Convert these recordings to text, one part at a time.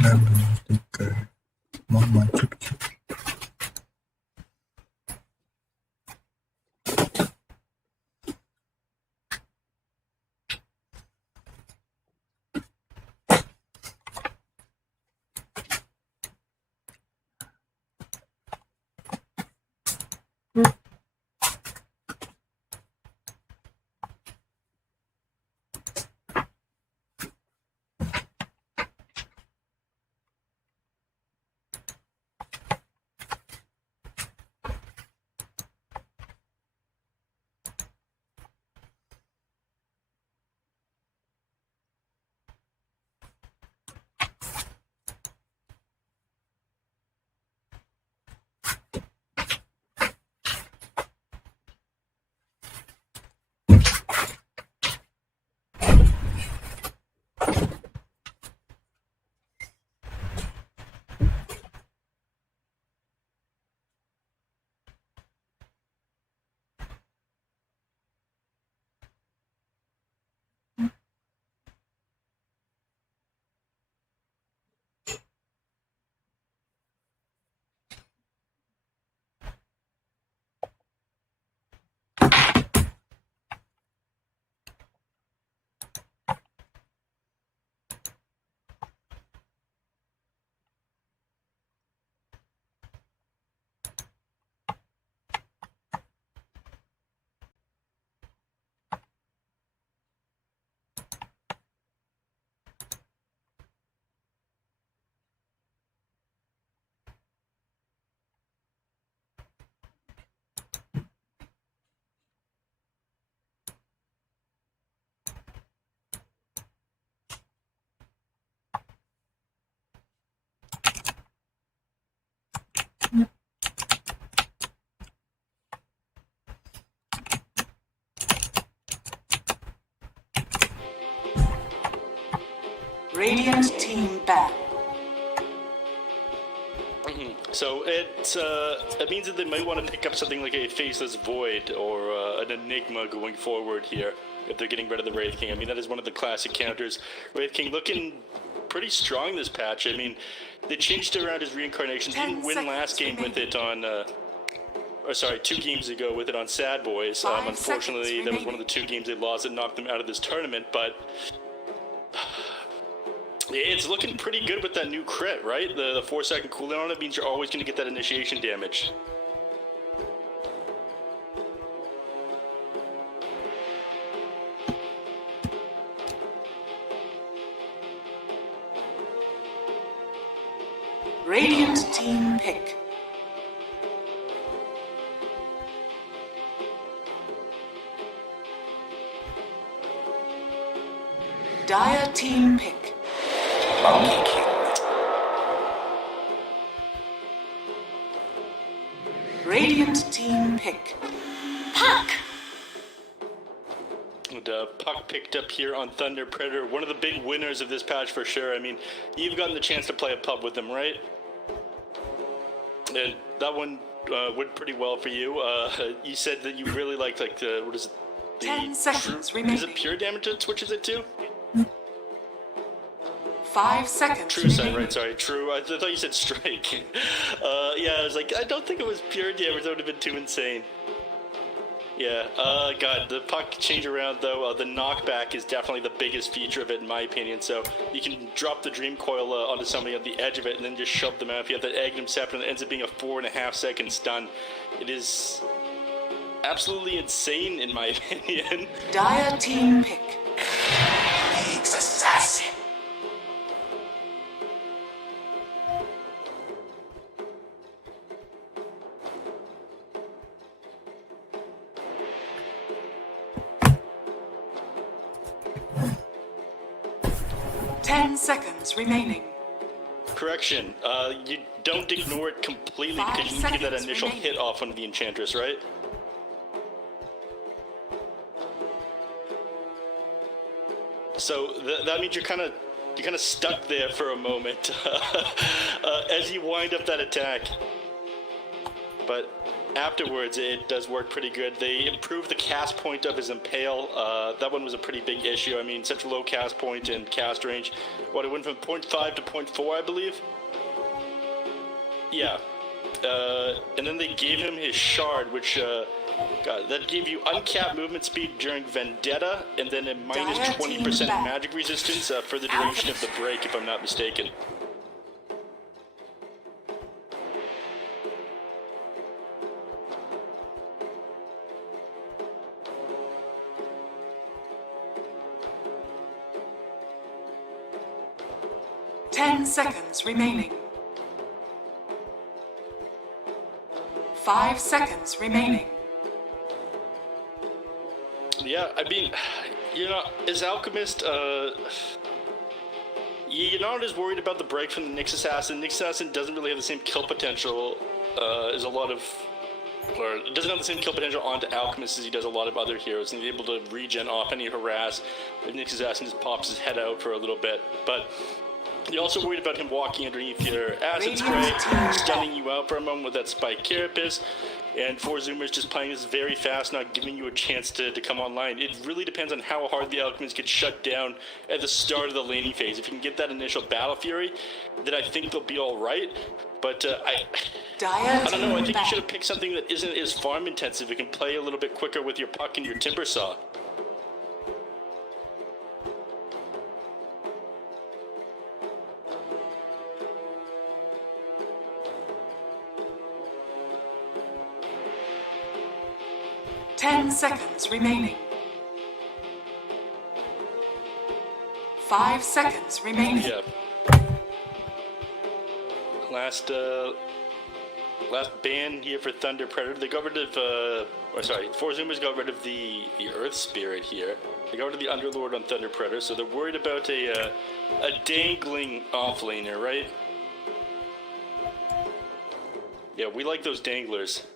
Stiker Mama Cup Cup. Radiant team back. So it means that they might want to pick up something like a Faceless Void or an Enigma going forward here if they're getting rid of the Wraith King. I mean, that is one of the classic counters. Wraith King looking pretty strong this patch. I mean, they changed around his reincarnation. Didn't win last game with it on... or sorry, 2 games ago with it on Sad Boys. Unfortunately, that was one of the 2 games they lost that knocked them out of this tournament, but... It's looking pretty good with that new crit, right? The 4-second cooldown on it means you're always going to get that initiation damage. Radiant team pick. Dire team pick. Monkey King. Radiant team pick. Puck! And Puck picked up here on Thunder Predator, one of the big winners of this patch for sure. I mean, you've gotten the chance to play a pub with him, right? And that one went pretty well for you. You said that you really liked, like, the, what is it? 10 seconds remaining. Is it pure damage it switches it to? 5 seconds. True side, right, sorry, true. I thought you said strike. Yeah, I was like, I don't think it was pure damage, that would have been too insane. Yeah, God, the puck change around though, the knockback is definitely the biggest feature of it in my opinion, so you can drop the Dream Coil onto somebody on the edge of it and then just shove them out. If you have that Agnum Scepter and it ends up being a 4.5 second stun, it is absolutely insane in my opinion. Dire team pick. League's assassin. Seconds remaining. Correction, you don't ignore it completely because you need to get that initial hit off on the Enchantress, right? So that means you're kind of stuck there for a moment as you wind up that attack. But afterwards, it does work pretty good. They improved the cast point of his Impale. That one was a pretty big issue. I mean, such a low cast point and cast range. What, it went from 0.5 to 0.4, I believe? Yeah. And then they gave him his Shard, which, that gave you uncapped movement speed during Vendetta, and then a minus 20% magic resistance for the duration of the break, if I'm not mistaken. Ten seconds remaining. 5 seconds remaining. Yeah, I mean, you know, as Alchemist, you're not as worried about the break from the Nyx Assassin. Nyx Assassin doesn't really have the same kill potential as a lot of, or doesn't have the same kill potential onto Alchemist as he does a lot of other heroes, and he's able to regen off any harass. The Nyx Assassin just pops his head out for a little bit, but you're also worried about him walking underneath your acid spray, stunning you out for a moment with that Spike Carapace, and Four Zoomers just playing this very fast, not giving you a chance to come online. It really depends on how hard the Alchemist gets shut down at the start of the laning phase. If you can get that initial Battle Fury, then I think they'll be alright. But I don't know, I think you should have picked something that isn't as farm intensive. It can play a little bit quicker with your Puck and your Timber Saw. Ten seconds remaining. 5 seconds remaining. Yeah. Last ban here for Thunder Predator. They got rid of, Four Zoomers got rid of the Earth Spirit here. They got rid of the Underlord on Thunder Predator, so they're worried about a dangling offlaner, right? Yeah, we like those danglers.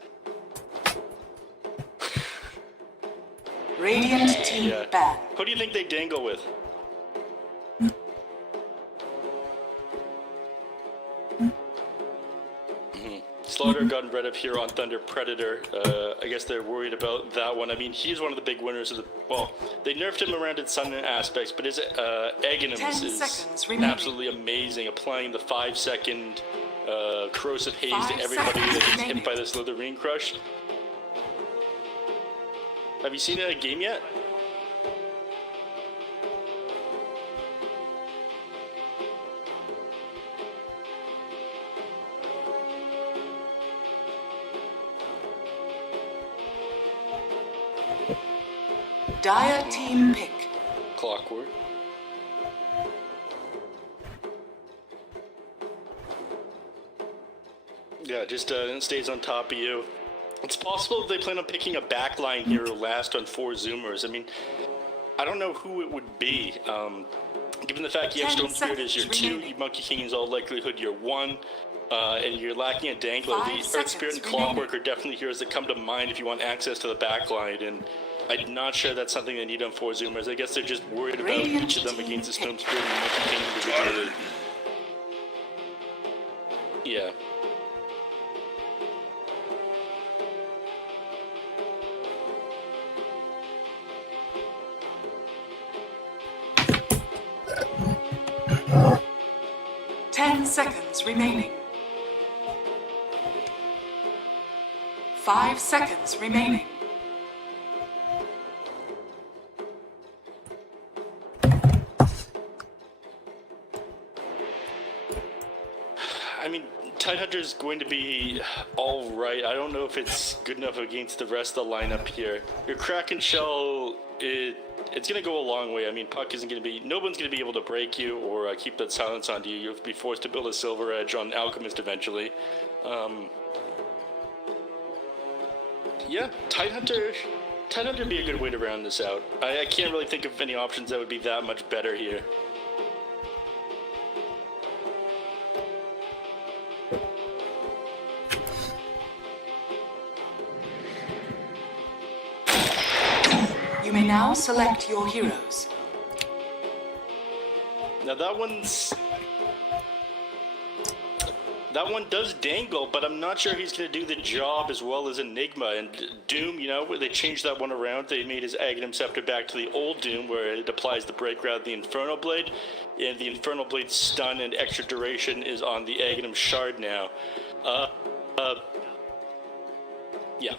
Radiant team ban. Who do you think they dangle with? Slaughter got rid of here on Thunder Predator. I guess they're worried about that one. I mean, he's one of the big winners of the... Well, they nerfed him around in some aspects, but his Aghanim's is absolutely amazing, applying the 5-second corrosive haze to everybody that gets hit by the Slitherine Crush. Have you seen it in a game yet? Dire team pick. Clockwork. Yeah, just stays on top of you. It's possible they plan on picking a backline hero last on Four Zoomers. I mean, I don't know who it would be. Given the fact you have Stone Spirit as your 2, you Monkey King is all likelihood your 1, and you're lacking a Dangler. The Earth Spirit and Clockwork are definitely heroes that come to mind if you want access to the backline, and I'm not sure that's something they need on Four Zoomers. I guess they're just worried about each of them against the Stone Spirit and Monkey King individually. Yeah. Ten seconds remaining. 5 seconds remaining. I mean, Tidehunter's going to be alright. I don't know if it's good enough against the rest of the lineup here. Your Kraken Shell, it's going to go a long way. I mean, Puck isn't going to be... No one's going to be able to break you or keep that silence onto you. You'll be forced to build a Silver Edge on Alchemist eventually. Yeah, Tidehunter would be a good way to round this out. I can't really think of any options that would be that much better here. You may now select your heroes. Now that one's that one does dangle, but I'm not sure he's going to do the job as well as Enigma. And Doom, you know, they changed that one around. They made his Aghanim Scepter back to the old Doom, where it applies the break rather than the Infernal Blade. And the Infernal Blade's stun and extra duration is on the Aghanim Shard now. Yeah.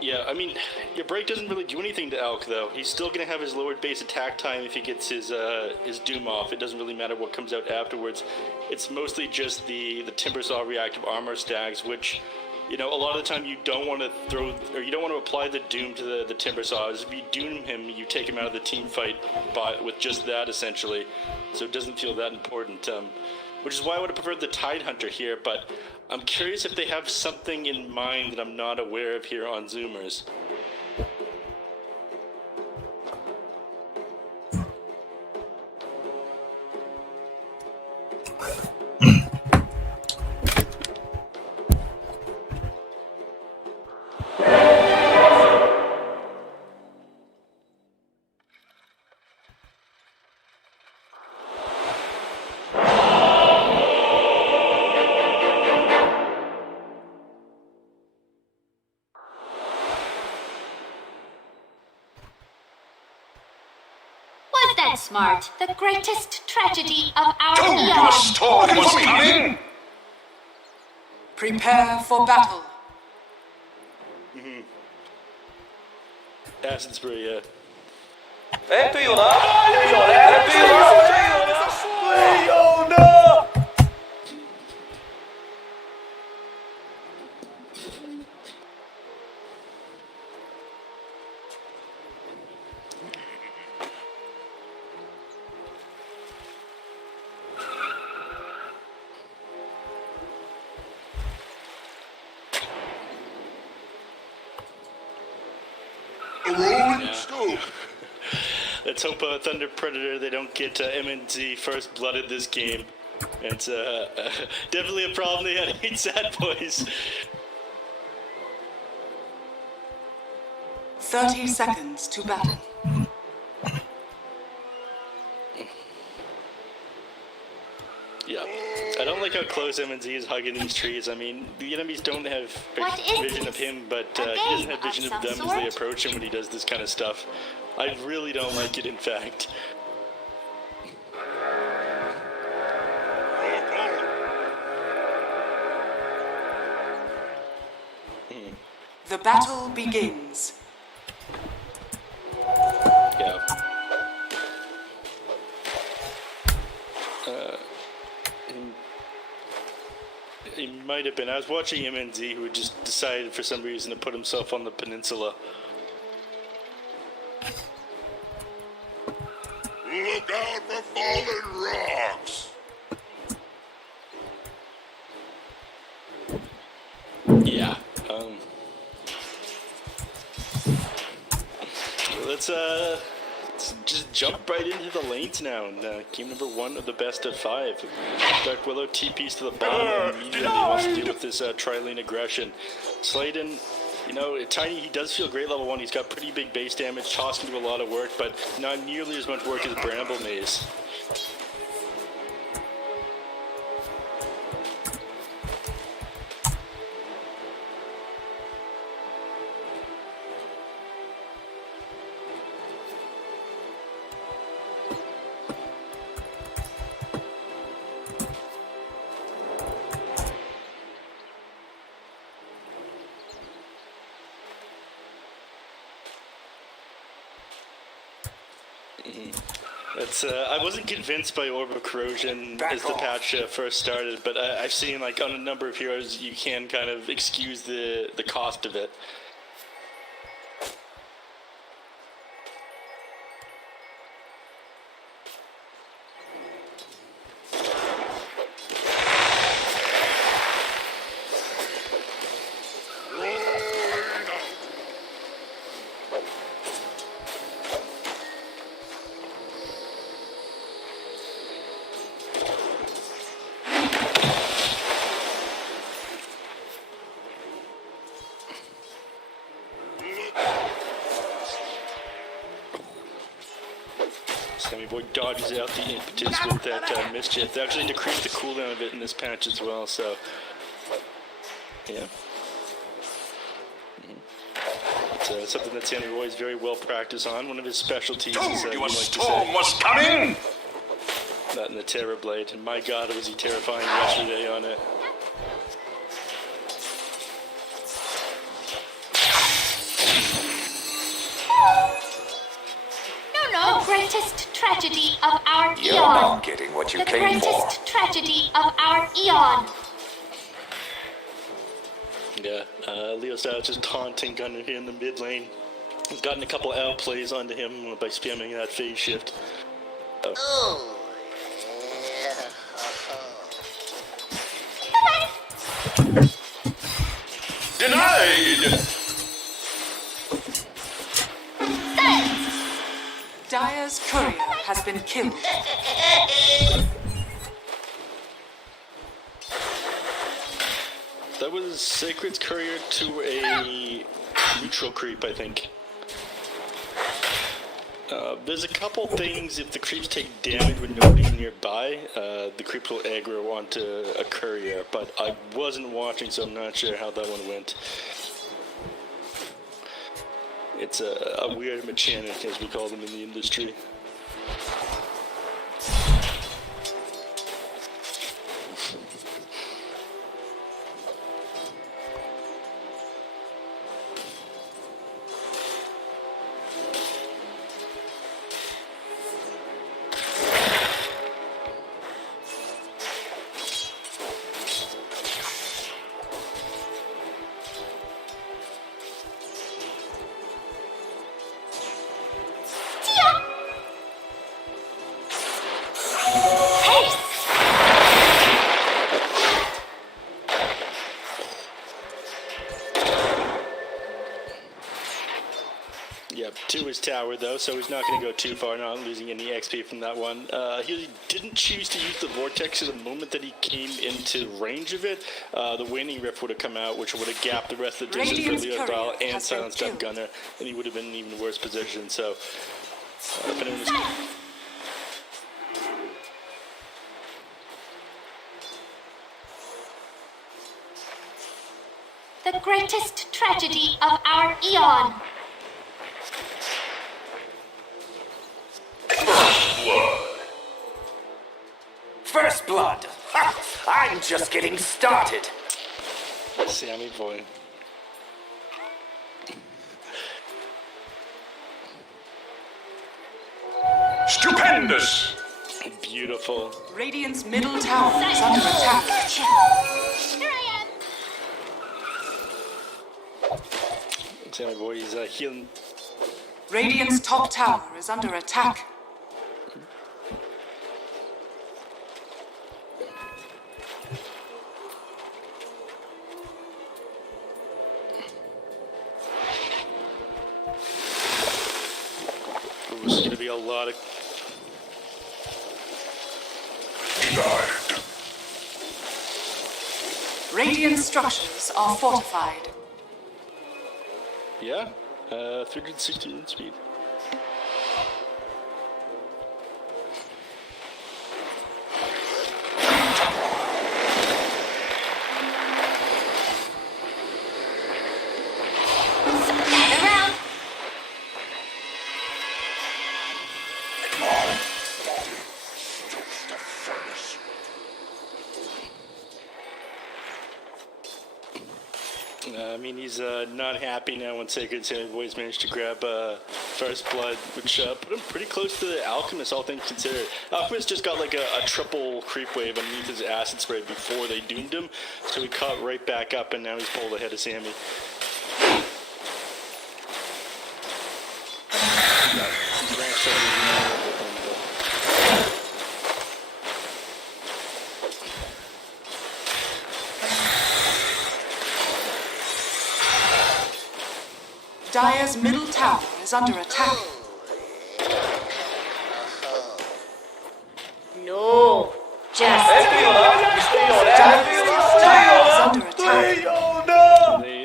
Yeah, I mean, your break doesn't really do anything to Elk, though. He's still going to have his lowered base attack time if he gets his Doom off. It doesn't really matter what comes out afterwards. It's mostly just the Timbersaw reactive armor stacks, which, you know, a lot of the time you don't want to throw, or you don't want to apply the Doom to the Timbersaws. If you Doom him, you take him out of the team fight with just that, essentially. So it doesn't feel that important. Which is why I would have preferred the Tidehunter here, but I'm curious if they have something in mind that I'm not aware of here on Zoomers. Was that smart? The greatest tragedy of our Told you a eon. storm was coming! Prepare for battle. Acid spray, yeah. Let's hope Thunder Predator, they don't get MNZ first blooded this game. It's definitely a problem they had against that, boys. 30 seconds to battle. Yeah. I don't like how close MNZ is hugging these trees. I mean, the enemies don't have What is vision of this? him, but A he doesn't game have vision of of them some as they sort? approach him when he does this kind of stuff. I really don't like it, in fact. The battle begins. Yeah. He might have been. I was watching MNZ, who just decided for some reason to put himself on the peninsula. Look out for fallen rocks! Yeah. Let's just jump right into the lanes now. And, game number 1 of the best of 5. Dark Willow TPs to the bottom and immediately wants to deal with this tri-lane aggression. Sladen, you know, Tiny, he does feel great level 1. He's got pretty big base damage. Toss can do a lot of work, but not nearly as much work as Bramble Maze. I wasn't convinced by Orb of Corrosion as the patch first started, but I've seen, like, on a number of heroes, you can kind of excuse the cost of it. Sammy Boy dodges out the impetus with that mischief. They actually decreased the cooldown of it in this patch as well, so yeah. It's something that Sammy Boy is very well practiced on. One of his specialties is Told you a like storm was coming! that in the Terror Blade. And my god, was he terrifying yesterday on it. The greatest tragedy of our You're eon. not getting what you The came for. greatest tragedy of our eon. Yeah, Leo Styles just taunting Gunner here in the mid lane. He's gotten a couple outplays onto him by spamming that phase shift. Denied! Dire's courier has been killed. That was Sacred's courier to a neutral creep, I think. There's a couple things, if the creeps take damage when nobody nearby, the creeps will aggro onto a courier, but I wasn't watching, so I'm not sure how that one went. It's a weird mechanic, as we call them in the industry. Yep, to his tower though, so he's not going to go too far, not losing any XP from that one. He didn't choose to use the Vortex at the moment that he came into range of it. The Waning Rift would have come out, which would have gapped the rest of the distance for Leo Style and silenced up Gunner, and he would have been in an even worse position, so if anyone was... The greatest tragedy of our eon. First blood! Ha! I'm just getting started. Sammy Boy. Stupendous! Beautiful. Radiant's middle tower is under attack. Here I am. Sammy Boy is healing. Radiant's top tower is under attack. There's going to be a lot of... Radiant structures are fortified. Yeah, 360 speed. Gather round. I mean, he's not happy now when Sacred Sammy Boys managed to grab First Blood, which put him pretty close to the Alchemist, all things considered. Alchemist just got like a triple creep wave underneath his acid spray before they doomed him, so he caught right back up, and now he's pulled ahead of Sammy. Dire's middle tower is under attack. No. Just. Dire's tower is under attack.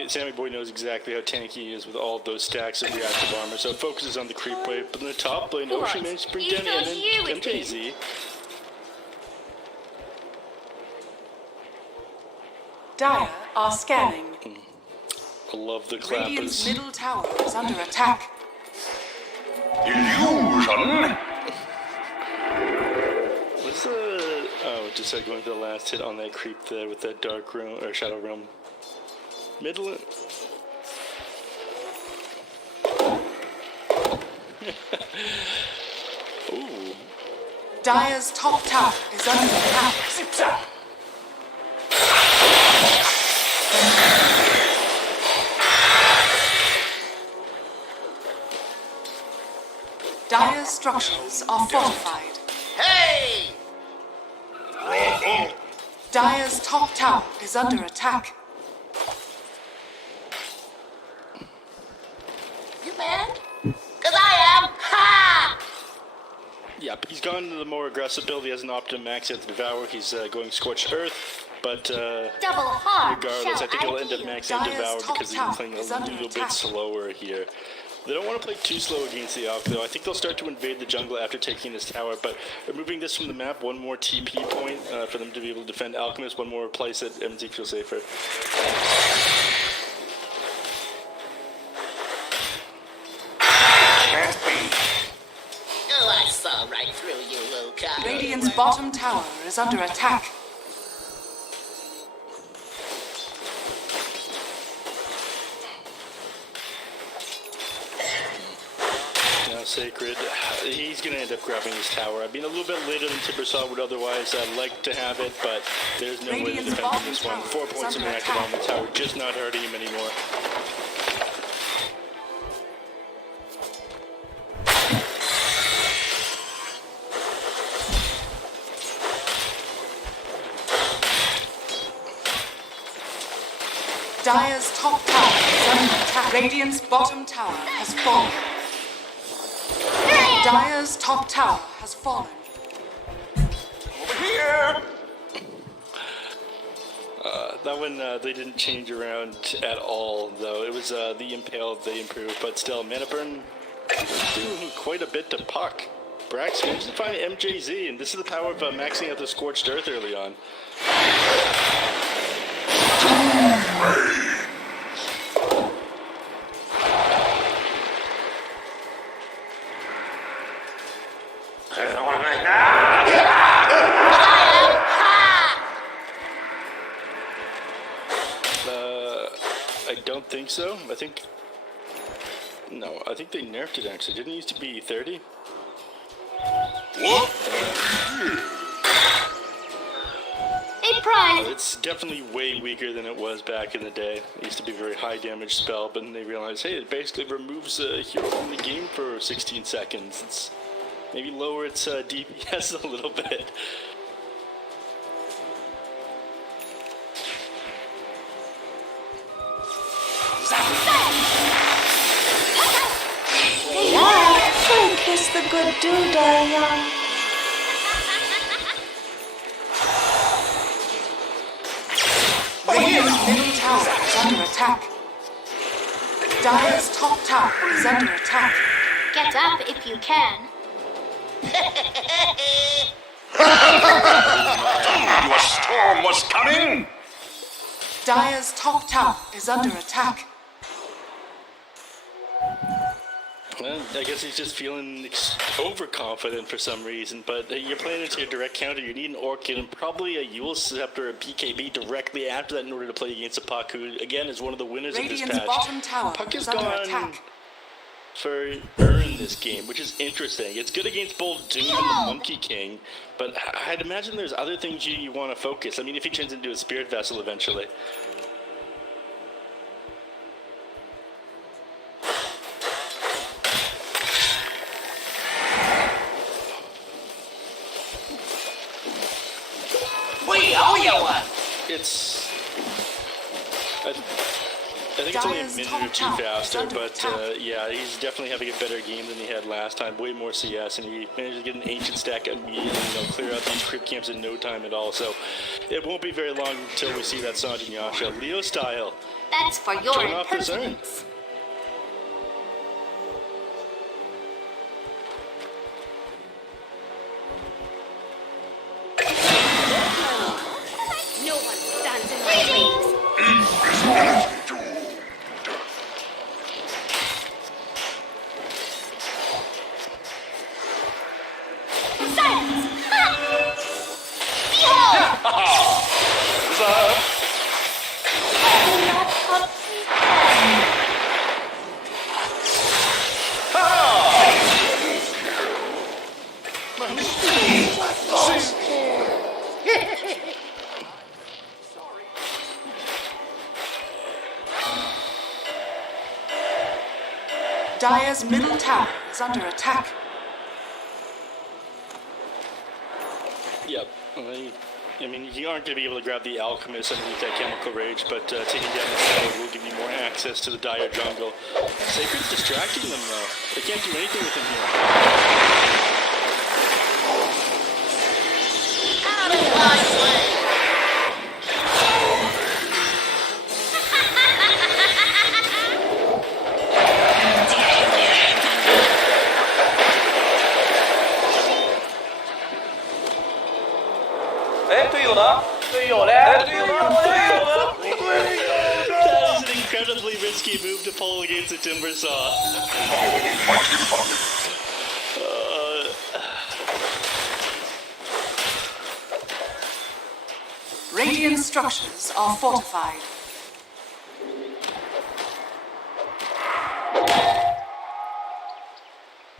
Sammy Boy knows exactly how tanky he is with all of those stacks of reactive armor, so it focuses on the creep wave. But in the top lane, Ocean managed to bring You down thought you would MJZ. Dire are scanning. I love the Radiant's clappers. middle tower is under attack. Illusion. What's the... Oh, just like going to the last hit on that creep there with that dark room, or shadow realm. Middle... Ooh. Dire's top tower is under attack. Zips up. Dire's structures are fortified. Hey! Dire's top tower is under attack. You mad? 'Cause I am. Ha! Yep, he's gone to the more aggressive build. He has an Optim Max at the Devour. He's going Scorched Earth, but Double hard. regardless, I think he'll shall end up heal. maxing Dire's Devour top because he's tower playing a is under little bit attack. slower here. They don't want to play too slow against the Op, though. I think they'll start to invade the jungle after taking this tower, but removing this from the map, one more TP point for them to be able to defend Alchemist, one more place that MZ feels safer. Can't be. Oh, I saw right through you, Luca. Radiant's bottom tower is under attack. Now Sacred, he's going to end up grabbing this tower. I mean, a little bit later than Timbersaw would otherwise like to have it, but there's no way to Radiant's defend bottom this one. tower 4 is points of under reactive attack. on the tower, just not hurting him anymore. Dire's top tower is under attack. Radiant's bottom tower has fallen. Dire's top tower has fallen. Over here. That one, they didn't change around at all, though. It was the Impaled they improved, but still, Mana Burn is doing quite a bit to Puck. Brax managed to find MJZ, and this is the power of maxing out the Scorched Earth early on. I don't think so. I think... No, I think they nerfed it, actually. Didn't it used to be 30? A prize. It's definitely way weaker than it was back in the day. It used to be a very high damage spell, but then they realized, hey, it basically removes a hero from the game for 16 seconds. It's maybe lower its DPS a little bit. Kiss the good dude, young. Radiant's middle tower is under attack. Dire's top tower is under attack. Get up if you can. Your storm was coming. Dire's top tower is under attack. Well, I guess he's just feeling overconfident for some reason, but you're playing into your direct counter, you need an Orchid and probably a Eul Scepter or a BKB directly after that in order to play against a Puck, who, again, is one of the winners of Radiant's this patch. bottom tower Puck is has under gone attack. for Earn this game, which is interesting. It's good against both Doom and the Monkey King, but I'd imagine there's other things you want to focus. I mean, if he turns into a Spirit Vessel eventually. We owe you one. It's... think it's only a Dyer's minute top or two tower is faster, under but attack. yeah, he's definitely having a better game than he had last time. Way more CS, and he managed to get an ancient stack immediately, clear out these creep camps in no time at all. So it won't be very long until we see that Sanjin Yasha Leo style. That's for your Turn off the zone. impertinence. No one stands in my way. Silence! Dyer's middle tower is under attack. Yep. I mean, you aren't going to be able to grab the Alchemist underneath that Chemical Rage, but taking down the Sword will give you more access to the Dire jungle. Sacred's distracting them, though. They can't do anything with him here. That is an incredibly risky move to pull against a Timber Saw. Radiant structures are fortified.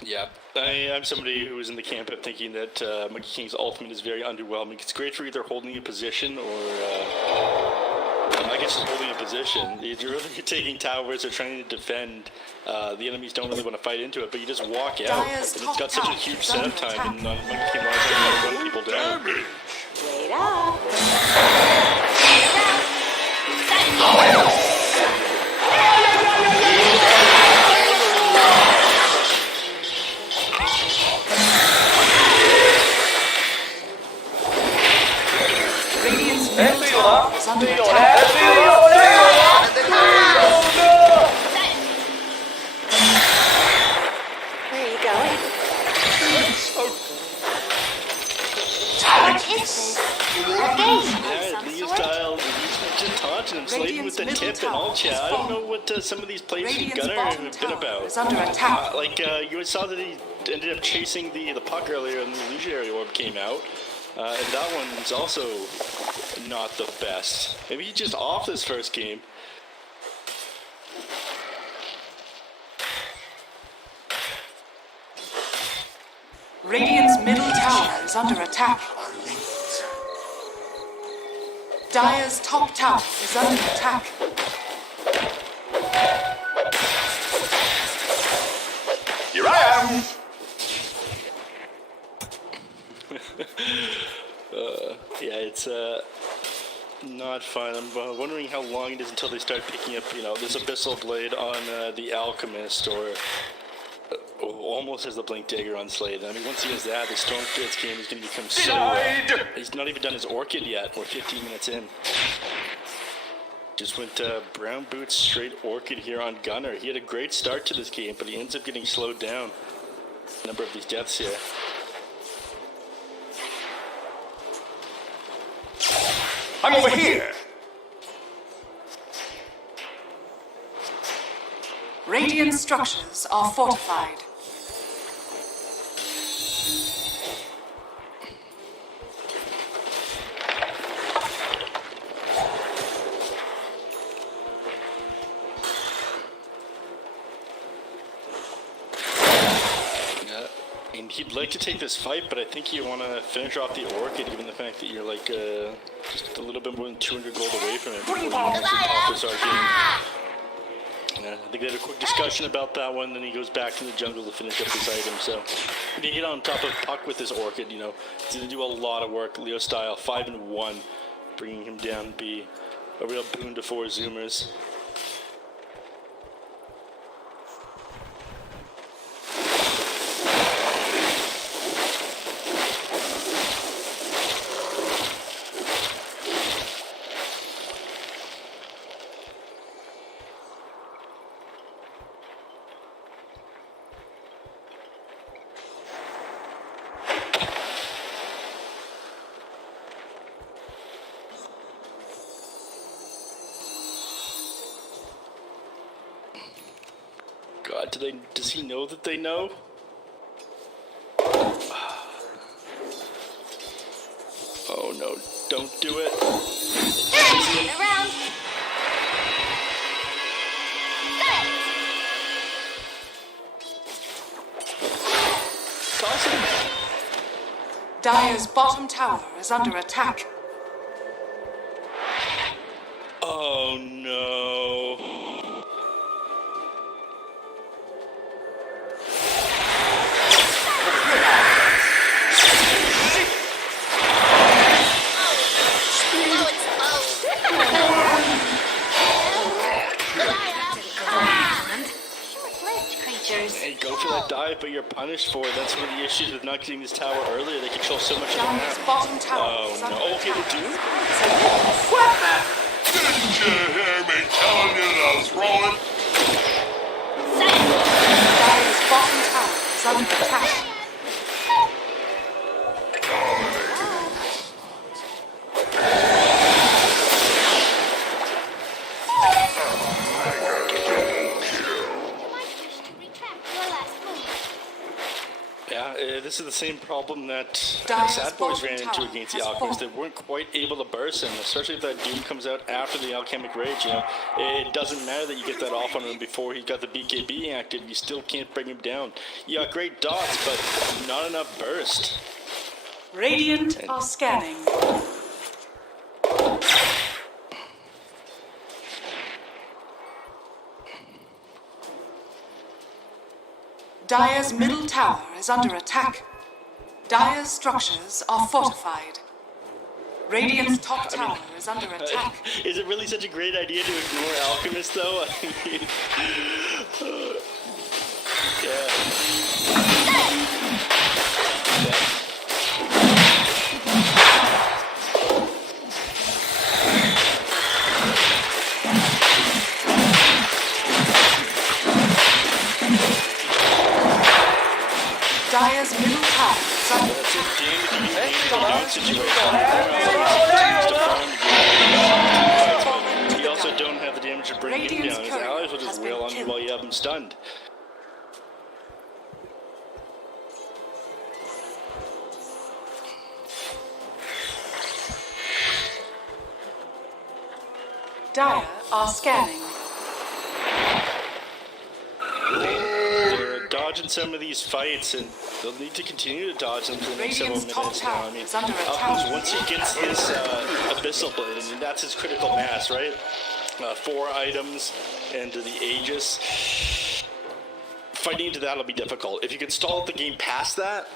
Yeah, I'm somebody who was in the camp of thinking that Monkey King's ultimate is very underwhelming. It's great for either holding a position or, I guess just holding a position. You're really taking towers or trying to defend. The enemies don't really want to fight into it, but you just walk out. And Dyer's it's top got such a tower huge is setup under time, attack. and Monkey King knows how to run people down. Wait up. Radiant's middle tower is under attack. Where are you going? What is this? A game of Yeah, some Leah sort? style, he's just taunting him, slaving with the Radiant's tip middle and all tower chat. is I don't know fallen. what some of these plays from Radiant's Gunner bottom have been tower about. is under attack. You saw that he ended up chasing the puck earlier and the illusionary orb came out. And that one's also not the best. Maybe he's just off this first game. Radiant's middle tower is under attack. Dyer's top tower is under attack. Here I am! Yeah, it's not fun. I'm wondering how long it is until they start picking up, this Abyssal Blade on the Alchemist, or almost has the Blink Dagger on Slade. I mean, once he has that, the Storm Spirits game is going to become so... he's not even done his Orchid yet. We're 15 minutes in. Just went Brown Boots straight Orchid here on Gunner. He had a great start to this game, but he ends up getting slowed down. A number of these deaths here. I'm over here! Radiant structures are fortified. And he'd like to take this fight, but I think you want to finish off the Orchid, given the fact that you're like just a little bit more than 200 gold away from it. before you actually pop this arcane. I think they had a quick discussion about that one, then he goes back to the jungle to finish up this item. So if you get on top of Puck with this Orchid, it's going to do a lot of work. Leo style, 5-1, bringing him down would be a real boon to 4 Zoomers. Does he know that they know? Oh no! Don't do it. Around. Toss him. Dire's bottom tower is under attack. Oh no! Short-lived creatures. Hey, go for that dive, but you're punished for it. That's one of the issues with not getting this tower earlier. They control so much of the Dire's map. bottom tower Oh is under no! Okay, attack. the Doom. Didn't you hear me telling you to throw it? Dire's bottom tower is under attack. You might wish to retract your last move. Yeah, this is the same problem that Dire's Sad Boys bottom ran into tower against the has Alchemist. They fallen. weren't quite able to burst him, especially if that Doom comes out after the Alchemic Rage. You know, it doesn't matter that you get that off on him before he got the BKB active. You still can't bring him down. You got great dots, but not enough burst. Radiant are scanning. Dire's middle tower is under attack. Dire's structures are fortified. Radiant's top tower is under attack. Is it really such a great idea to ignore Alchemist, though? Yeah. Dire's middle tower is under That's a attack. game if you can game the situation. You also don't have the damage to bring him Radiant's down. His courier allies will has just been wail on you killed. while you have him stunned. Dire are scanning. They're dodging some of these fights, and they'll need to continue to dodge them for the next several Radiant's top minutes now. tower I mean, is under Alchemist, attack. once he gets his Abyssal Blade, I mean, that's his critical mass, right? 4 items and the Aegis. Fighting into that will be difficult. If you can stall the game past that,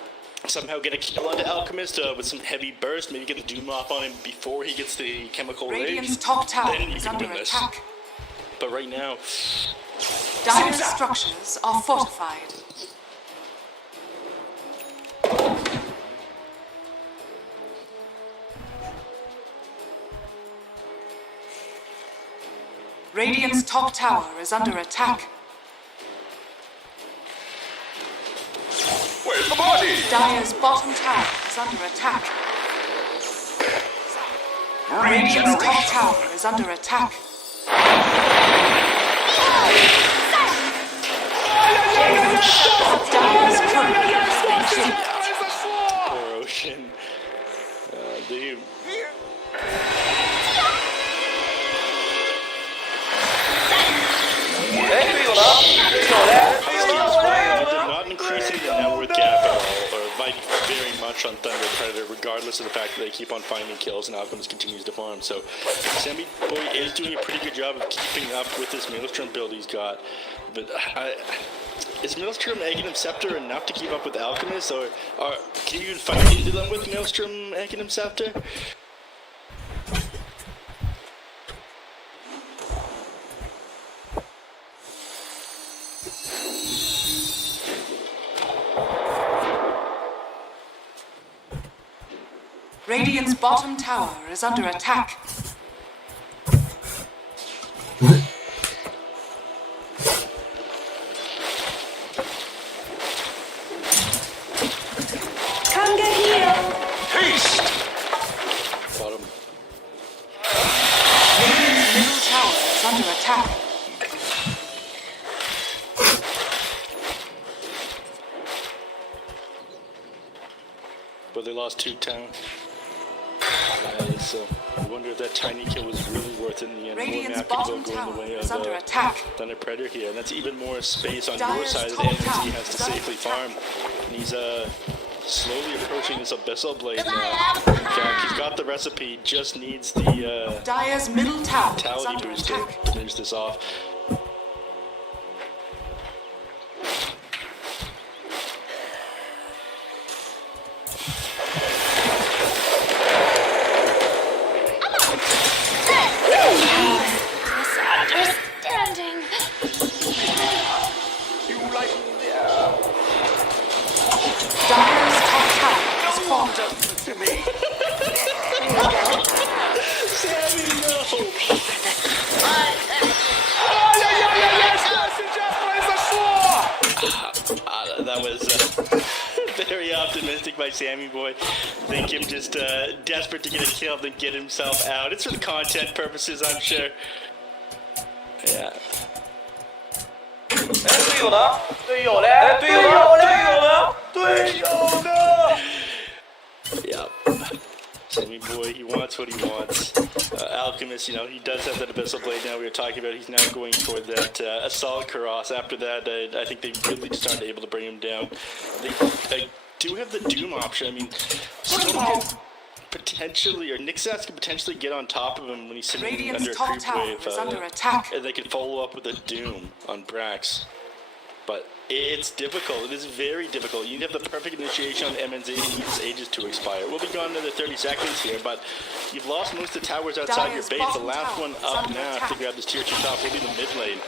somehow get a kill onto Alchemist with some heavy burst, maybe get the Doom off on him before he gets the Chemical Radiant's Rage, top tower then you is can under win this. attack. But right now, Dire's structures are fortified. Radiant's top tower is under attack. Where's the body? Dire's bottom tower is under attack. Radiant's top tower is under attack. Dire's courier has been killed. poor Ocean. They they're not increasing the net worth gap at all, or by very much on Thunder Predator, regardless of the fact that they keep on finding kills and Alchemist continues to farm. So Sammy Boy is doing a pretty good job of keeping up with this Maelstrom build he's got. But is Maelstrom Aghanim Scepter enough to keep up with Alchemist, or can you even fight into them with Maelstrom Aghanim Scepter? Radiant's bottom tower is under attack. Conga heal. Haste! Bottom. Radiant's middle tower is under attack. lost 2 town. So I wonder if that tiny kill was really worth it in the end. Radiant's More map bottom going the tower way is of under attack. Thunder Predator here, and that's even more space on your Dire's side that top MNZ tower has to is under safely attack. farm. And he's slowly approaching this Abyssal Blade Goodbye, now. Al. In fact, he's got the recipe, just needs the Dire's middle tower is vitality under booster attack. to finish this off. Misunderstanding. Dire's top tower is falling. Sammy, no! That was very optimistic by Sammy Boy. Think him just desperate to get a kill, then get himself out. It's for the content purposes, I'm sure. Yeah. 队友呢？队友嘞？队友呢？队友呢？ Yep. Sammy Boy, he wants what he wants. Alchemist, you know, he does have that Abyssal Blade now we were talking about. He's now going for that Assault Karas. After that, I think they really just aren't able to bring him down. They do have the Doom option. I mean, potentially, or Nixas could potentially get on top of him when he's sitting Radiant's under a top creep tower wave. is under attack. And they could follow up with a Doom on Brax. But it's difficult. It is very difficult. You need to have the perfect initiation on MNZ. It needs ages to expire. We'll be gone another 30 seconds here, but you've lost most of the towers outside your Dire's base. The bottom last tower one is up under now attack. to grab this tier 2 top will be the mid lane.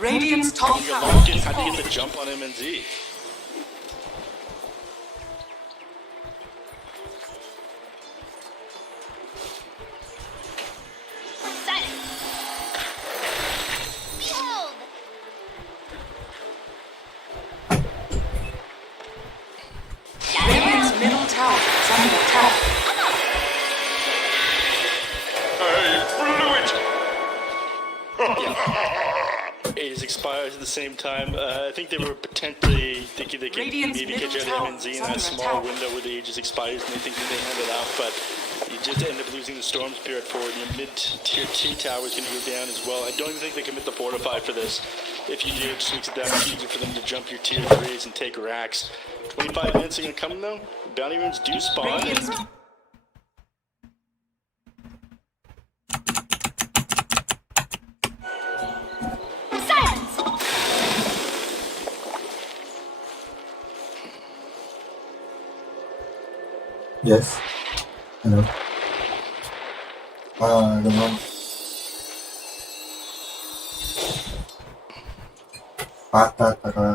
Radiant's top When you're tower locked in, is how do you falling. get the jump on MNZ? Silence. Behold. Radiant's middle tower is under attack. It expires at the same time. I think they were potentially thinking they could Radiant's maybe middle catch out tower MNZ is in under that small attack. window where the aegis expires and they think that they hand it off, but you just end up losing the Storm Spirit for it. Your mid-tier 2 tower is going to go down as well. I don't even think they commit the Fortify for this. If you do, it just makes it that much easier for them to jump your tier 3s and take racks. 25 minutes are going to come though. Bounty runes do spawn. Radiant's Silence. Yes. Hello. I don't know.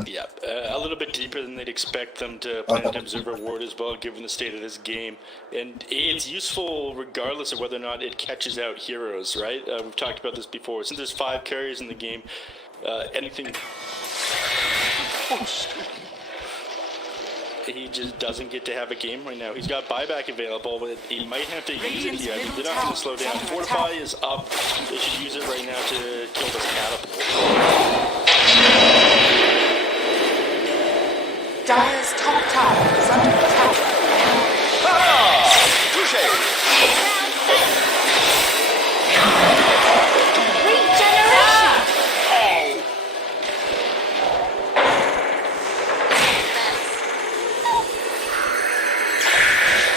Yep, a little bit deeper than they'd expect them to plant an Observer Ward as well, given the state of this game. And it's useful regardless of whether or not it catches out heroes, right? We've talked about this before. Since there's 5 carriers in the game, anything... He just doesn't get to have a game right now. He's got buyback available, but he might have to use it here. I mean, they're not going to slow down. Fortify is up. They should use it right now to kill this catapult. Dire's top tower is under attack. Regeneration.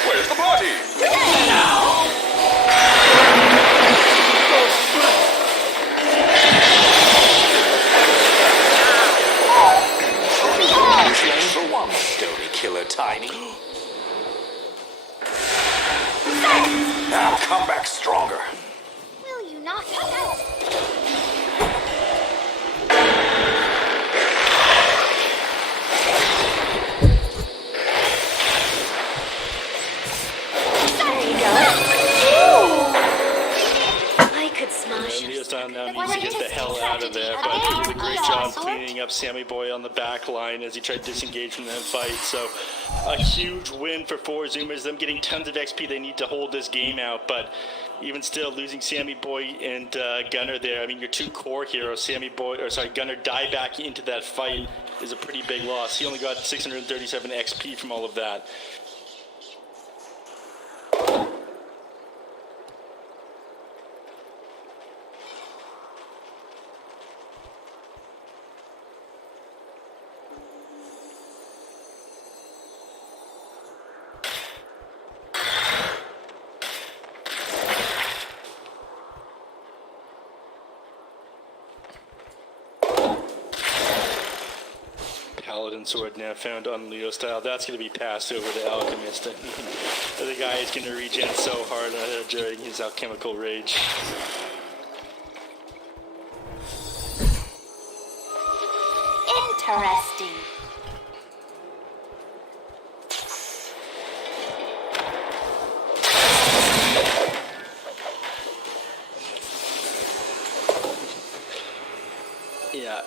Where's the party? Number one story killer, Tiny. Now come back stronger. Will you not? There you go. I could smash Leo's down now Why needs to don't get you the just hell take out of strategy there, and but he aim did a great for job the cleaning up Sammy Boy on the back line as he tried to disengage from that fight. So a huge win for 4 Zoomers, them getting tons of XP. They need to hold this game out, but even still losing Sammy Boy and Gunner there. I mean, your 2 core heroes, Gunner, die back into that fight is a pretty big loss. He only got 637 XP from all of that. paladin sword now found on Leo style. That's going to be passed over to Alchemist. The guy is going to regen so hard during his alchemical rage. Interesting. Yeah.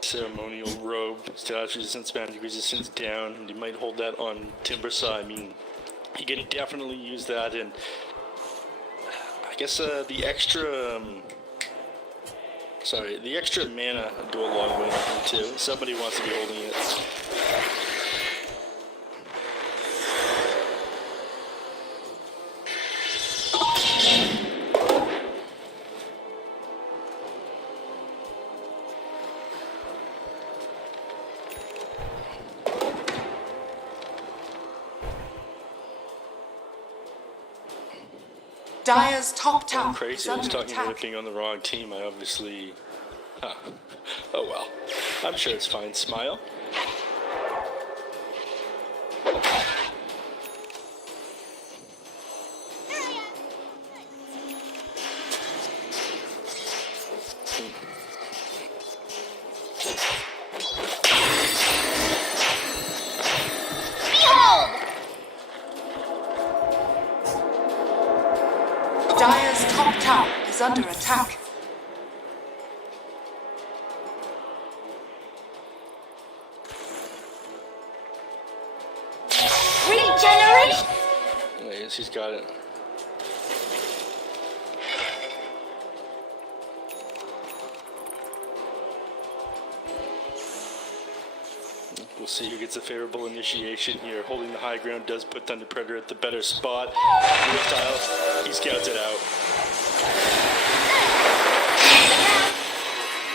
Ceremonial robe, status resistance, magic resistance down, and you might hold that on Timbersaw. I mean, you can definitely use that, and I guess the extra, the extra mana would go a long way too. Somebody wants to be holding it. Dire's top tower is Crazy, I was under talking about it attack. being on the wrong team. I obviously... Huh. Oh well. I'm sure it's fine. Smile. Behold! Dire's top tower is under attack. Regeneration! Yes, he's got it. We'll see who gets a favorable initiation here. Holding the high ground does put Thunder Predator at the better spot. Real style, he scouts it out.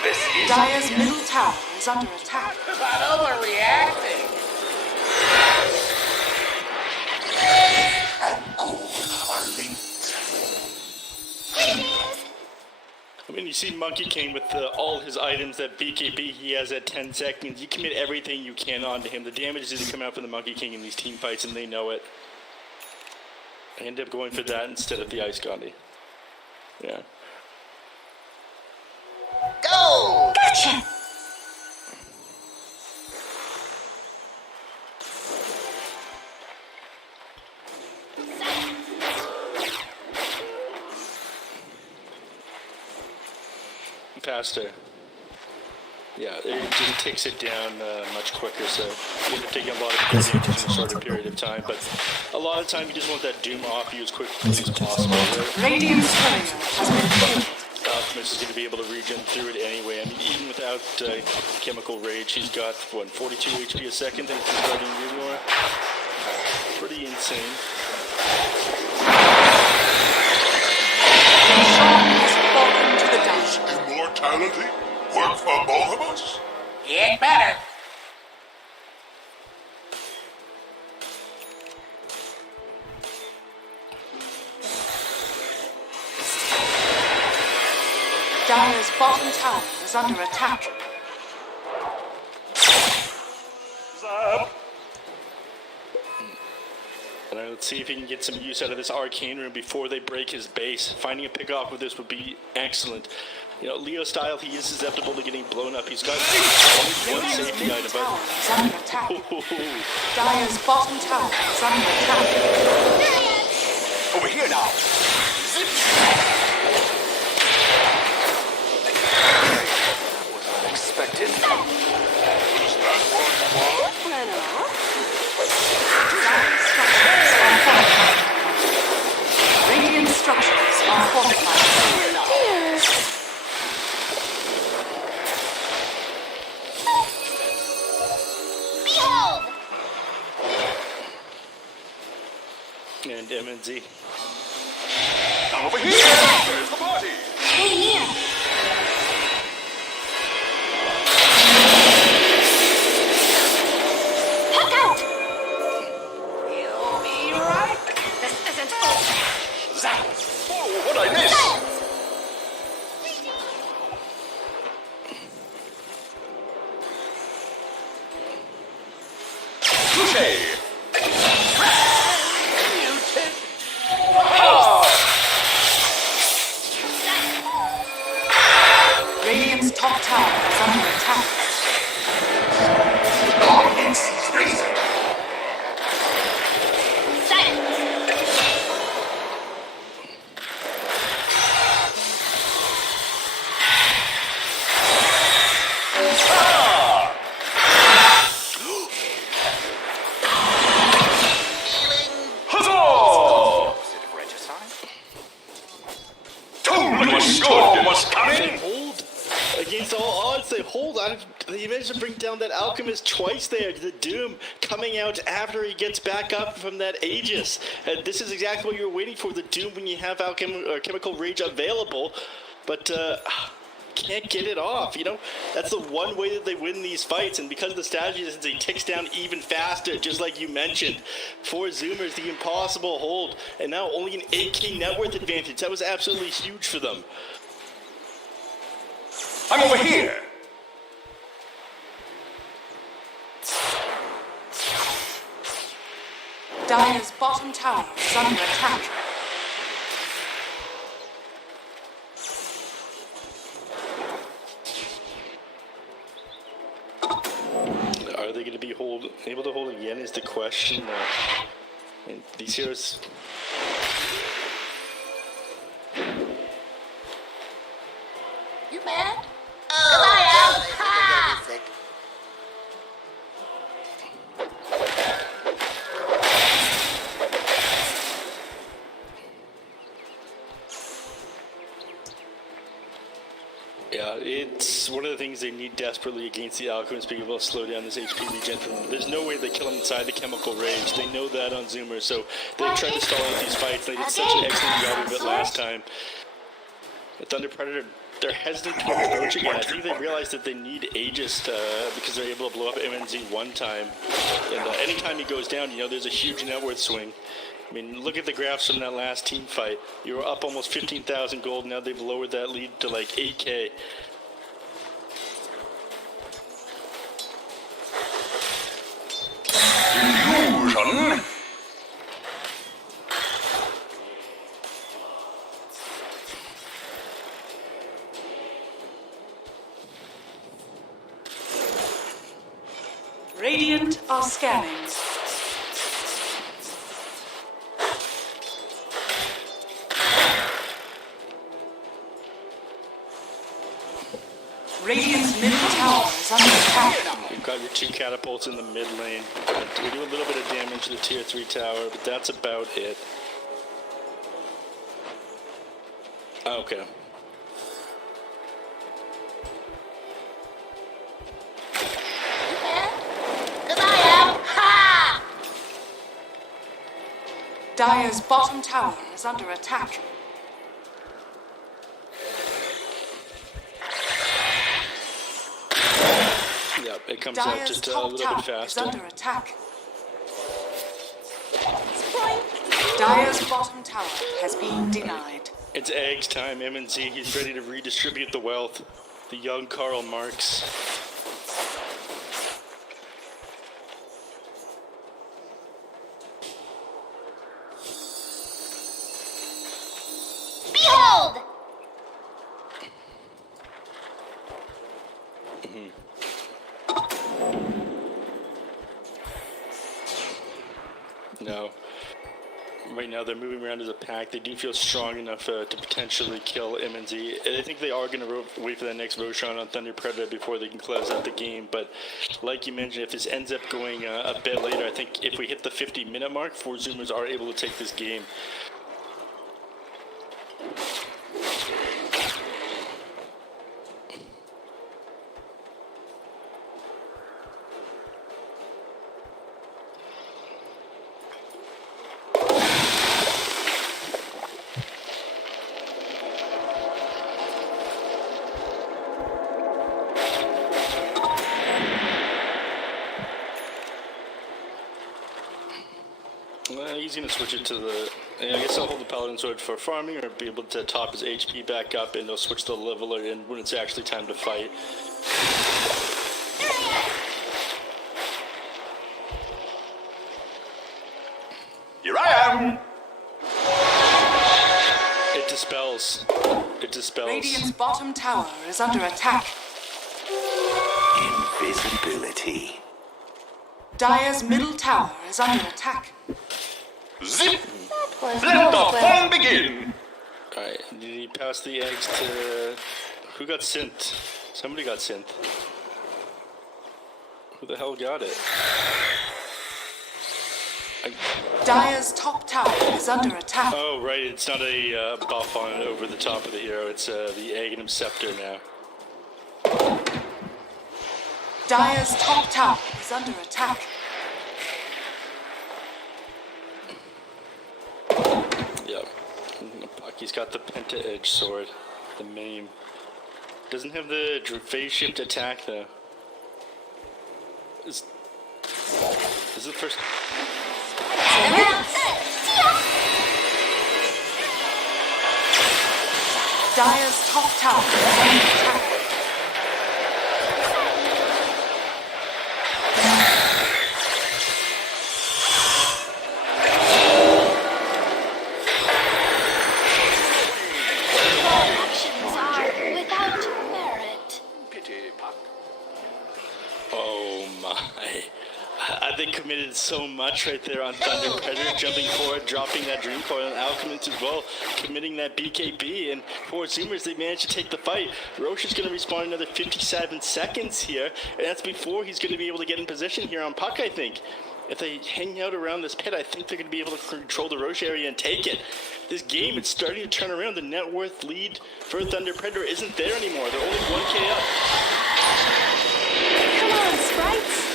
This is Dire's middle tower is under attack. not overreacting. I mean, you see Monkey King with all his items that BKB he has at 10 seconds. You commit everything you can onto him. The damage is going to come out from the Monkey King in these team fights, and they know it. I end up going for that instead of the Ice Gandhi. Yeah. Go! Gotcha! Faster. Yeah, it just takes it down much quicker, so you end up taking a lot of Yes, damage in it a is. shorter period of time, but a lot of time you just want that Doom off you as quickly Yes, as it is. possible. Right? Radiant's courier has been killed. Alchemist is going to be able to regen through it anyway. I mean, even without Chemical Rage, he's got, 42 HP a second, thanks to Guardian Rumor. Pretty insane. Sean has fallen to the dungeon. Immortality? Work for both of us? Get better. Dire's bottom tower is under attack. Alright, let's see if he can get some use out of this Arcane Room before they break his base. Finding a pick off with this would be excellent. You know, Leo style, he is susceptible to getting blown up. He's got only one Radiant's safety middle item, tower but... is under attack. Dire's bottom tower is under attack. Over here now. Was unexpected. Is that what you want? Radiant structures are fortified. Behold! And MNZ. Now over here. Where's the party? Stay near! Puck out! You'll be right. Ricochet! Radiant's top tower is under attack. They hold against all odds. They hold. They managed to bring down that alchemist twice there. The Doom coming out after he gets back up from that Aegis. And this is exactly what you're waiting for. The Doom when you have chemical rage available, but can't get it off. You know, that's the one way that they win these fights. And because of the strategy, it ticks down even faster, just like you mentioned. For Zoomers, the impossible hold, and now only an 8k net worth advantage. That was absolutely huge for them. I'm over here! Dire's bottom tower is under attack. Are they going to be able to hold again is the question. And these heroes... You mad? Oh, God, sick. Yeah, it's one of the things they need desperately against the Alchemist, being able to slow down this HP regen. There's no way they kill him inside the chemical rage. They know that on Zoomer, so they've tried to stall out these fights. They did such an excellent job of it last time. The Thunder Predator, they're hesitant to approach again. I think they realized that they need Aegis because they're able to blow up MNZ one time. And anytime he goes down, you know, there's a huge net worth swing. I mean, look at the graphs from that last team fight. You were up almost 15,000 gold. Now they've lowered that lead to like 8k. Illusion! Radiant are scanning. Radiant's middle tower is under attack. You've got your two catapults in the mid lane. We do a little bit of damage to the tier 3 tower, but that's about it. Okay. Dire's bottom tower is under attack. Yep, it comes out Dire's just a top little bit tower is faster. under attack. Dire's bottom tower has been denied. It's eggs time, MNZ. He's ready to redistribute the wealth. The young Karl Marx. Behold! No. Right now they're moving around as a pack. They do feel strong enough to potentially kill MNZ. I think they are going to wait for that next Roshan on Thunder Predator before they can close out the game. But like you mentioned, if this ends up going a bit later, I think if we hit the 50-minute mark, 4 Zoomers are able to take this game. He's going to switch it to the... I guess I'll hold the Paladin Sword for farming or be able to top his HP back up, and they'll switch the Leveler in when it's actually time to fight. Here I am! It dispels. It dispels. Radiant's bottom tower is under attack. Invisibility. Dire's middle tower is under attack. Zip! Was Let the no fun begin! Alright, did he pass the eggs to... Who got synth? Somebody got synth. Who the hell got it? Dire's top tower is under attack. Oh, right, it's not a buff on over the top of the hero, it's the Aghanim Scepter now. Dire's top tower is under attack. Yep. Bucky's got the Penta-Edge sword, the meme. Doesn't have the phase shift attack, though. This is the first... Dire's top tower is under attack. Actions are without merit. Pity, Puck. Oh my. They committed so much right there on Thunder Predator, jumping forward, dropping that Dream Coil, and Alchemist as well, committing that BKB, and for Zoomers, they managed to take the fight. Roche is going to respawn another 57 seconds here, and that's before he's going to be able to get in position here on Puck, I think. If they hang out around this pit, I think they're going to be able to control the Roche area and take it. This game, it's starting to turn around. The net worth lead for Thunder Predator isn't there anymore. They're only 1k up. Come on, sprites.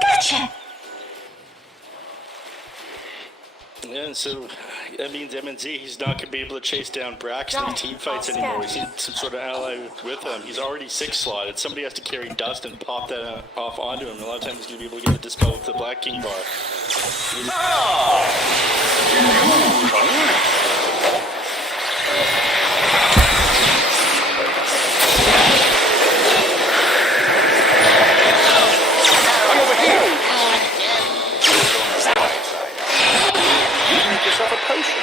Gotcha. Yeah, and so that means MNZ, he's not going to be able to chase down Braxton in team fights anymore. He's some sort of ally with him. He's already 6 slotted. Somebody has to carry Dust and pop that off onto him. A lot of times he's going to be able to get the dispel with the Black King bar. Yourself a potion.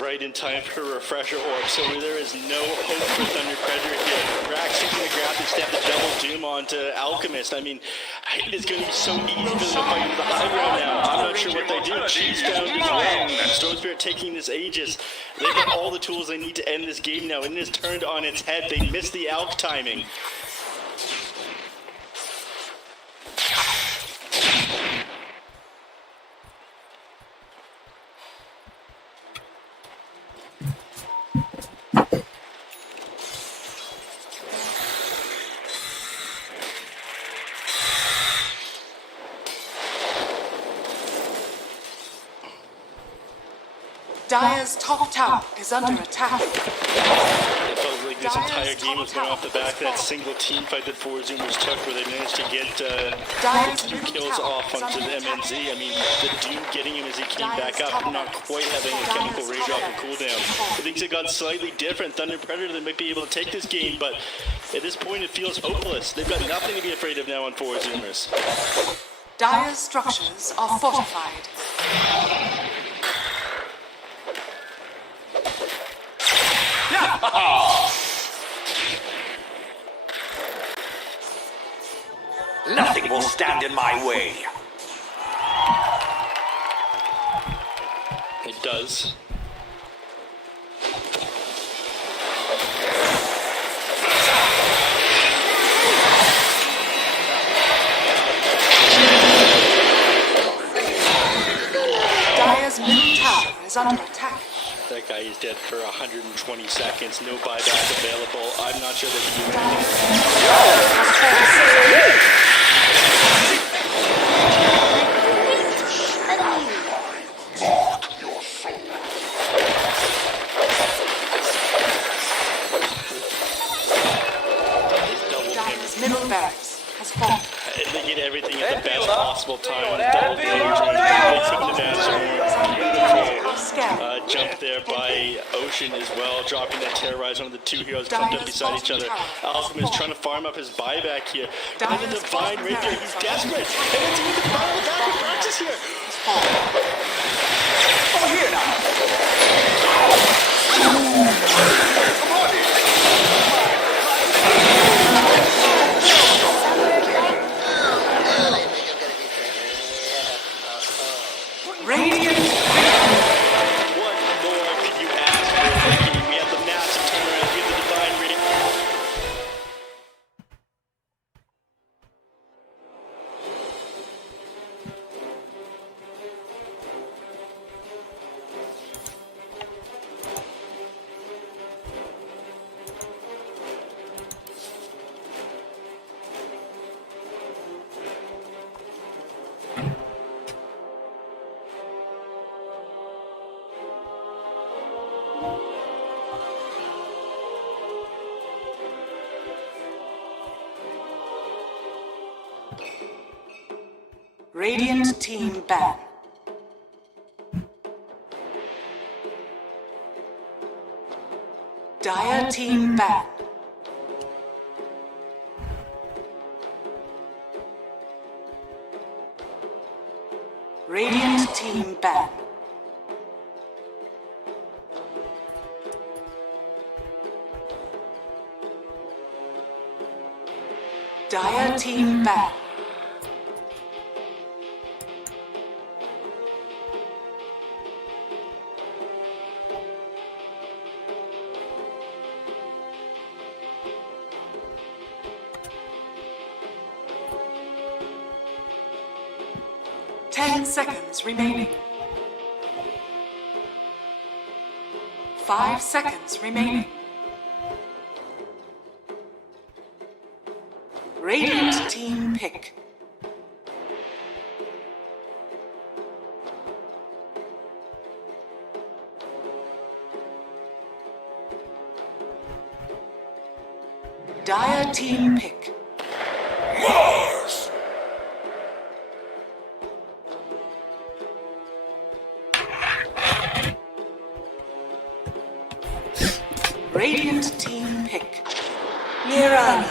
Right in time for a refresher orb, so there is no hope for Thunder Predator here. Braxton's going to grab the step the double doom onto Alchemist. I mean, it is going to be so easy for them to fight into the high ground now. I'm not sure what they do. Cheese found as well. Storm Spirit taking this Aegis. They've got all the tools they need to end this game now, and it is turned on its head. They missed the Alch timing. Dire's top tower is under attack. It felt like this entire game was going off the back of that single team fight that 4 Zoomers took, where they managed to get 2 kills off onto the MNZ. I mean, the Doom getting him as he came back up, not quite having a chemical rage off a cooldown. Things have got slightly different. Thunder Predator, they might be able to take this game, but at this point it feels hopeless. They've got nothing to be afraid of now on 4 Zoomers. Dire's structures are fortified. Nothing will stand in my way. It does. Dire's middle tower is under attack. That guy is dead for 120 seconds. No buyback available. I'm not sure they can do anything. barracks has fallen. They get everything at the best possible time. Double beautiful jump there by Ocean as well, dropping that terrorize. One of the two heroes clumped up beside each other. Alchemist trying to farm up his buyback here. And then the Divine right there, he's desperate. And it's even the final back with Roxas here. Over here now. Radiant. What more could you ask for? We have the massive turnaround, we have the Divine reading. Radiant team ban. Dire team ban. Radiant team ban. Dire team ban. Ten seconds remaining. 5 seconds remaining. Radiant team pick. Dire team pick. Mars! Radiant team pick. Mirana.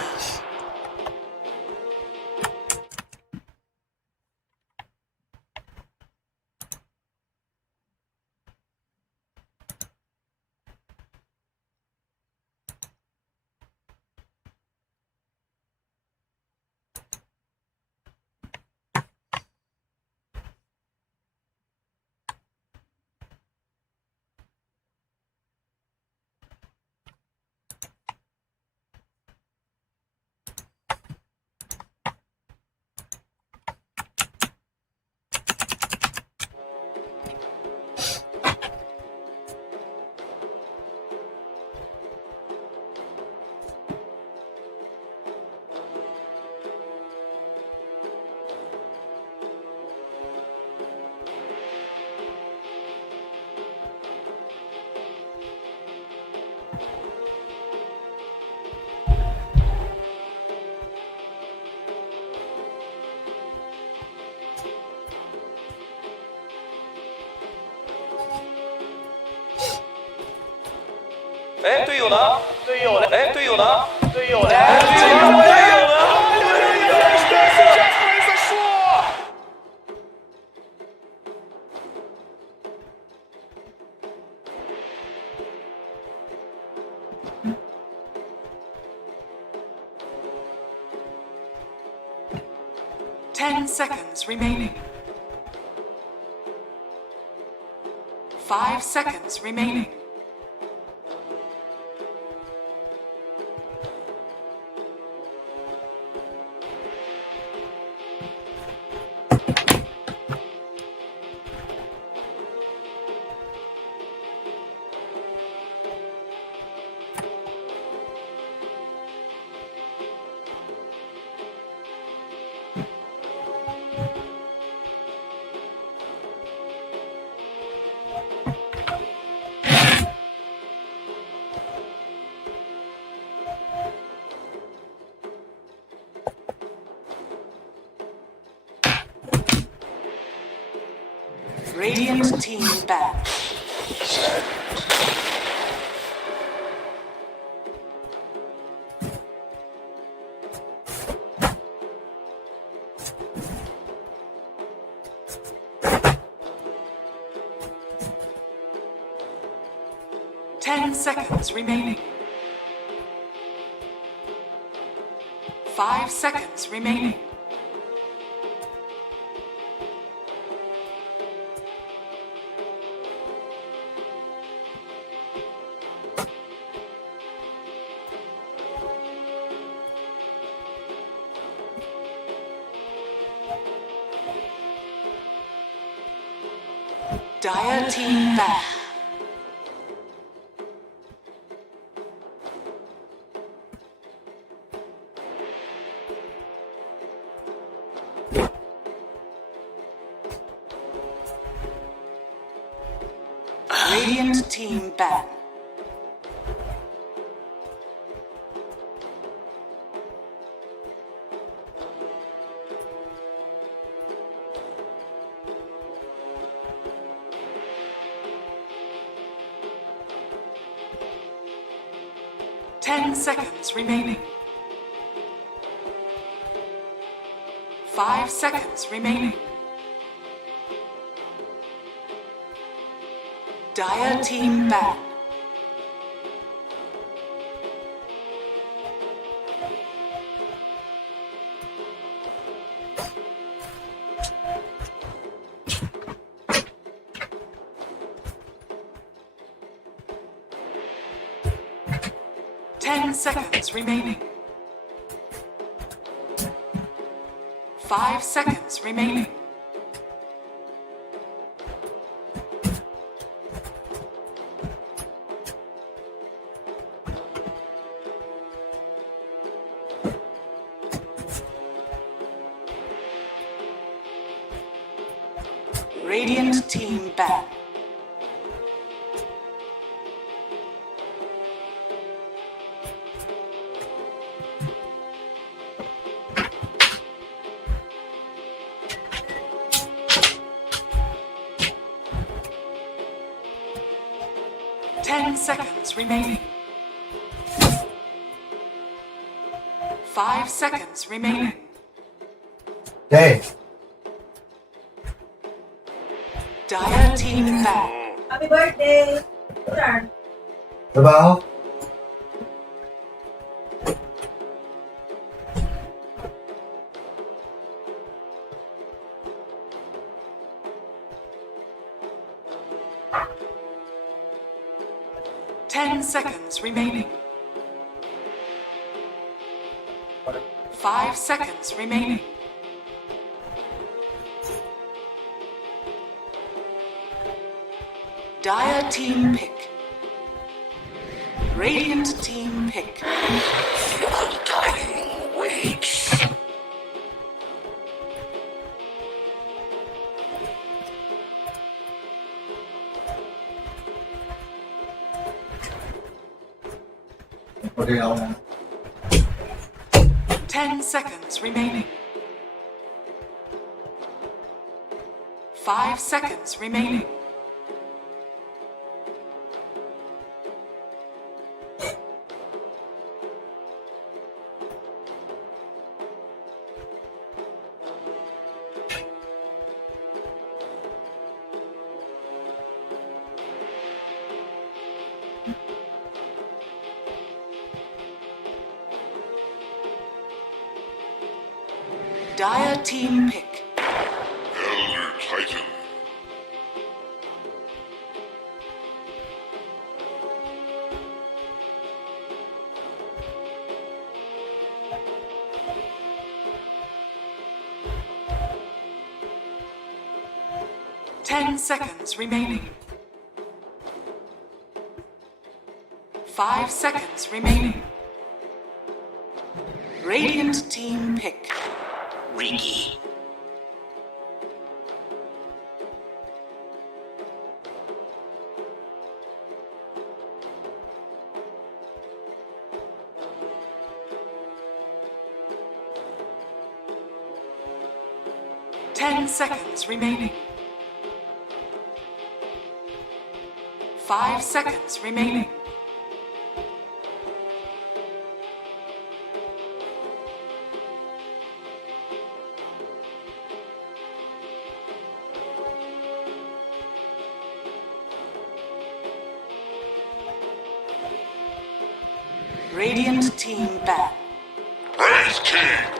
Ten seconds remaining. 5 seconds remaining. Radiant team ban. Ten seconds remaining. 5 seconds remaining. Dire team back. Radiant team ban. Ten seconds remaining. 5 seconds remaining. Dire team ban. Ten seconds remaining. 5 seconds remaining. Radiant team ban. Ten seconds remaining. 5 seconds remaining. Okay. Dire team ban. Happy birthday! Turn. Trabaho. Ten seconds remaining. 5 seconds remaining. Dire team pick. Radiant team pick. Undying waits. Okay, ako na. 10 seconds remaining. 5 seconds remaining. Dire team pick. Elder Titan. Ten seconds remaining. 5 seconds remaining. Radiant team pick. Riki. Ten seconds remaining. 5 seconds remaining. Radiant team ban. Praise King!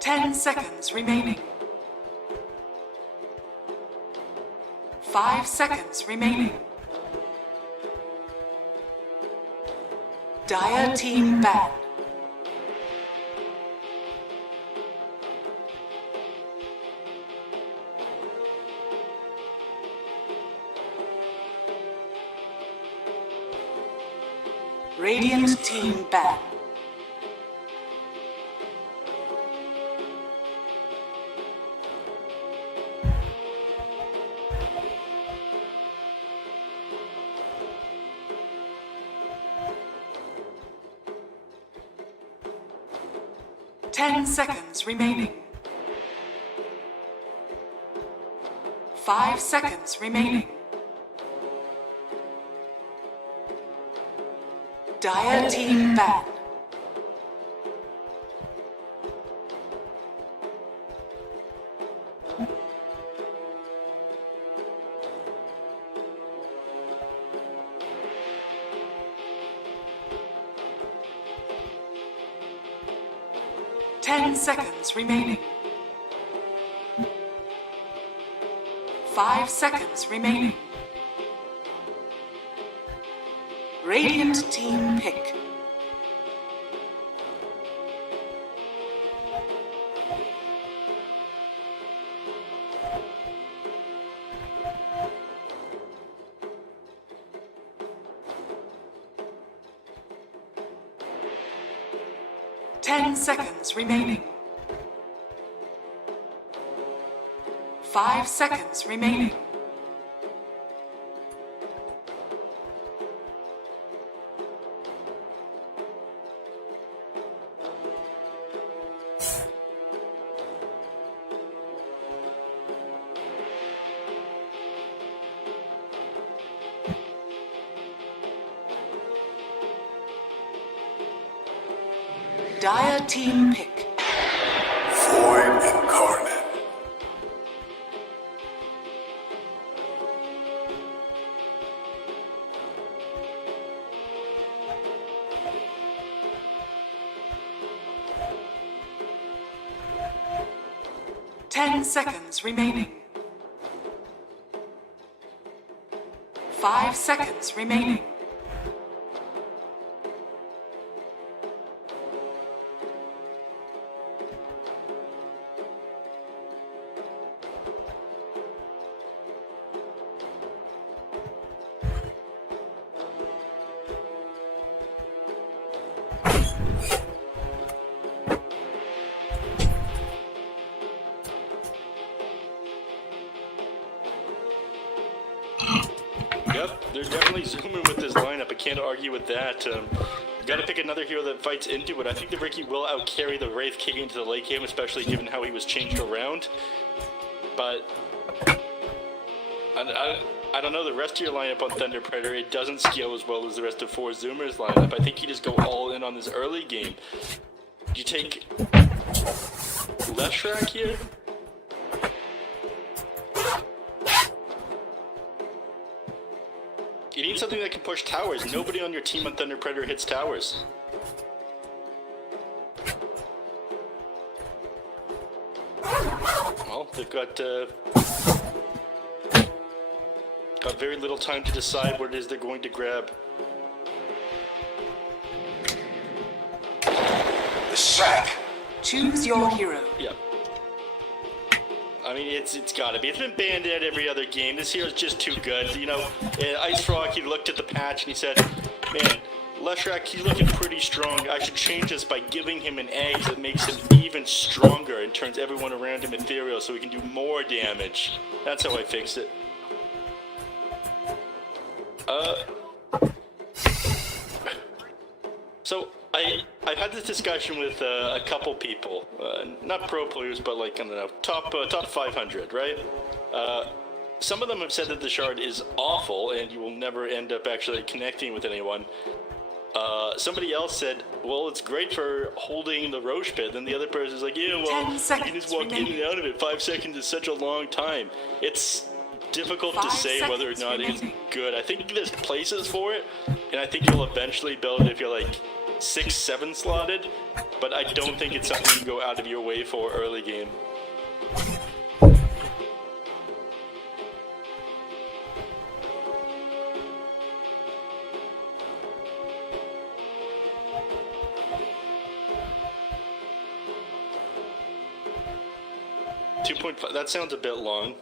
10 seconds remaining. 5 seconds remaining. Dire team ban. Radiant team ban. Ten seconds remaining. 5 seconds remaining. Dire team ban. Ten seconds remaining. 5 seconds remaining. Radiant team pick. Ten seconds remaining. 5 seconds remaining. Dire team pick. Void incarnate. Ten seconds remaining. 5 seconds remaining. Yep, they're definitely zooming with this lineup. I can't argue with that. Got to pick another hero that fights into it. I think the Ricky will outcarry the Wraith King into the late game, especially given how he was changed around. But I don't know, the rest of your lineup on Thunder Predator, it doesn't scale as well as the rest of 4 Zoomers lineup. I think you just go all in on this early game. Do you take Leshrac here? You need something that can push towers. Nobody on your team on Thunder Predator hits towers. Well, they've got very little time to decide what it is they're going to grab. The sack. Choose your hero. Yep. I mean, it's gotta be. It's been banned at every other game. This hero's just too good. You know, Ice Rock, he looked at the patch and he said, man, Leshrac, he's looking pretty strong. I should change this by giving him an egg that makes him even stronger and turns everyone around him ethereal so he can do more damage. That's how I fixed it. So I've had this discussion with a couple people, not pro players, but like, I don't know, top 500, right? Some of them have said that the shard is awful and you will never end up actually connecting with anyone. Somebody else said, well, it's great for holding the Roche pit. Then the other person is like, yeah, well, 10 you seconds can just walk in remaining. and out of it. 5 seconds is such a long time. It's difficult to 5 say whether or seconds not it's remaining. good. I think there's places for it, and I think you'll eventually build it if you're like 6, 7 slotted, but I don't think it's something you go out of your way for early game. That sounds a bit long.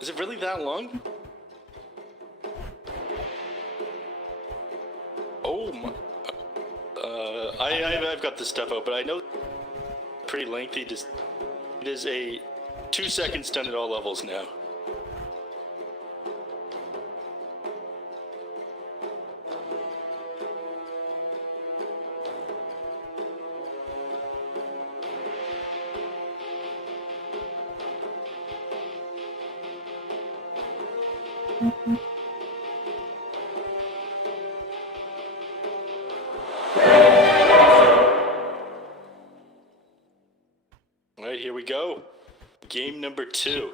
Is it really that long? Oh my. I've got this stuff out, but I know it's pretty lengthy. It is a 2 second stun at all levels now. All right, here we go. Game number 2.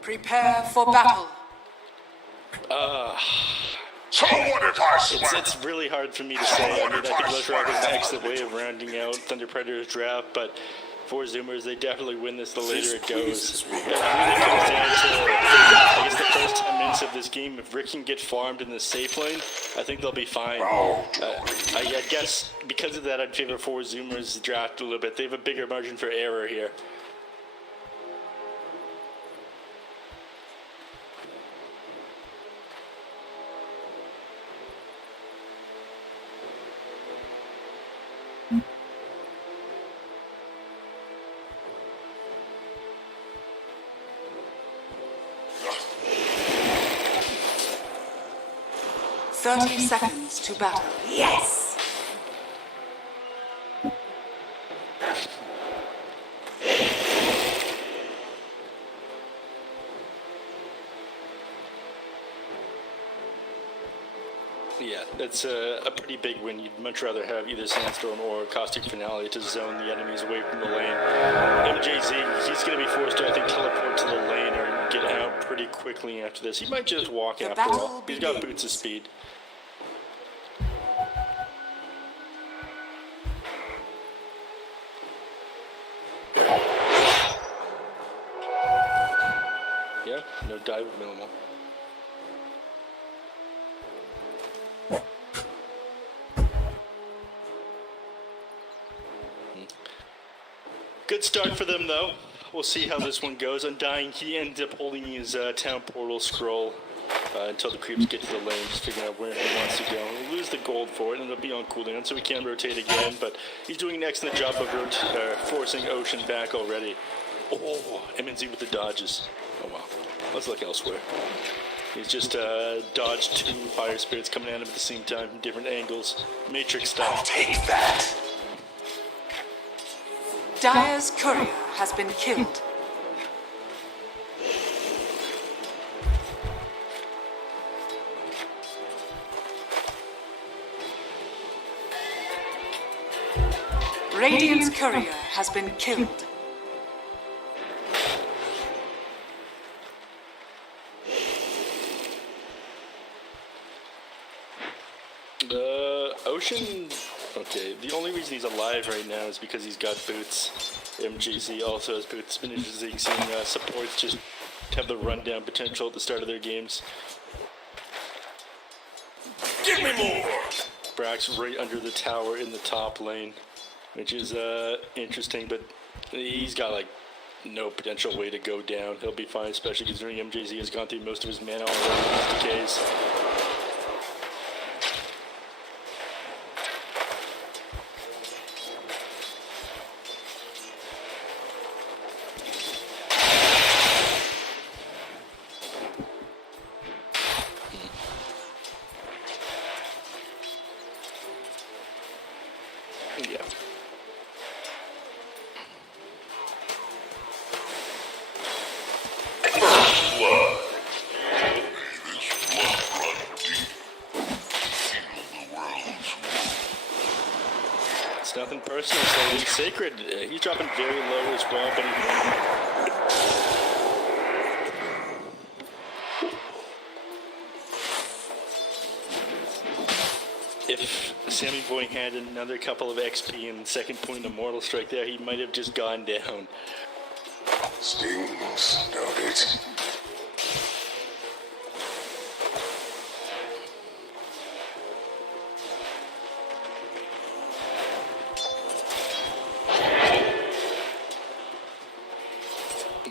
Prepare for battle. So what if I swear? It's really hard for me to say. I mean, I think Lushrock is an excellent way of rounding out Thunder Predator's draft, but for Zoomers, they definitely win this the later it goes. It really comes down to, I guess, the first 10 minutes of this game. If Rick can get farmed in the safe lane, I think they'll be fine. I guess because of that, I'd favor for Zoomers draft a little bit. They have a bigger margin for error here. Thirty seconds to battle. Yes! Yeah, that's a pretty big win. You'd much rather have either Sandstorm or Caustic Finale to zone the enemies away from the lane. MJZ, he's going to be forced to, I think, teleport to the lane or get out pretty quickly after this. He might just walk The after all. battle He's got begins. boots of speed. Yeah, no dive minimal. Good start for them, though. We'll see how this one goes. Undying, he ends up holding his town portal scroll until the creeps get to the lane, just figuring out where he wants to go. He'll lose the gold for it, and it'll be on cooldown, so he can't rotate again, but he's doing an excellent job of forcing Ocean back already. Oh, MNZ with the dodges. Oh, wow. Let's look elsewhere. He's just dodged 2 fire spirits coming at him at the same time from different angles. Matrix style. Take that! Dire's courier has been killed. Radiant's courier has been killed. Ocean, okay, the only reason he's alive right now is because he's got boots. MGZ also has boots. It's been interesting seeing supports just have the rundown potential at the start of their games. Give me more! Brax right under the tower in the top lane, which is interesting, but he's got like no potential way to go down. He'll be fine, especially considering MJZ has gone through most of his mana already in his decays. Yeah. It's nothing personal, so he's sacred. He's dropping very low as well, but if Sammy Boy had another couple of XP and second point Immortal Strike there, he might have just gone down. Stings, don't it?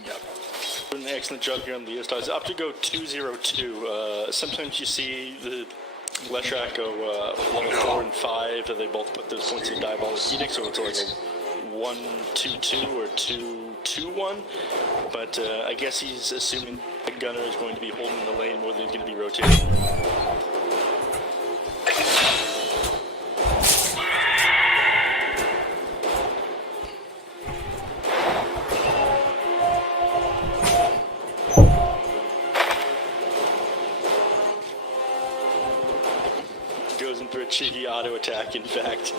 Yep. An excellent job here on Leo Stars. Up to go 2-0-2. Sometimes you see the Leshrac go level 4 and 5, and they both put those points in Diabolic Edict, so it's like a 1-2-2 or 2-2-1. But I guess he's assuming the Gunner is going to be holding the lane more than he's going to be rotating. Goes in for a cheeky auto attack, in fact.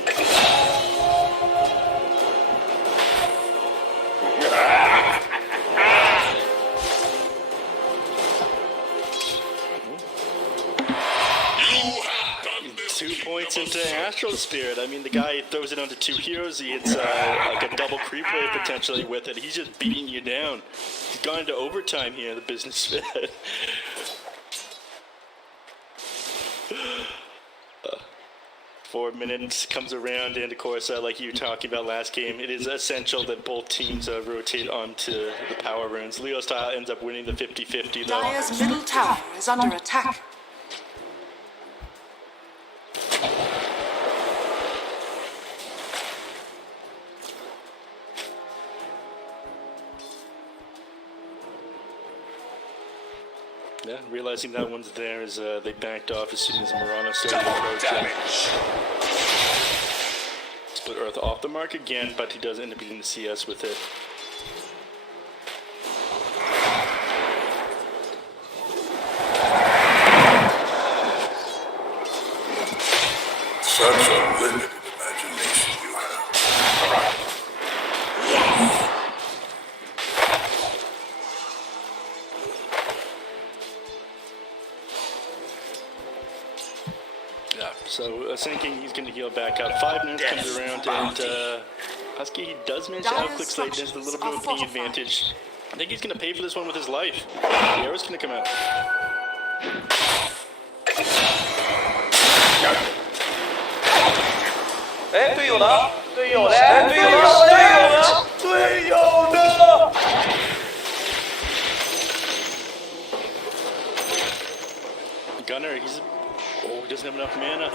Two points into Astral Spirit. I mean, the guy throws it onto two heroes. He hits like a double creep wave potentially with it. He's just beating you down. He's gone into overtime here, the business fit. 4 minutes comes around, and of course, like you were talking about last game, it is essential that both teams rotate onto the power runes. Leo Style ends up winning the 50-50 though. Dire's middle tower is under attack. Yeah, realizing that one's there as they backed off as soon as Mirana started approaching. Split Earth off the mark again, but he does end up getting the CS with it. Such a limited imagination you have. Yeah, so thinking he's going to heal back up. 5 minutes comes around, and Husky, he does manage to outclick Slade. There's a little bit of opening advantage. I think he's going to pay for this one with his life. The arrow's going to come out. Gunner, he doesn't have enough mana.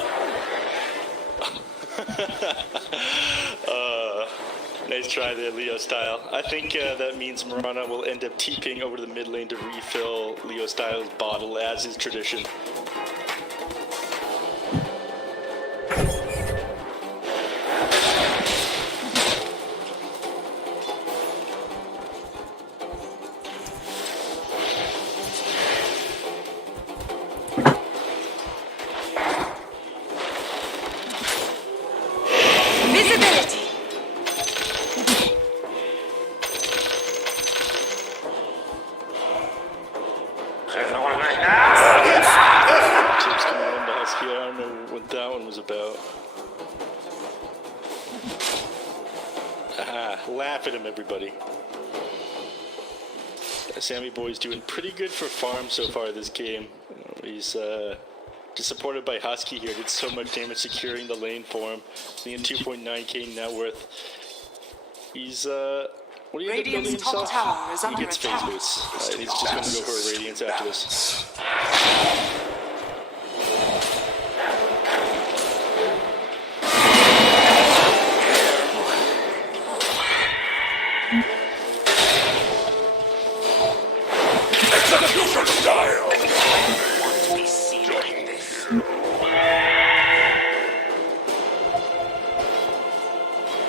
Nice try there, Leo Style. I think that means Mirana will end up TPing over to the mid lane to refill Leo Style's bottle, as is tradition. Visibility. Tips coming into Husky. I don't know what that one was about. Aha, laugh at him, everybody. Sammy Boy's doing pretty good for farm so far this game. He's just supported by Husky here. Did so much damage securing the lane for him. Being 2.9k net worth. He's one What do you end up building Radiant's top himself? tower is He under gets phase attack. boots. He's just going to go for a Radiance after this. Execution style!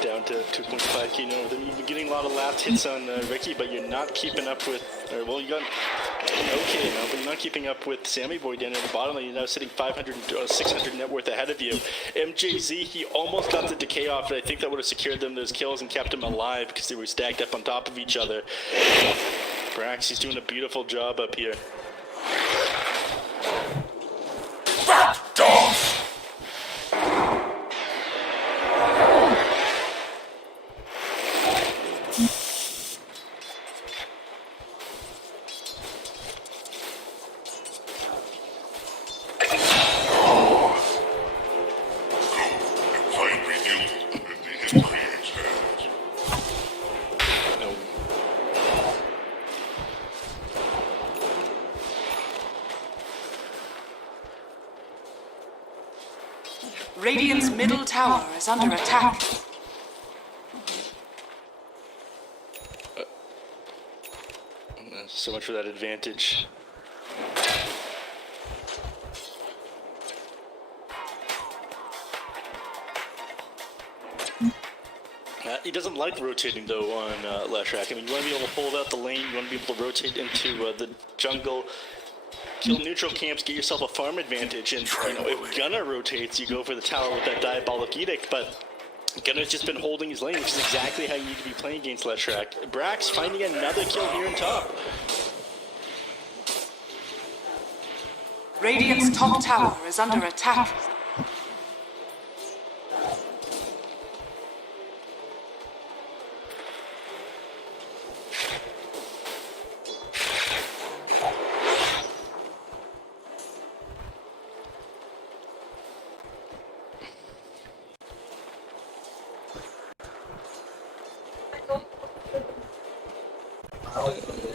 Down to 2.5k now. You've been getting a lot of last hits on Ricky, but you're not keeping up with, or well, you got okay now, but you're not keeping up with Sammy Boy down at the bottom. You're now sitting 500, 600 net worth ahead of you. MJZ, he almost got the decay off, but I think that would have secured them those kills and kept them alive because they were stacked up on top of each other. Brax, he's doing a beautiful job up here. Backed off! Fight renewed at the Increase hands. No. Radiant's middle tower is under attack. So much for that advantage. He doesn't like rotating though on Leshrac. I mean, you want to be able to hold out the lane, you want to be able to rotate into the jungle, kill neutral camps, get yourself a farm advantage, and you know, if Gunnar rotates, you go for the tower with that Diabolic Edict, but Gunnar's just been holding his lane, which is exactly how you need to be playing against Leshrac. Brax finding another kill here in top. Radiant's top tower is under attack.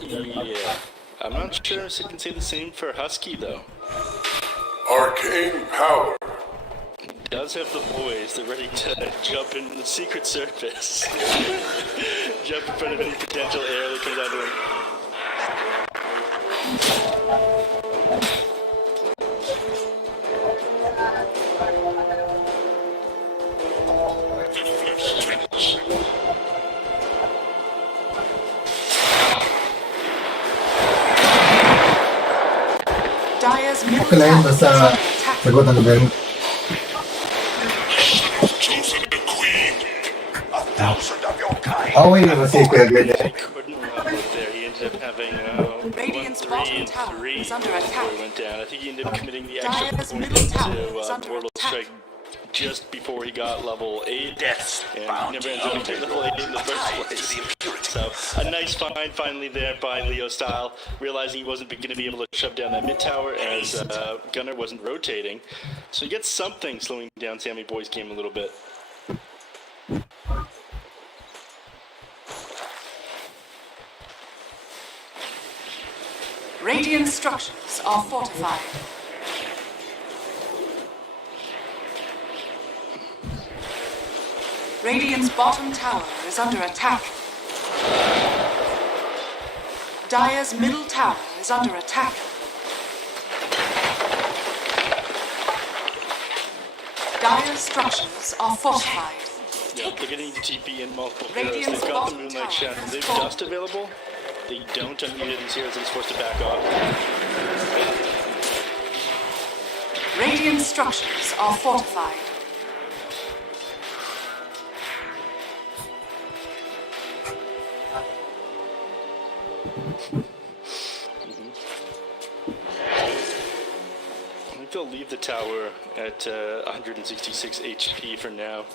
Yeah, I'm not sure if I can say the same for Husky though. Arcane power. Does have the boys, they're ready to jump in the secret surface. Jump in front of any potential air that comes out of them. Dire's middle Oke lah tower is basta under attack. sagot ng gobyerno. Chosen the queen. 1,000 of your kind. Ako yun kasi Kuya Gwen eh. Couldn't run right there. He ended up having Radiant's 1-3 bottom and tower 3 is under before attack. he went down. I think he ended up committing the extra Dire's point middle tower into is under Mortal attack. Strike just before he got level 8. Death's And he bound never ended up getting level 8 in the first place. So, a nice find finally there by Leo Style, realizing he wasn't going to be able to shove down that mid tower as Gunnar wasn't rotating. So he gets something slowing down Sammy Boy's game a little bit. Radiant structures are fortified. Radiant's bottom tower is under attack. Dire's middle tower is under attack. Dire's structures are fortified. Yeah, they're getting TP in multiple heroes. Radiant's They've got the bottom Moonlight tower Shaft. has They've fallen. dust available. They don't unmute these heroes, and he's forced to back off. Radiant structures are fortified. I think they'll leave the tower at 166 HP for now.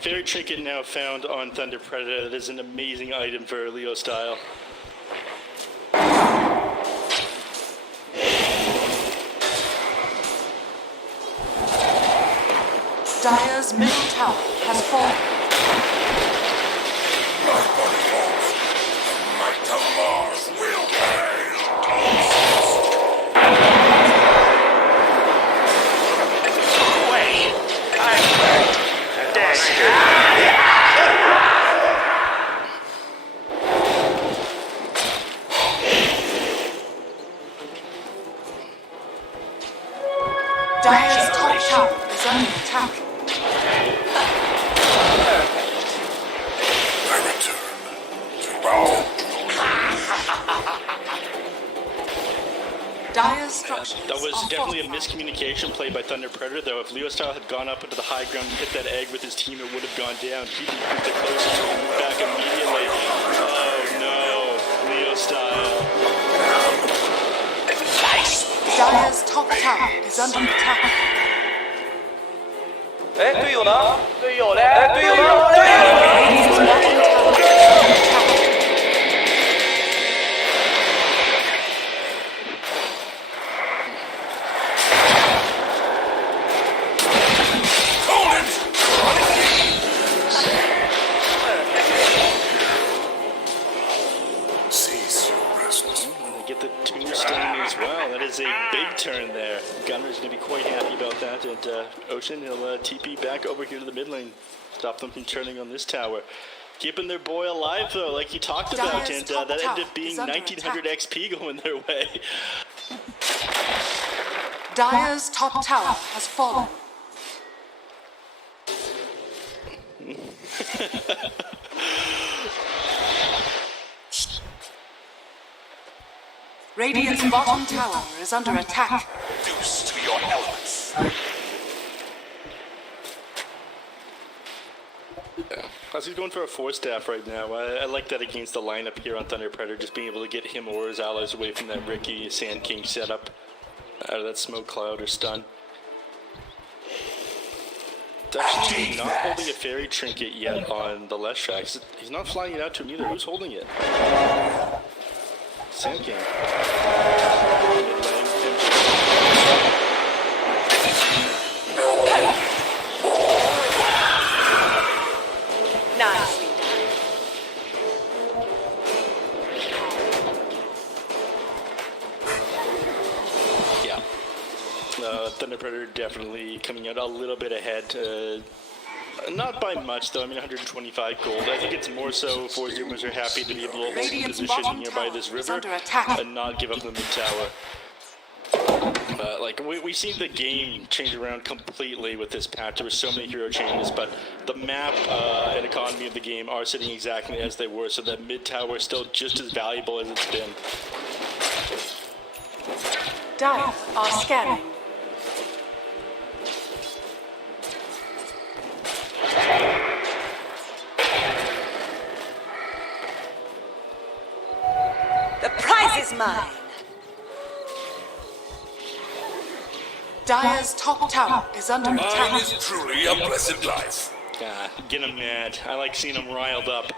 Fairy Trinket now found on Thunder Predator. That is an amazing item for Leo Style. Dire's middle tower has fallen. Might of Mars will Wait, I'm dead. Dire's top tower is under attack. I return to battle. Dire's structures That was are definitely a fortified. miscommunication play by Thunder Predator, though. If Leo Style had gone up into the high ground and hit that egg with his team, it would have gone down. He moved it closer to move back immediately. Oh no, Leo Style. Dire's top tower is under attack. 哎，队友呢？队友嘞？哎，队友呢？队友呢？ Radiant's bottom tower is under attack. Cease your restless And they get the tombstone as well. That is a big turn there. Gunner's going to be quite happy about that. And Ocean, he'll TP back over here to the mid lane. Stop them from turning on this tower. Keeping their boy alive, though, like he talked about. Dire's And top that ended tower up being is under 1900 attack. XP going their way. Dire's top tower has fallen. Radiant's bottom tower is under attack. reduce to your elements. Plus, he's going for a 4-staff right now. I like that against the lineup here on Thunder Predator, just being able to get him or his allies away from that Ricky Sand King setup, out of that smoke cloud or stun. It's actually not holding a fairy trinket yet on the left track. He's not flying it out to him either. Who's holding it? Sand King. Nicely done. Yeah. Thunder Predator definitely coming out a little bit ahead. Not by much, though. I mean, 125 gold. I think it's more so for Zoomers are happy to be able to hold Radiant's position bottom nearby tower this is river under attack. and not give up the mid tower. We've seen the game change around completely with this patch. There were so many hero changes, but the map and economy of the game are sitting exactly as they were, so that mid tower is still just as valuable as it's been. Dire are scanning. The prize is mine. Dire's top tower is under Mine attack. is truly a blessed life. Get him mad. I like seeing him riled up.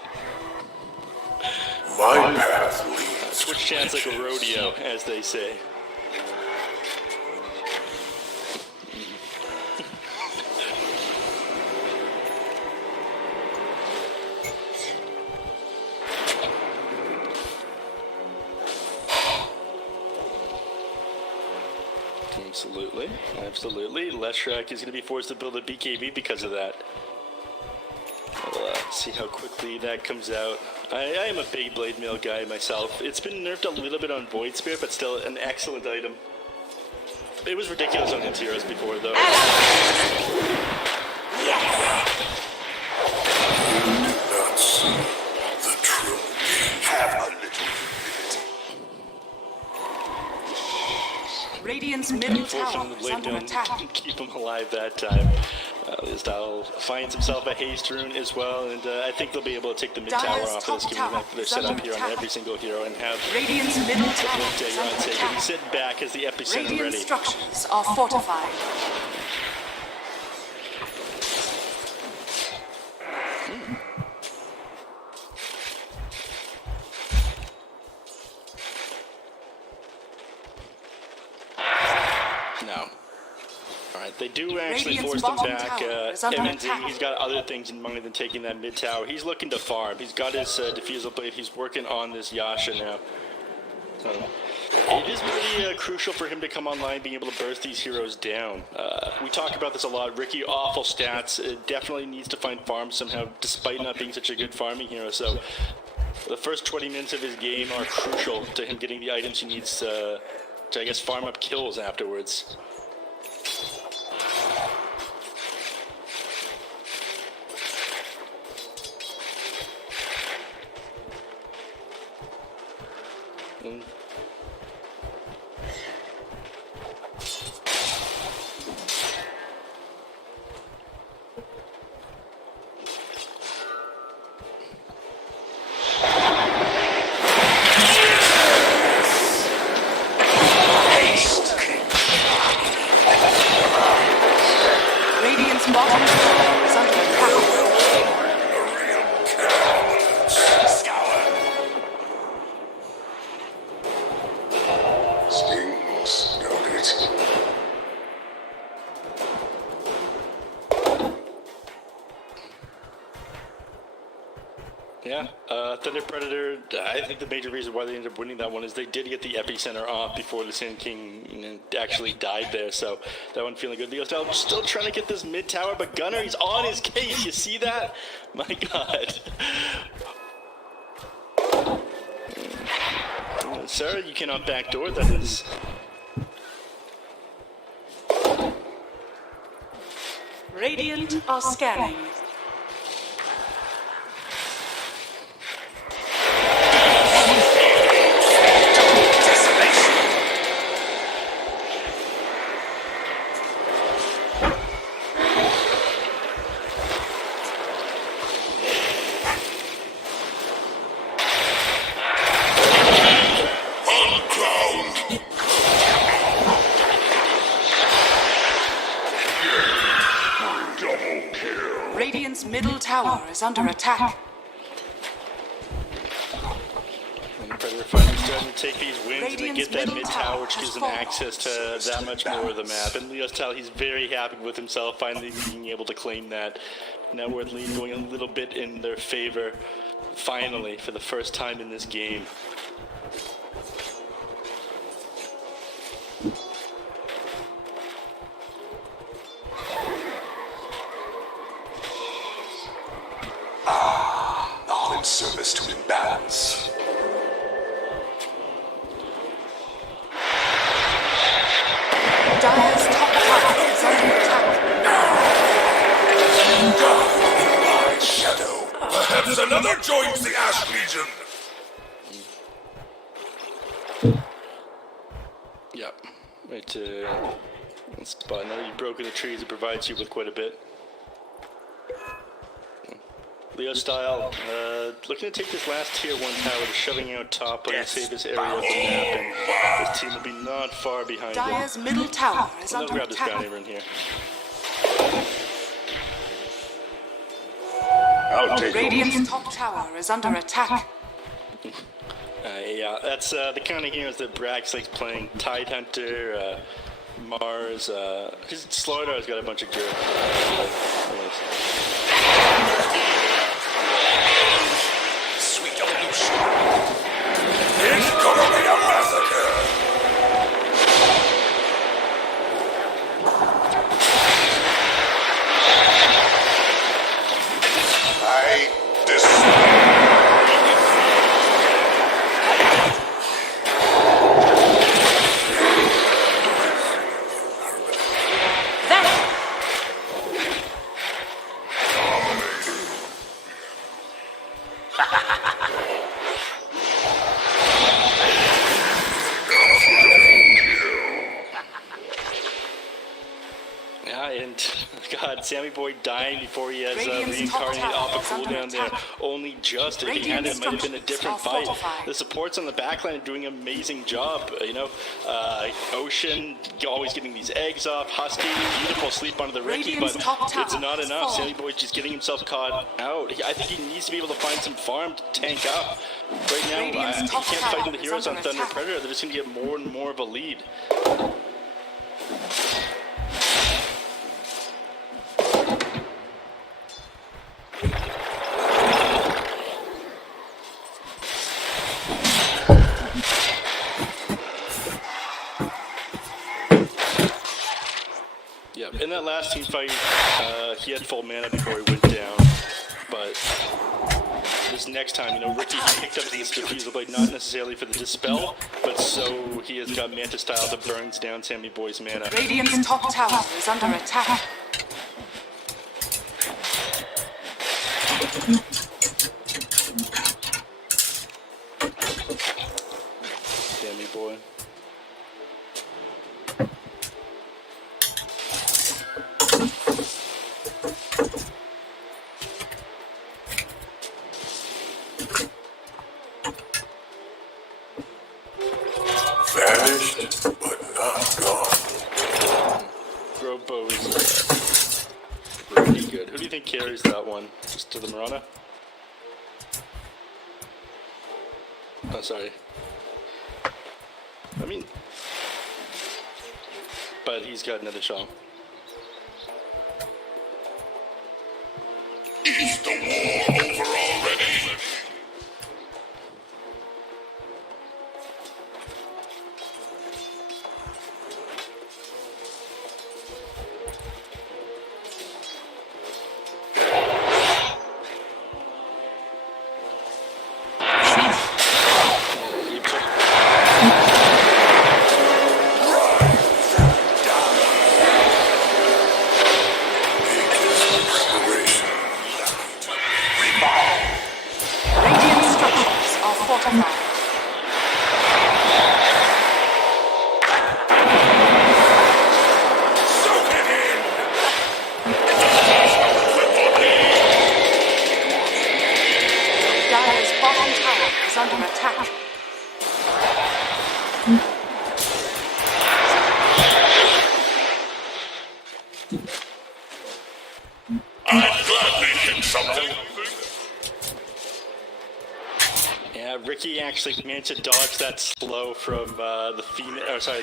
My path leads to Which chants like a rodeo, as they say. Absolutely, absolutely. Leshrac is going to be forced to build a BKB because of that. We'll see how quickly that comes out. I am a big Blade Mail guy myself. It's been nerfed a little bit on Void Spear, but still an excellent item. It was ridiculous on his heroes before, though. not see the true have a little Radiant's middle tower Unfortunately, is Blade under don't attack. keep him alive that time. Style finds himself a haste rune as well, and I think they'll be able to take the mid tower Dire's off top of this, given tower that they're is set up under here on attack. every single hero and have Radiant's middle tower is You're on under safe. attack. He's sitting back as the epicenter Radiant ready. structures are fortified. No. Alright, They do actually Radiant's force them bottom back. tower is under Evans, attack. he's got other things in mind than taking that mid tower. He's looking to farm. He's got his defusal blade. He's working on this Yasha now. So it is pretty crucial for him to come online, being able to burst these heroes down. We talk about this a lot. Ricky, awful stats. Definitely needs to find farms somehow, despite not being such a good farming hero. So the first 20 minutes of his game are crucial to him getting the items he needs to, I guess, farm up kills afterwards. Radiant's bottom tower is under attack. Stings, got it. Yeah, Thunder Predator, I think the major reason why they ended up winning that one is they did get the epicenter off before the Sand King actually died there, so that one feeling good. Leo still trying to get this mid tower, but Gunner, he's on his case, you see that? My god. Sir, you cannot backdoor, that is. Radiant are scanning. Radiant's middle tower is under attack. And the Predator finally starting to take these wins and they Radiant's get that middle mid tower, tower which has gives them fallen. access to that much more of the map. And Leo's Tal, he's very happy with himself, finally being able to claim that net worth lead, going a little bit in their favor, finally, for the first time in this game. All in service to imbalance. Dire's top tower is under attack. My shadow. Perhaps another joins the Ash Legion. Yep. Right, spot. Now that you've broken the trees, it provides you with quite a bit. Leo style, looking to take this last tier 1 tower, shoving out top and save this area of the map, and this team will be not far behind them. Dire's middle tower is I'll under grab this guy attack. over in here. I'll take Radiant's top tower is under attack. Yeah, that's the kind of heroes that Brax likes playing. Tidehunter, Mars, his Slidar's got a bunch of gear. sweet evolution. It's gonna be a massacre. I Yeah, and God, Sammy Boy dying before he has Radiant's top reincarnated tower off a is under cooldown there. attack. Only just. If he had it, it might have been a different Radiant fight. structures are fortified. The supports on the backline are doing an amazing job. Ocean always getting these eggs off. Husky, beautiful sleep onto the Ricky, Radiant's but top tower it's not has enough. fallen. Sammy Boy's just getting himself caught out. I think he needs to be able to find some farm to tank up. Right now, Radiant's he top can't fight tower with the is heroes on under Thunder attack. Predator. They're just going to get more and more of a lead. that last team fight, he had full mana before he went down. But this next time, Ricky picked up this Diffusal Blade, not necessarily for the Dispel, but so he has got Manta Style that burns down Sammy Boy's mana. Radiant's top tower is under attack. Sammy Boy. Vanished, but not gone. Grobo is pretty good. Who do you think carries that one? Just to the Marana? Oh, sorry. I mean... But he's got another shot. Is the war over already? Radiant structures are fortified. Dire's bottom tower is under attack. I'd gladly hit something. Yeah, Ricky actually managed to dodge that slow from the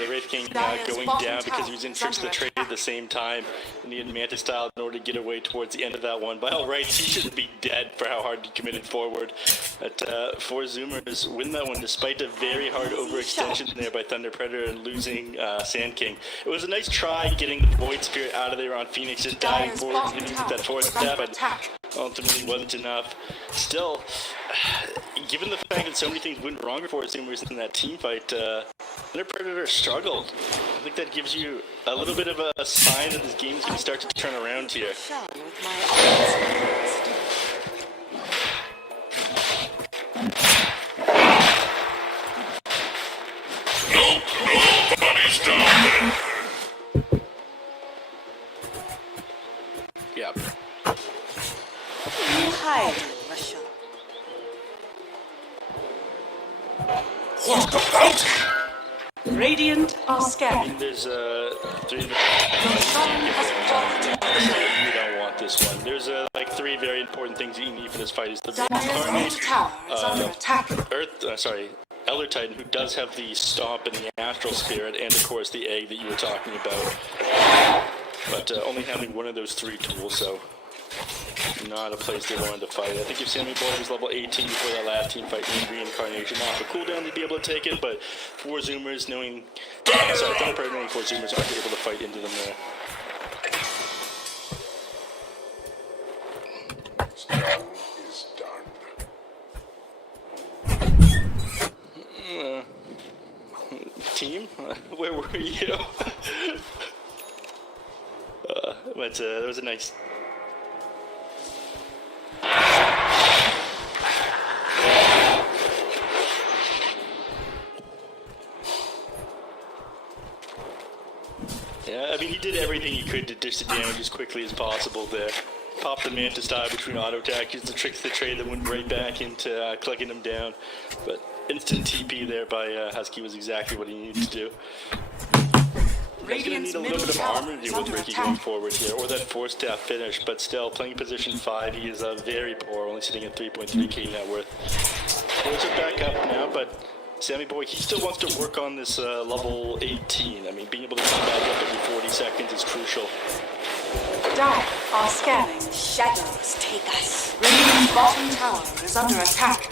Wraith King going down because he was in Tricks of the Trade at the same time, and he had Manta Style in order to get away towards the end of that one. By all rights, he should be dead for how hard he committed forward. But four Zoomers win that one despite a very hard overextension there by Thunder Predator and losing Sand King. It was a nice try getting the Void Spirit out of there on Phoenix, just diving forward and using that force step, but ultimately wasn't enough. Still, given the fact that so many things went wrong for Zoomers in that team fight, Thunder Predator struggled. I think that gives you a little bit of a sign that this game is going to start to turn around here. Shine with my eyes. Nobody's down there. Yeah. You hide, Russia. What about it? Radiant are scared. There's three. Your sun has fallen. You don't want this one. There's like three very important things that you need for this fight. Is the Dire's middle tower is under attack. Elder Titan, who does have the Stomp and the Astral Spirit, and of course the Egg that you were talking about. But only having one of those three tools, so not a place they wanted to fight. I think if Sammy Boy was level 18 before that last team fight in Reincarnation, off a cooldown to be able to take it, but four Zoomers knowing, Thunder Predator knowing four Zoomers aren't able to fight into them there. What's done is done. Team? Where were you? But that was a nice... Yeah, I mean, he did everything he could to dish the damage as quickly as possible there. Popped the Manta Style between auto attack, used the Tricks of the Trade that went right back into clucking him down. But instant TP there by Husky was exactly what he needed to do. He's going to need a little bit of armor to deal with Ricky going forward here, or that force staff finish, but still, playing position 5, he is very poor, only sitting at 3.3k net worth. Those are back up now, but Sammy Boy, he still wants to work on this level 18. I mean, being able to come back up every 40 seconds is crucial. Dire are scanning. Shadows take us. Radiant's bottom tower is under attack.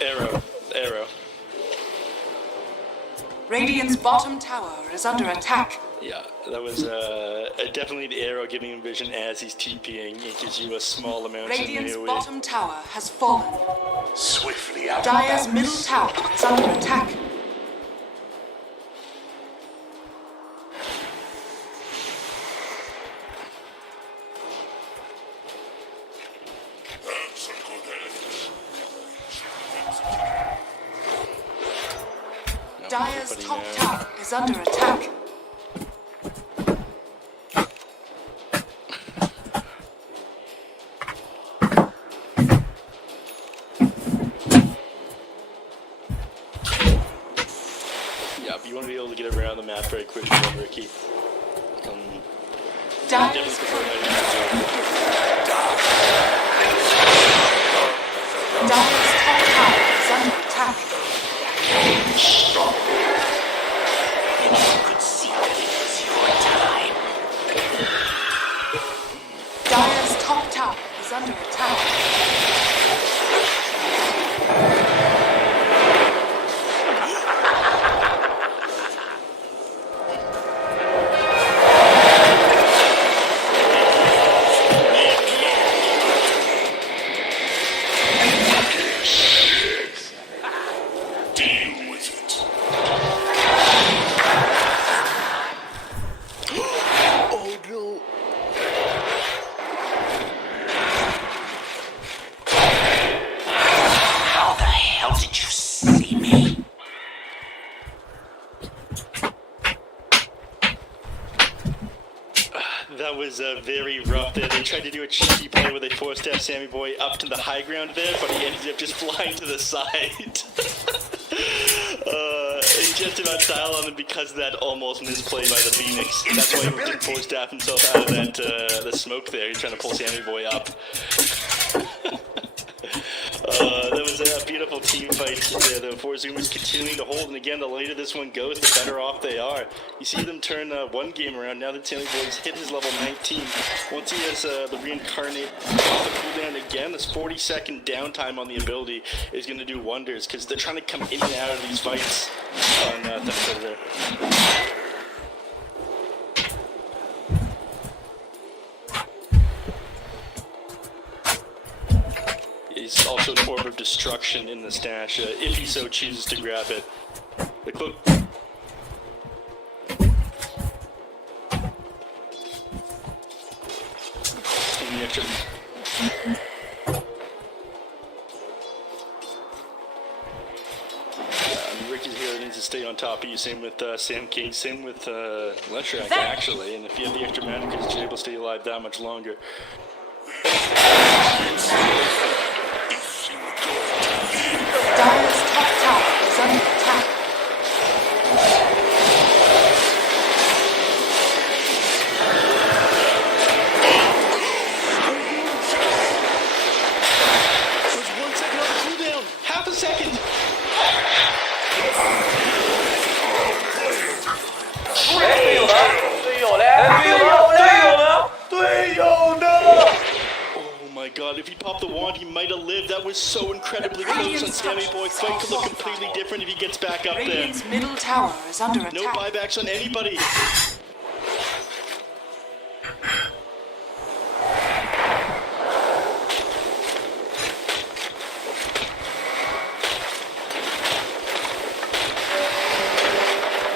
Arrow. Radiant's bottom tower is under attack. Yeah, that was definitely the arrow giving him vision as he's TPing. It gives you a small amount of Radiant's AoE. bottom tower has fallen. Swiftly out of Dire's bounds. middle tower is under attack. That's a good end. Dire's Putting, top tower is under attack. Yeah, but you want to be able to get around the map very quickly, Ricky. Dire's prefer front that Dire's top tower is under attack. You could see that it was your time. Dire's top tower is under attack. Deal with it. Oh no! How the hell did you see me? That was very rough there. They tried to do a cheeky play where they four-step Sammy Boy up to the high ground there, but he ended up just flying to the side. He just about style on him because of that almost misplay by the Phoenix. That's why he didn't four-step himself out of that the smoke there. He's trying to pull Sammy Boy up. That was a beautiful team fight there. The four Zoomers continuing to hold, and again, the later this one goes, the better off they are. You see them turn one game around now that Sammy Boy's hit his level 19. Once he has the reincarnate off the cooldown again, this 40-second downtime on the ability is going to do wonders because they're trying to come in and out of these fights on the Predator. He's also an orb of destruction in the stash if he so chooses to grab it. The cloak. And the extra. Ricky's here needs to stay on top of you. Same with Sam King. Same with Leshrak, actually. And if you have the extra mana, because you're able to stay alive that much longer. Dire's top tower is under attack. There's 1 second on the cooldown. Half a second. Oh my god, if he popped the wand, he might have lived. That was so incredibly close on Sammy Boy. Fight could look completely different if he gets back up there. Radiant's middle tower is under No attack. buybacks on anybody.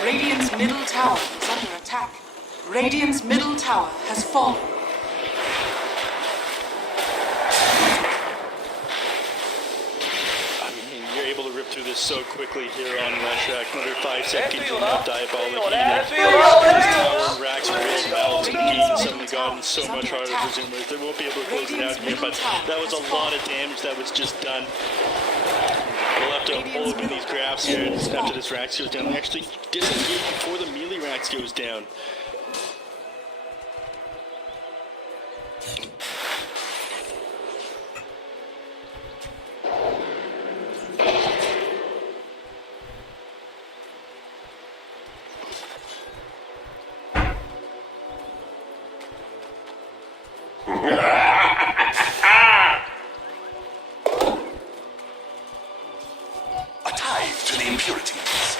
Radiant's middle tower is under attack. Radiant's middle tower has fallen. I mean, you're able to rip through this so quickly here on Leshrak. Another 5 seconds and that diabolic tower racks really melt and gain some of the gardens so much harder for Zoomers. They won't be able to close it out here, but that was a lot of damage that was just done. We'll have to open these graphs here after this Rax goes down. They actually disengage before the melee Rax goes down. A tithe to the impurities.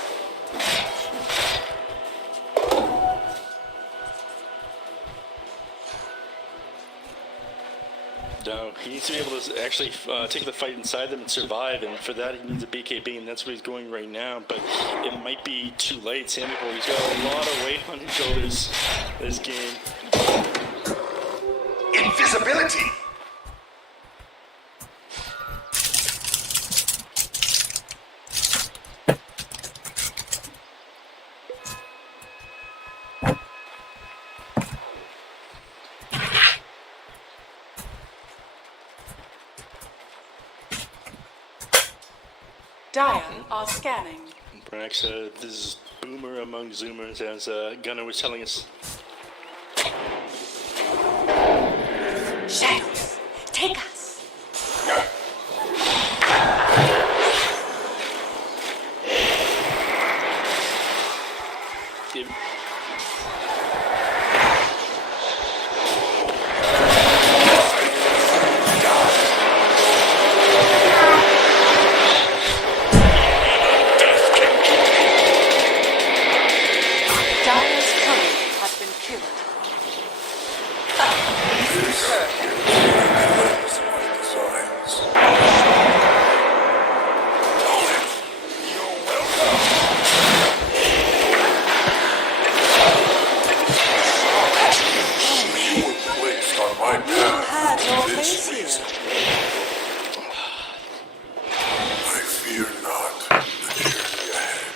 No, he needs to be able to actually take the fight inside them and survive, and for that he needs a BKB, and that's what he's going right now, but it might be too late. Sammy Boy, he's got a lot of weight on his shoulders this game. Invisibility! Dire are scanning. Brax, this is boomer among zoomers, as Gunnar was telling us. Shadows, take us. It- Dire's courier has been killed. Placed on my You path. had no This face here. I fear not the journey ahead.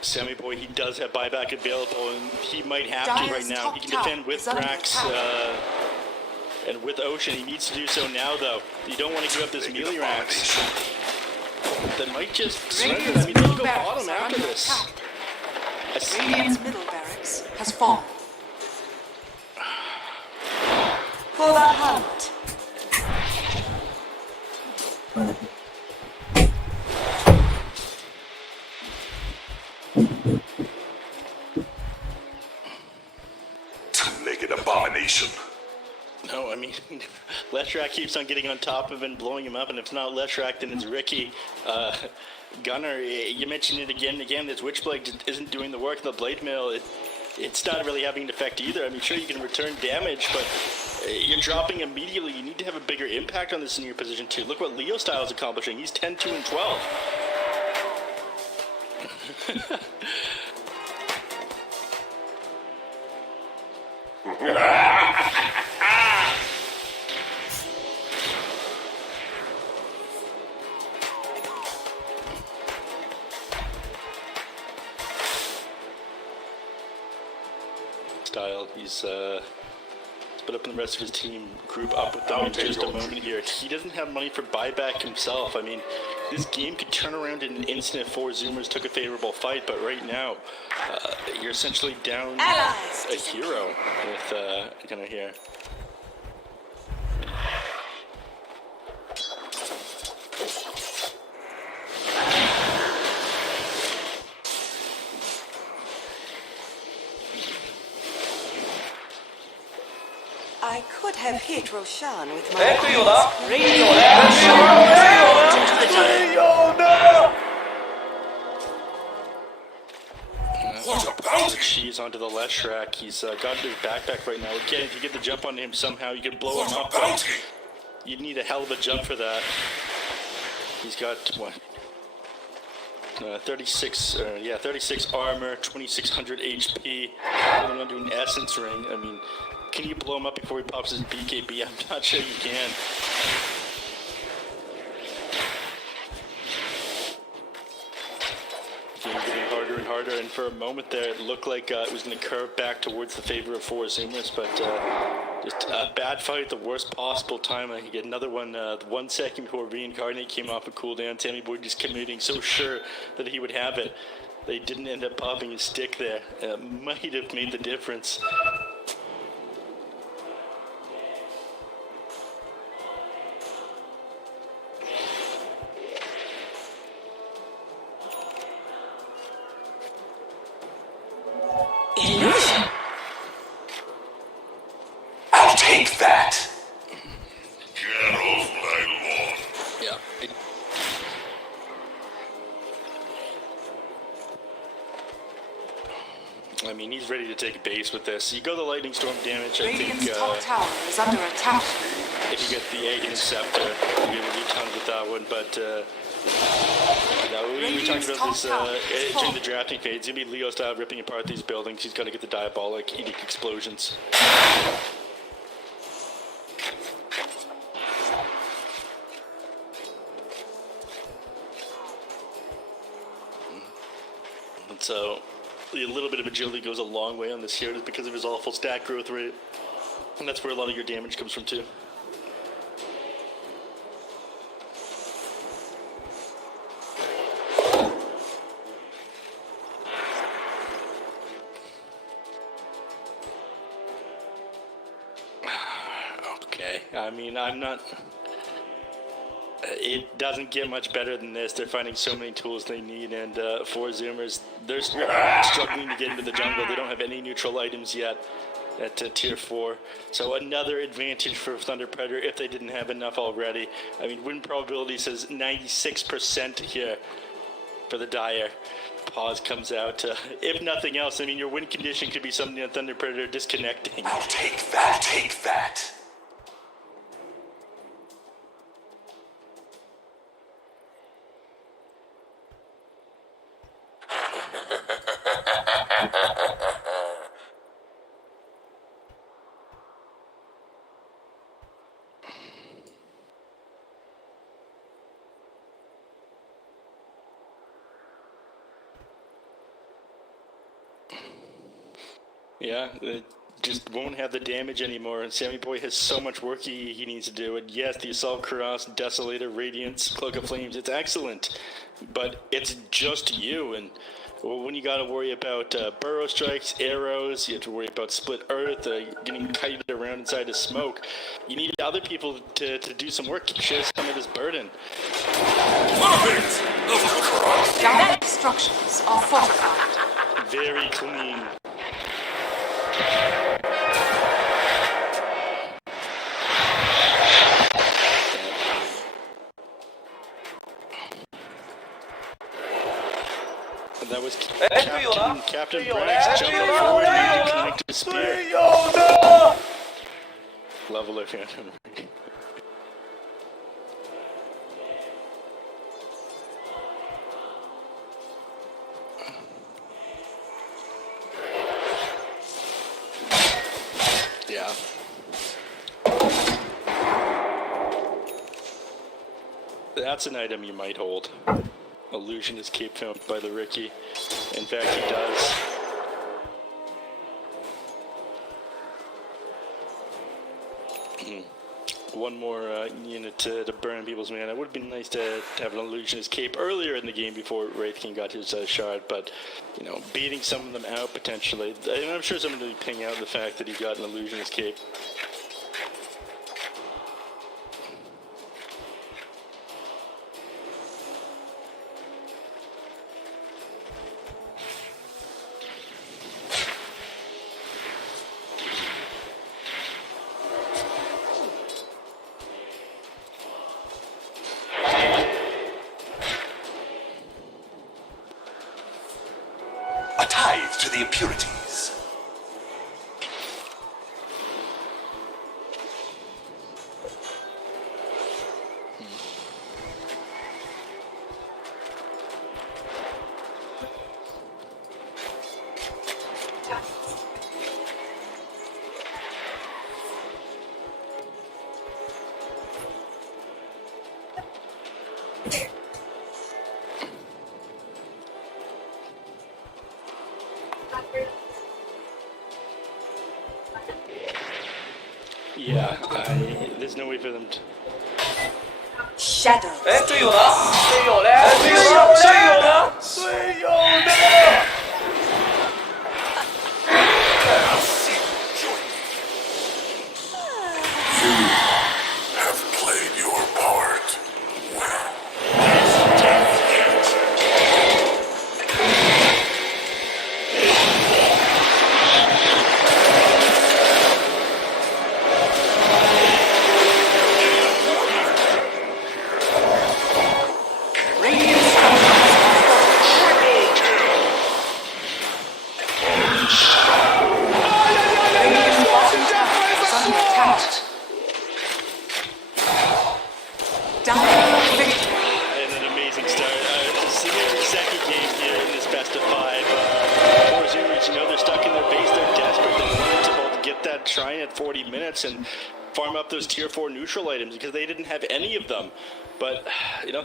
Sammy Boy, he does have buyback available, and he might have to Dire's right now. top He can tower defend with is under Brax attack. and with Ocean. He needs to do so now, though. You don't want to give up this melee racks. That might just surrender. I Radiant's mean, they'll middle go barracks bottom are after under this. attack. I see. Radiant's middle barracks has fallen. For the hunt. Two-legged abomination. No, I mean, Leshrac keeps on getting on top of him and blowing him up, and if it's not Leshrac, then it's Ricky. Gunnar, you mentioned it again and again, this Witchblade isn't doing the work. The Blade Mail, it's not really having an effect either. I mean, sure, you can return damage, but you're dropping immediately. You need to have a bigger impact on this in your position, too. Look what Leo Style is accomplishing. He's 10, 2, and 12. Style, he's split up in the rest of his team, group up with them in just a moment here. He doesn't have money for buyback himself. I mean, this game could turn around in an instant if four Zoomers took a favorable fight, but right now, you're essentially down Allies. a hero with Gunnar here. I could have hit Roshan with my 哎，队友呢？ eyes. 队友呢？ She's onto the Leshrac. He's got his backpack right now. Again, if you get the jump on him somehow, you can blow him up. But you'd need a hell of a jump for that. He's got what? 36 armor, 2600 HP. Going on to an essence ring. I mean, can you blow him up before he pops his BKB? I'm not sure you can. Game getting harder and harder, and for a moment there, it looked like it was going to curve back towards the favor of four Zoomers, but just a bad fight at the worst possible time. You get another one 1 second before Reincarnate came off a cooldown. Sammy Boy just committing, so sure that he would have it. They didn't end up popping his stick there. Might have made the difference. Illusion. I'll take that. Get off my lawn. Yeah. I mean, he's ready to take base with this. You go the lightning storm damage. I think Radiant's top tower is under attack. if you get the egg and the scepter, you're gonna do tons with that one. But we talked about this during the drafting phase. It's gonna be Leo style ripping apart these buildings. He's gonna get the diabolic edict explosions. And so a little bit of agility goes a long way on this here, just because of his awful stat growth rate, and that's where a lot of your damage comes from too. Okay, I mean, I'm not. It doesn't get much better than this. They're finding so many tools they need, and for Zoomers, they're struggling to get into the jungle. They don't have any neutral items yet at tier 4. So another advantage for Thunder Predator if they didn't have enough already. I mean, win probability says 96% here for the Dire. Pause comes out. If nothing else, I mean, your win condition could be something that Thunder Predator disconnecting. I'll take that. Take that. Yeah, it just won't have the damage anymore, and Sammy Boy has so much work he needs to do. And yes, the Assault Cuirass, Desolator, Radiance, Cloak of Flames, it's excellent, but it's just you, and when you got to worry about burrow strikes, arrows, you have to worry about split earth, getting kited around inside of smoke. You need other people to do some work, share some of this burden. Direct structures are fortified. Very clean. And that was Captain Brax jumping forward and connect to spear. Leveler Phantom. Yeah. That's an item you might hold. Illusion Escape found by the Ricky. In fact, he does. One more unit to burn people's mana. It would have been nice to have an Illusion Escape earlier in the game before Wraith King got his shard, but, you know, beating some of them out potentially. And I'm sure someone will be ping out the fact that he got an Illusion Escape. A tithe to the impurities. Yeah, there's no way for them to... Shadow. 哎，队友呢？队友嘞？队友呢？队友呢？队友呢？ Have played your part well. Radiant structures are fortified. that shrine at 40 minutes and farm up those tier 4 neutral items because they didn't have any of them. But,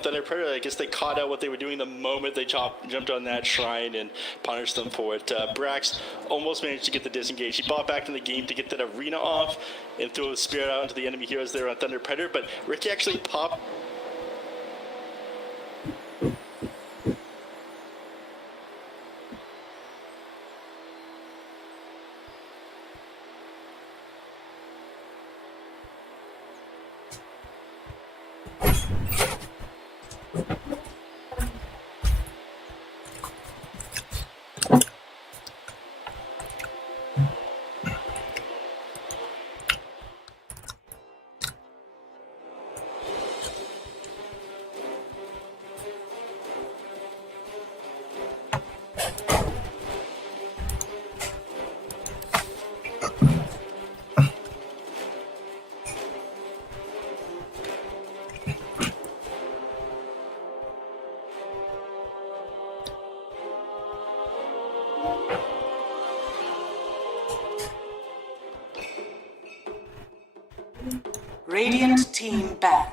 Thunder Predator, I guess they caught out what they were doing the moment they jumped on that shrine and punished them for it. Brax almost managed to get the disengage. He bought back in the game to get that arena off and throw the spirit out into the enemy heroes there on Thunder Predator, but Ricky actually popped. Radiant team ban.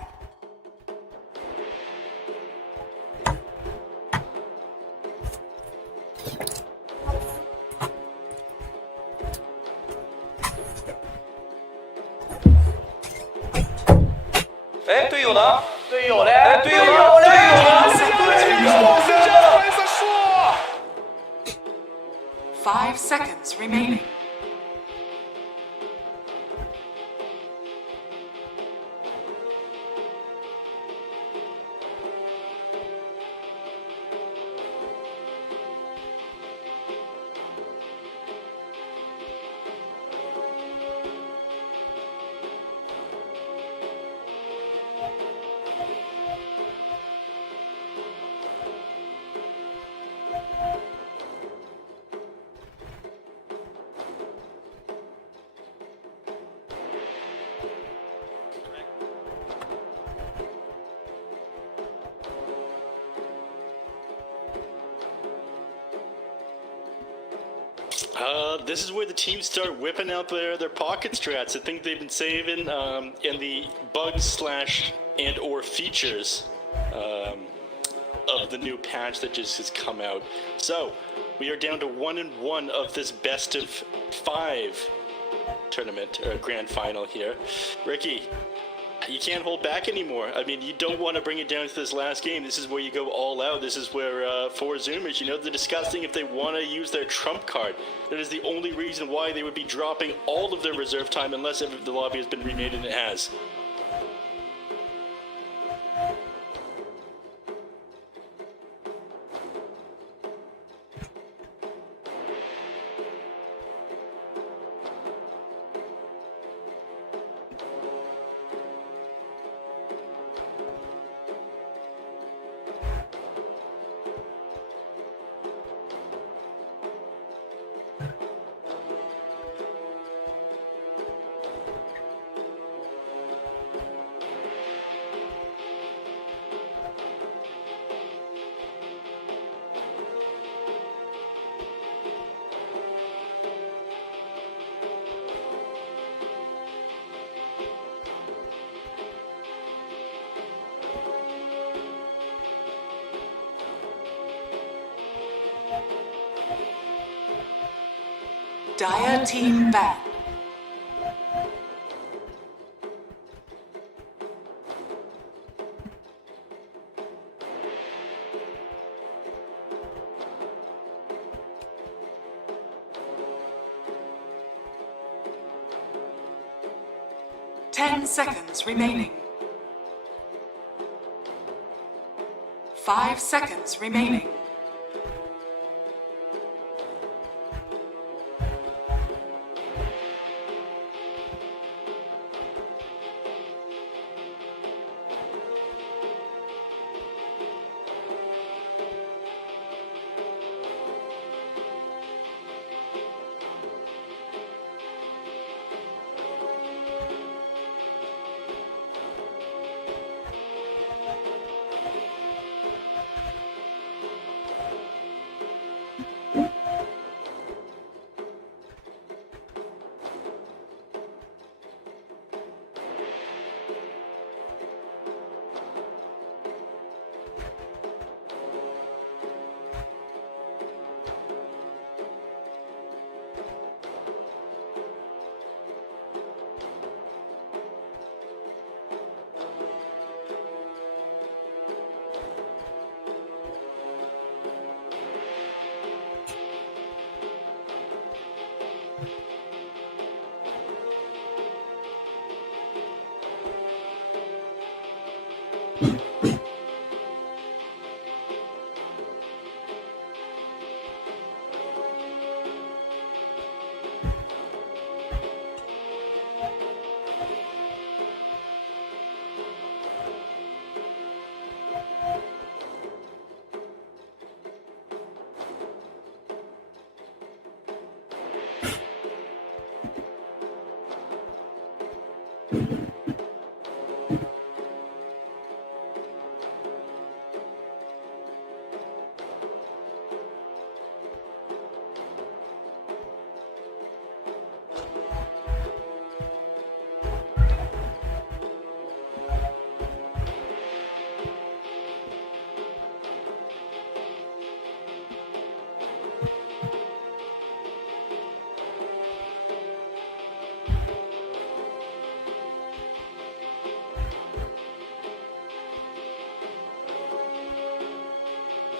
Eh, 队友呢？队友嘞？哎，队友呢？队友呢？队友是这样回事说。 5 seconds remaining. This is where the teams start whipping out their pocket strats. I think they've been saving in the bugs / and or features of the new patch that just has come out. So we are down to 1-1 of this best of 5 tournament or grand final here. Ricky, you can't hold back anymore. I mean, you don't want to bring it down to this last game. This is where you go all out. This is where, for Zoomers, they're discussing if they want to use their trump card. That is the only reason why they would be dropping all of their reserve time unless the lobby has been remade, and it has. Dire team ban. Ten seconds remaining. 5 seconds remaining.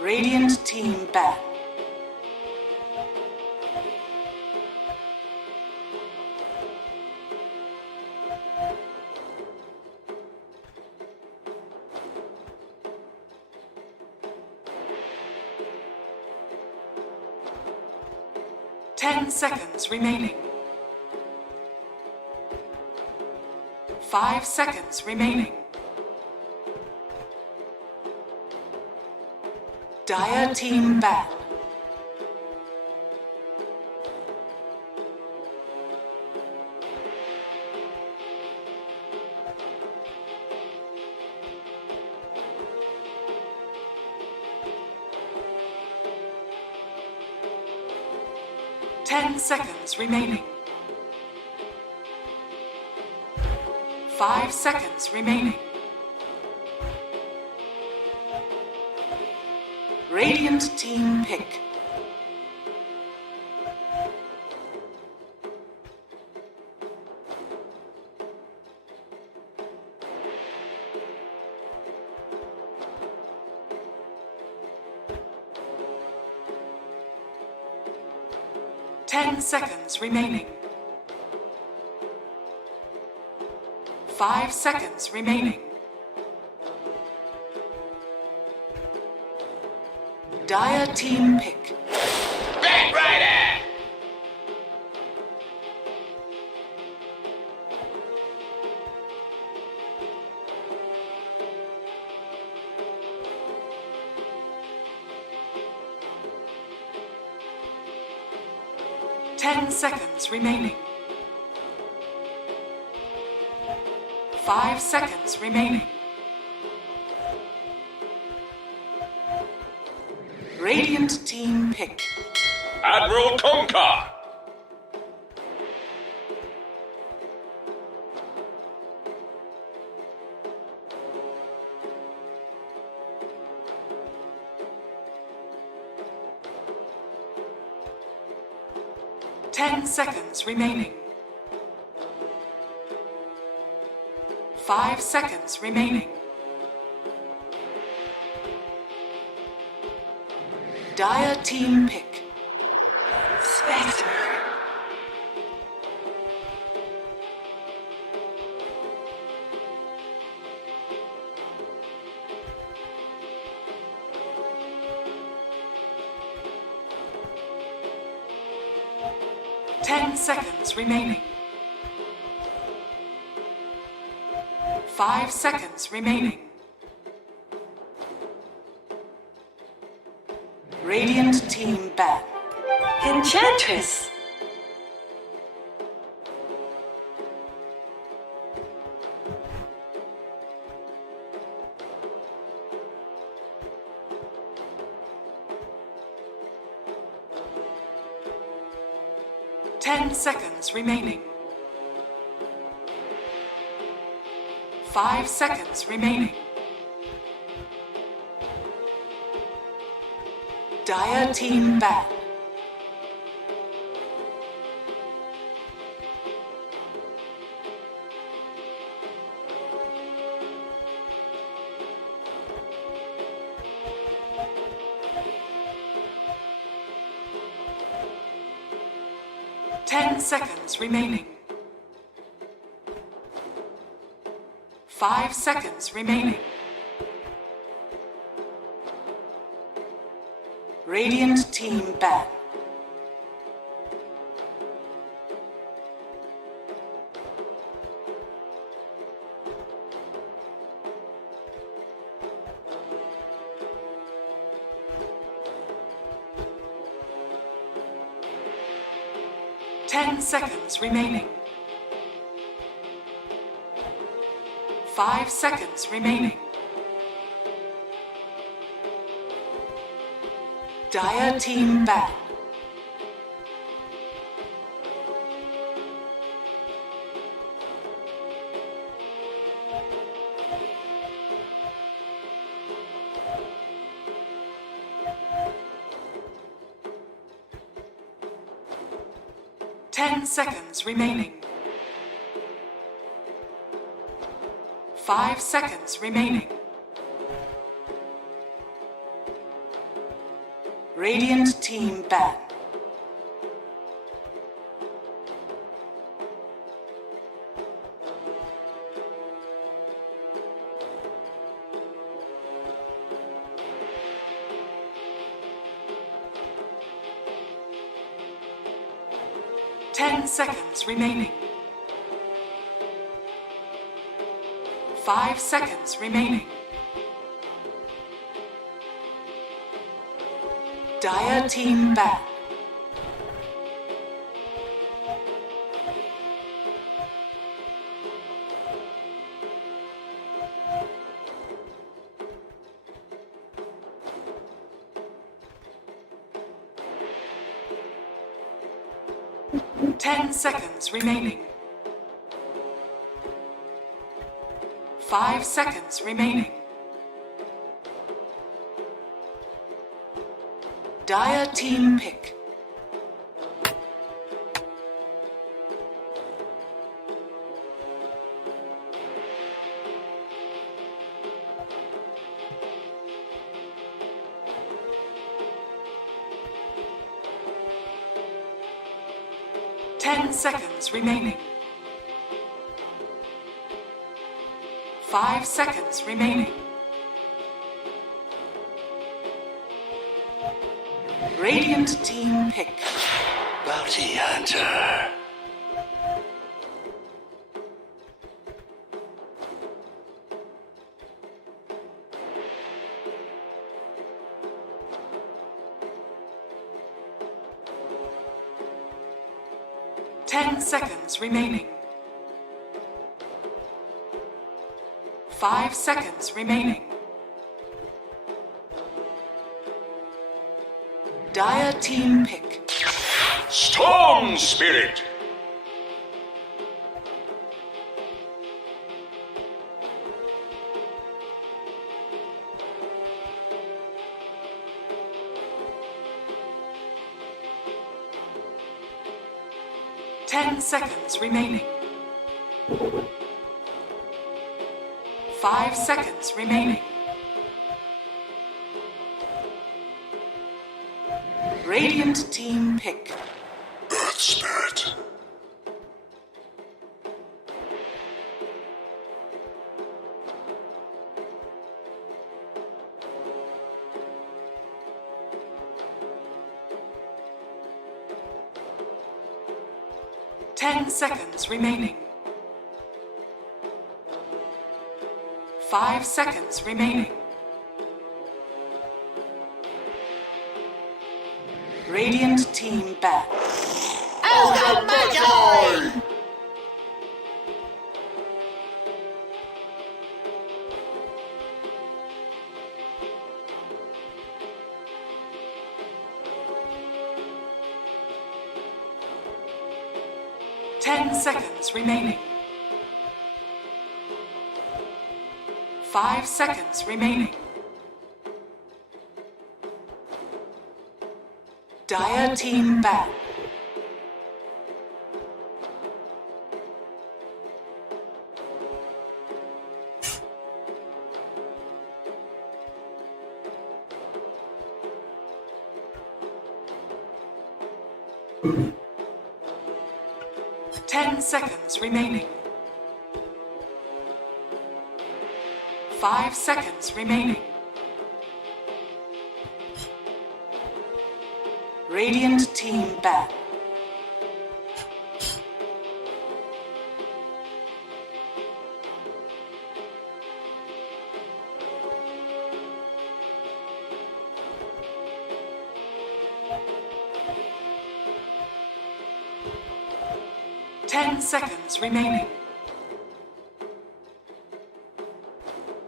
Radiant team ban. Ten seconds remaining. 5 seconds remaining. Dire team ban. Ten seconds remaining. 5 seconds remaining. Radiant team pick. Ten seconds remaining. 5 seconds remaining. Dire team pick. Back Rider! Ten seconds remaining. 5 seconds remaining. Radiant team pick. Admiral Conker. 10 seconds remaining. 5 seconds remaining. Dire team pick. Spectre. Ten seconds remaining. 5 seconds remaining. Radiant team ban. Enchantress! 10 seconds remaining. 5 seconds remaining. Dire team ban. Ten seconds remaining. 5 seconds remaining. Radiant team ban. Ten seconds remaining. 5 seconds remaining. Dire team ban. Ten seconds remaining. 5 seconds remaining. Radiant team ban. Ten seconds remaining. 5 seconds remaining. Dire team ban. Ten seconds remaining. 5 seconds remaining. Dire team pick. Ten seconds remaining. 5 seconds remaining. Radiant team pick. Bounty Hunter. Ten seconds remaining. 5 seconds remaining. Dire team pick. Storm Spirit! Ten seconds remaining. 5 seconds remaining. Radiant team pick. Earth Spirit. Ten seconds remaining. 5 seconds remaining. Radiant team ban. Out of Magi! 10 seconds remaining. 5 seconds remaining. Dire team ban. Ten seconds remaining. 5 seconds remaining. Radiant team ban. Ten seconds remaining.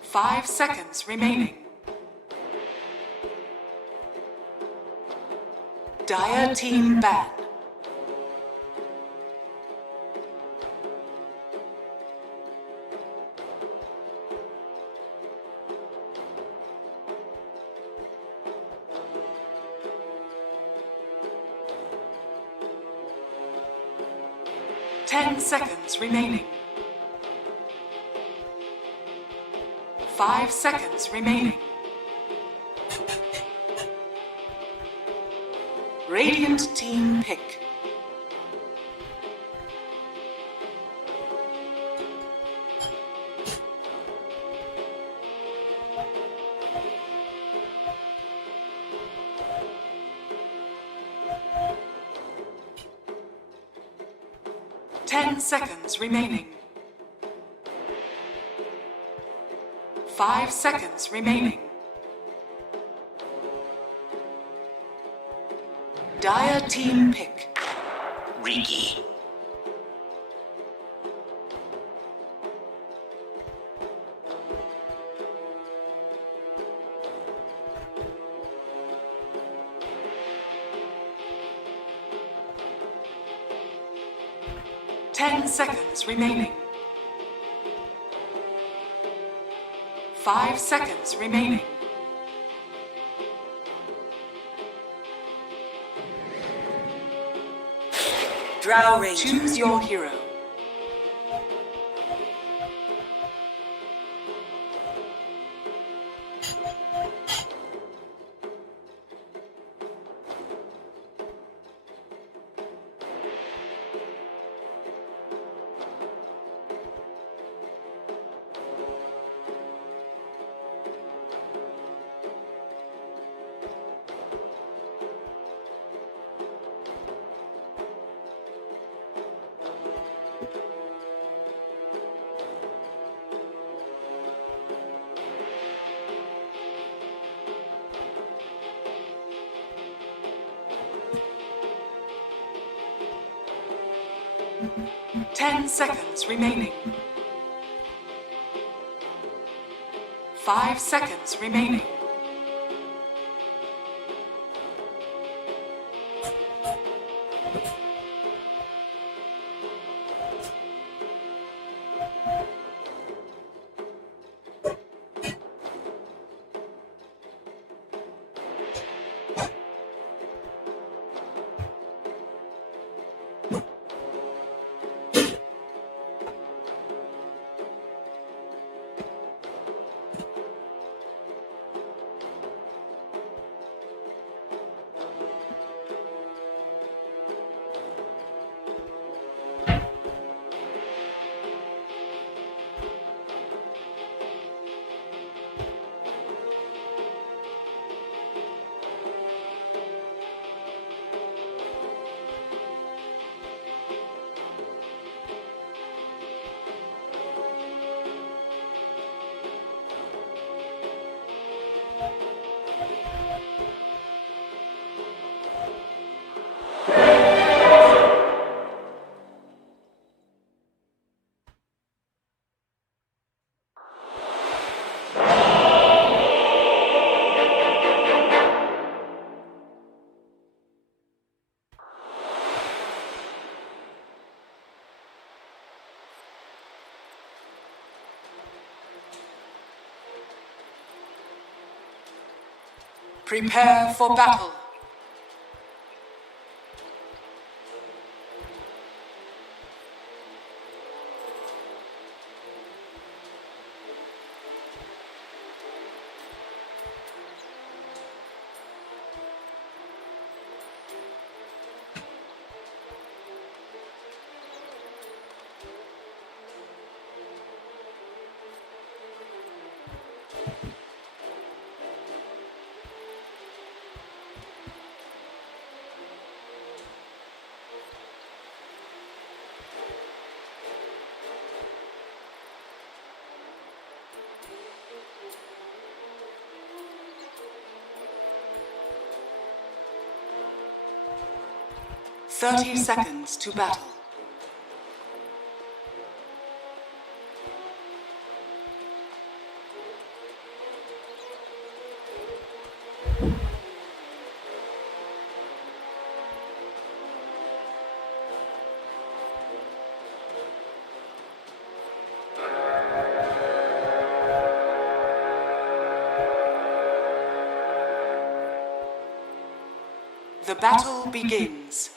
5 seconds remaining. Dire team ban. Ten seconds remaining. 5 seconds remaining. Radiant team pick. Ten seconds remaining. 5 seconds remaining. Dire team pick. Riki. Ten seconds remaining. 5 seconds remaining. Drow Ranger. Choose your hero. Ten seconds remaining. 5 seconds remaining. Prepare for battle. Thirty seconds to battle. The battle begins.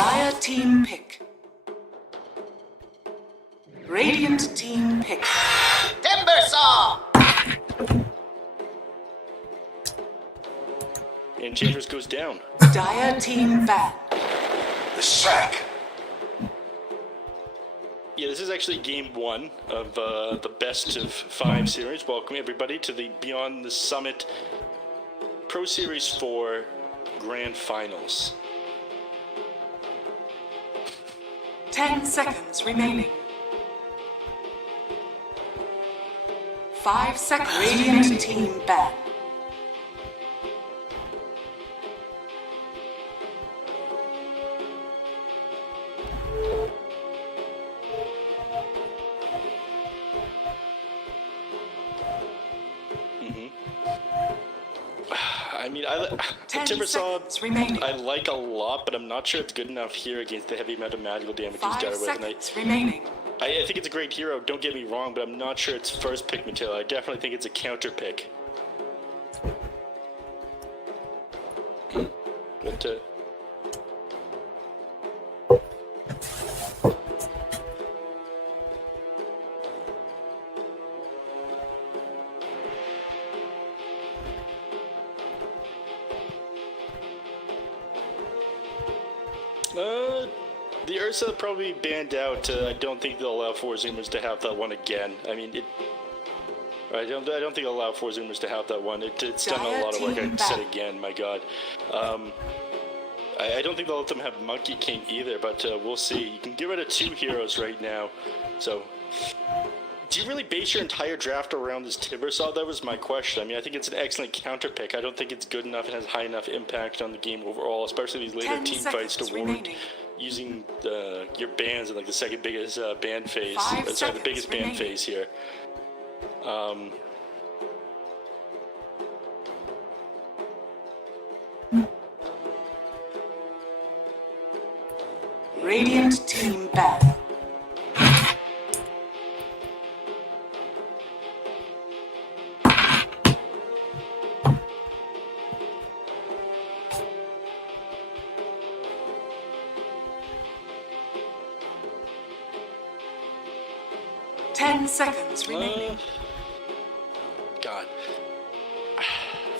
Dire team pick. Radiant team pick. Timber saw! And Chambers goes down. Dire team ban. The sack. Yeah, this is actually game one of the best of 5 series. Welcome everybody to the Beyond the Summit Pro Series 4 Grand Finals. 10 seconds remaining. 5 seconds. Radiant team ban. I mean, 10 Timbersaw, seconds remaining. I like a lot, but I'm not sure it's good enough here against the heavy amount of magical damage he's 5 dealt with. And seconds remaining. I think it's a great hero, don't get me wrong, but I'm not sure it's first pick material. I definitely think it's a counter pick. But, the Ursa probably banned out. I don't think they'll allow 4 Zoomers to have that one again. I mean, I don't think they'll allow 4 Zoomers to have that one. It's done a lot of work. I said again, my God. I don't think they'll let them have Monkey King either, but we'll see. You can get rid of 2 heroes right now. So, do you really base your entire draft around this Timbersaw? That was my question. I mean, I think it's an excellent counter pick. I don't think it's good enough and has high enough impact on the game overall, especially these later team fights to warrant using your bans in like the second biggest ban phase. Sorry, the biggest ban phase here. Radiant team ban. Ten seconds remaining. God.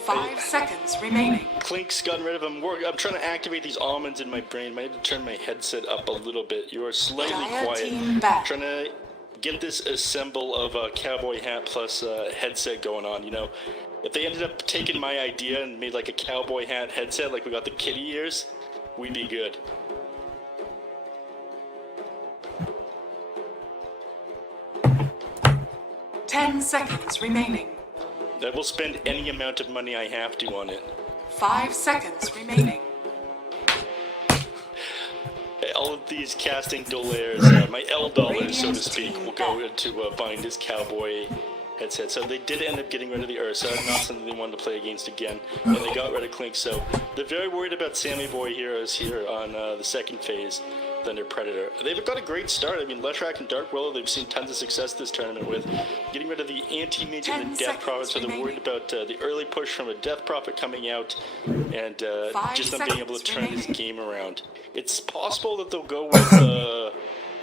5 seconds remaining. Clink's gotten rid of him. I'm trying to activate these almonds in my brain. I had to turn my headset up a little bit. You are slightly quiet. Trying to get this assemble of a cowboy hat plus headset going on. You know, if they ended up taking my idea and made like a cowboy hat headset, like we got the kitty ears, we'd be good. Ten seconds remaining. I will spend any amount of money I have to on it. 5 seconds remaining. All of these casting dollars, my L dollars, so to speak, will go into buying this cowboy headset. So they did end up getting rid of the Ursa, not something they wanted to play against again, and they got rid of Clink. So they're very worried about Sammy Boy heroes here on the second phase. Thunder Predator. They've got a great start. I mean, Leshrac and Dark Willow, they've seen tons of success this tournament with getting rid of the Anti-Mage and the Death Prophet, so they're worried about the early push from a Death Prophet coming out and just them being able to turn this game around. It's possible that they'll go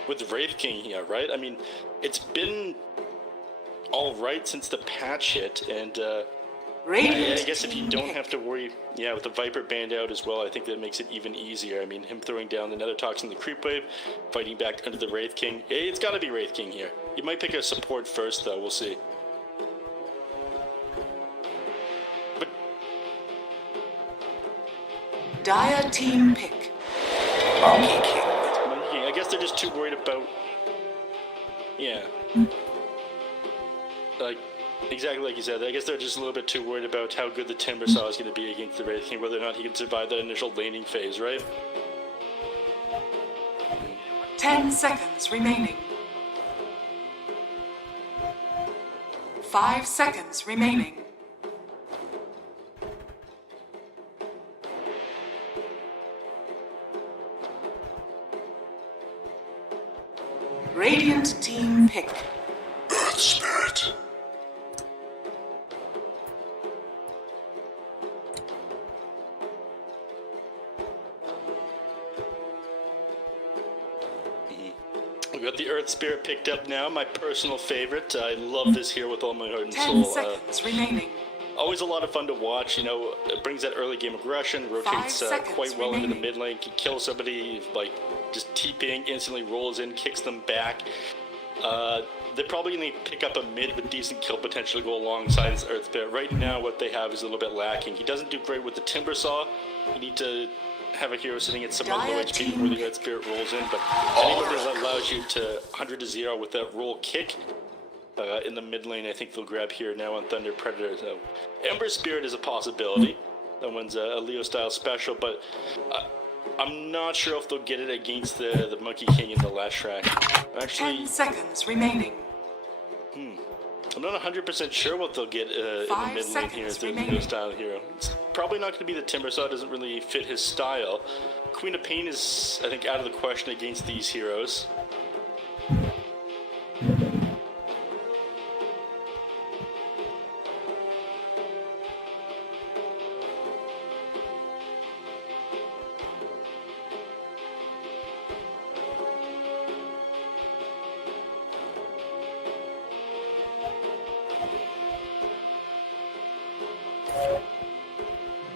with Wraith King here, right? I mean, it's been alright since the patch hit, and I guess if you don't have to worry, with the Viper banned out as well, I think that makes it even easier. I mean, him throwing down the Nether Toxin, the Creep Wave, fighting back under the Wraith King. It's got to be Wraith King here. You might pick a support first, though. We'll see. But Dire team pick. Monkey King. I guess they're just too worried about... Yeah. Like... Exactly like you said, I guess they're just a little bit too worried about how good the Timbersaw is going to be against the Wraith King, whether or not he can survive that initial laning phase, right? 10 seconds remaining. 5 seconds remaining. Radiant team pick. Earth Spirit. We got the Earth Spirit picked up now, my personal favorite. I love this here with all my heart and soul. 10 seconds remaining. Always a lot of fun to watch, you know, it brings that early game aggression, rotates quite well into the mid lane, can kill somebody, like, just TPing, instantly rolls in, kicks them back. They're probably going to pick up a mid with decent kill potential to go alongside his Earth Spirit. Right now, what they have is a little bit lacking. He doesn't do great with the Timbersaw. You need to have a hero sitting at some low HP before the Earth Spirit rolls in, but anybody that allows you to 100 to 0 with that roll kick in the mid lane, I think they'll grab here now on Thunder Predator. So Ember Spirit is a possibility. That one's a Leo style special, but I'm not sure if they'll get it against the Monkey King and the Leshrac. Actually, 10 seconds remaining. I'm not 100% sure what they'll get in the mid lane here as the Leo style hero. It's probably not going to be the Timbersaw, it doesn't really fit his style. Queen of Pain is, I think, out of the question against these heroes.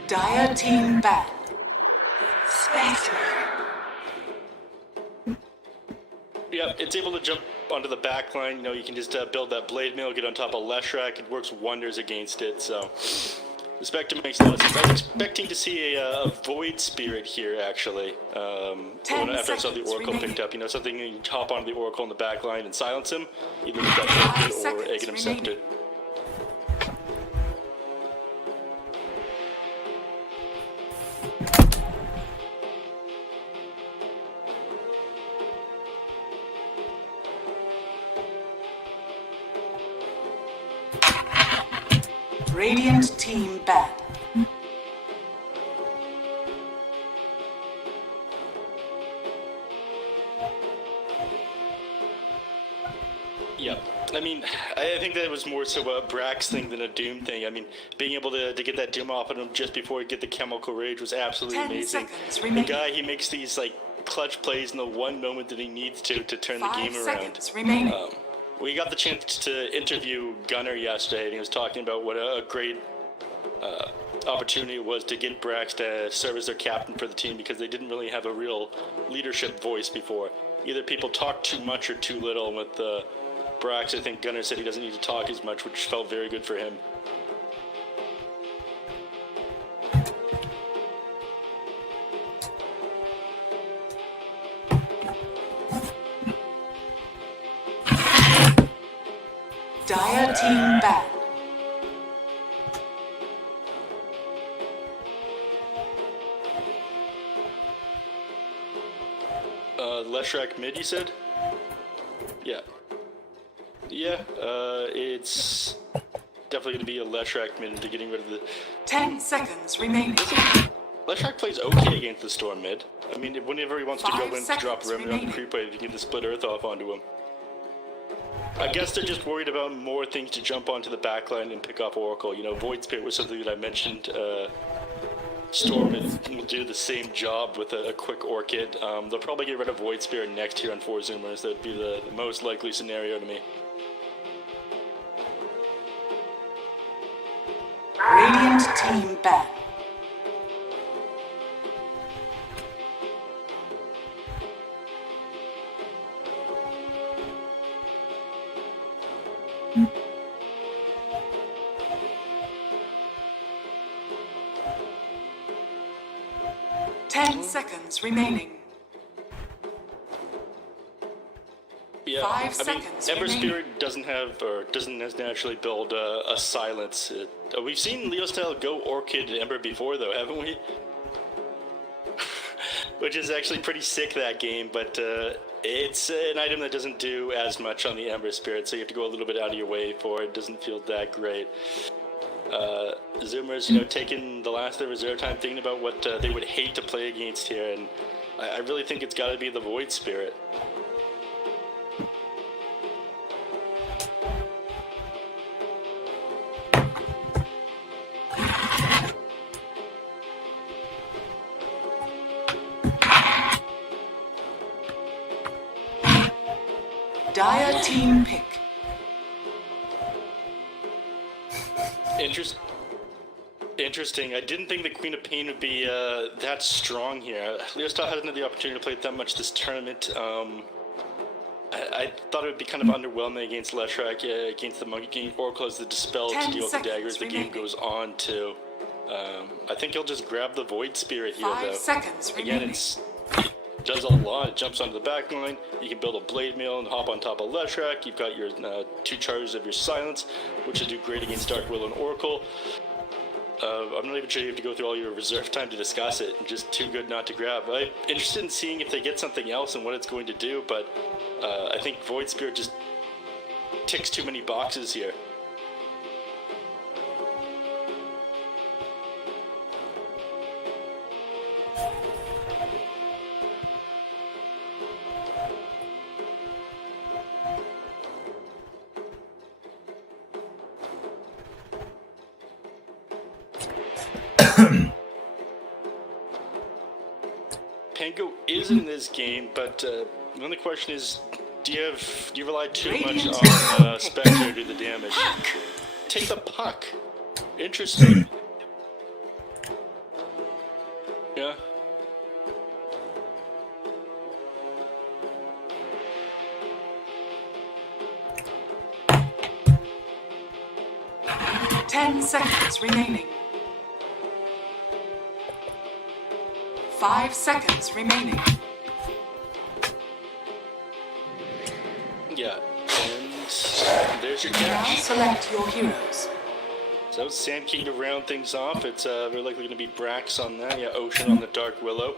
Dire team ban. Spectre. Yeah, it's able to jump onto the back line. You know, you can just build that blade mail, get on top of Leshrac. It works wonders against it, so... The Spectre makes a lot of sense. I was expecting to see a Void Spirit here, actually. After I saw the Oracle picked up. You know, something you can hop onto the Oracle in the back line and silence him. Either with that Orchid or Egg him Scepter. Radiant team ban. Yep. I mean, I think that was more so a Brax thing than a Doom thing. I mean, being able to get that Doom off on him just before he get the Chemical Rage was absolutely 10 amazing. seconds The remaining. guy, he makes these, like, clutch plays in the one moment that he needs to turn the game 5 around. seconds remaining. We got the chance to interview Gunnar yesterday, and he was talking about what a great opportunity it was to get Brax to serve as their captain for the team because they didn't really have a real leadership voice before. Either people talked too much or too little, and with Brax, I think Gunnar said he doesn't need to talk as much, which felt very good for him. Dire team ban. Leshrac mid, you said? Yeah. Yeah, it's definitely going to be a Leshrac mid into getting rid of the... 10 seconds remaining. Leshrac plays okay against the Storm mid. I mean, whenever he wants to 5 go in to drop a seconds remedy on the remaining. creep wave, you can get the Split Earth off onto him. I guess they're just worried about more things to jump onto the backline and pick off Oracle. You know, Void Spirit was something that I mentioned. Storm will do the same job with a quick Orchid. They'll probably get rid of Void Spirit next year on 4 Zoomers. That'd be the most likely scenario to me. Radiant team ban. Ten seconds remaining. Yeah, 5 I mean, seconds Ember remaining. Spirit doesn't as naturally build a silence. We've seen Leo Style go Orchid and Ember before, though, haven't we? Which is actually pretty sick that game, but it's an item that doesn't do as much on the Ember Spirit, so you have to go a little bit out of your way for it. It doesn't feel that great. Zoomers, you know, taking the last of their reserve time, thinking about what they would hate to play against here, and I really think it's got to be the Void Spirit. Dire team pick. Interesting. I didn't think the Queen of Pain would be that strong here. Leostar hasn't had the opportunity to play that much this tournament. I thought it would be kind of underwhelming against Leshrac, against the Monkey King. Oracle has the Dispel to 10 deal with the seconds daggers. The game remaining. goes on to. I think he'll just grab the Void Spirit here, 5 though. seconds Again, remaining. it does a lot. It jumps onto the back line. You can build a Blade Mail and hop on top of Leshrac. You've got your 2 charges of your Silence, which will do great against Dark Will and Oracle. I'm not even sure you have to go through all your reserve time to discuss it. Just too good not to grab. I'm interested in seeing if they get something else and what it's going to do, but I think Void Spirit just ticks too many boxes here. Pango is in this game, but then the question is, do you rely too much on Spectre to do the damage? Take the puck. Interesting. 10 seconds remaining. 5 seconds remaining. Yeah, and there's your Now catch. select your heroes. So Sand King to round things off. It's very likely going to be Brax on that. Yeah, Ocean on the Dark Willow.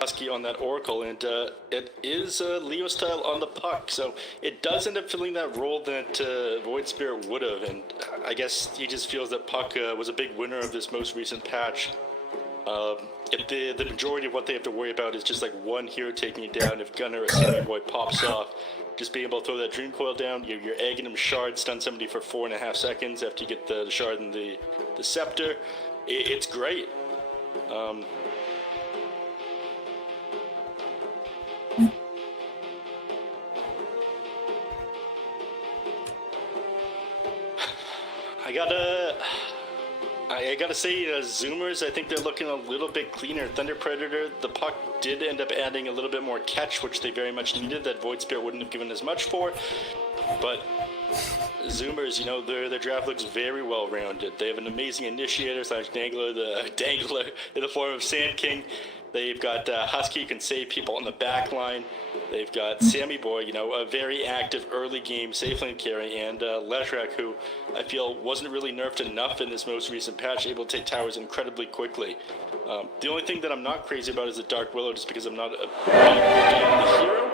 Husky on that Oracle, and it is Leo style on the puck, so it does end up filling that role that Void Spirit would have, and I guess he just feels that Puck was a big winner of this most recent patch. If the majority of what they have to worry about is just like one hero taking it down, if Gunner or Sammy Boy pops off, just being able to throw that Dream Coil down, you're egging him shard, stun somebody for 4.5 seconds after you get the shard and the scepter. It's great. I gotta say, Zoomers, I think they're looking a little bit cleaner. Thunder Predator, the puck did end up adding a little bit more catch, which they very much needed, that Void Spirit wouldn't have given as much for. But Zoomers, you know, their draft looks very well rounded. They have an amazing initiator / dangler, the dangler in the form of Sand King. They've got Husky, who can save people on the back line. They've got Sammy Boy, you know, a very active early game safe lane carry, and Leshrak, who I feel wasn't really nerfed enough in this most recent patch, able to take towers incredibly quickly. The only thing that I'm not crazy about is the Dark Willow, just because I'm not a big hero.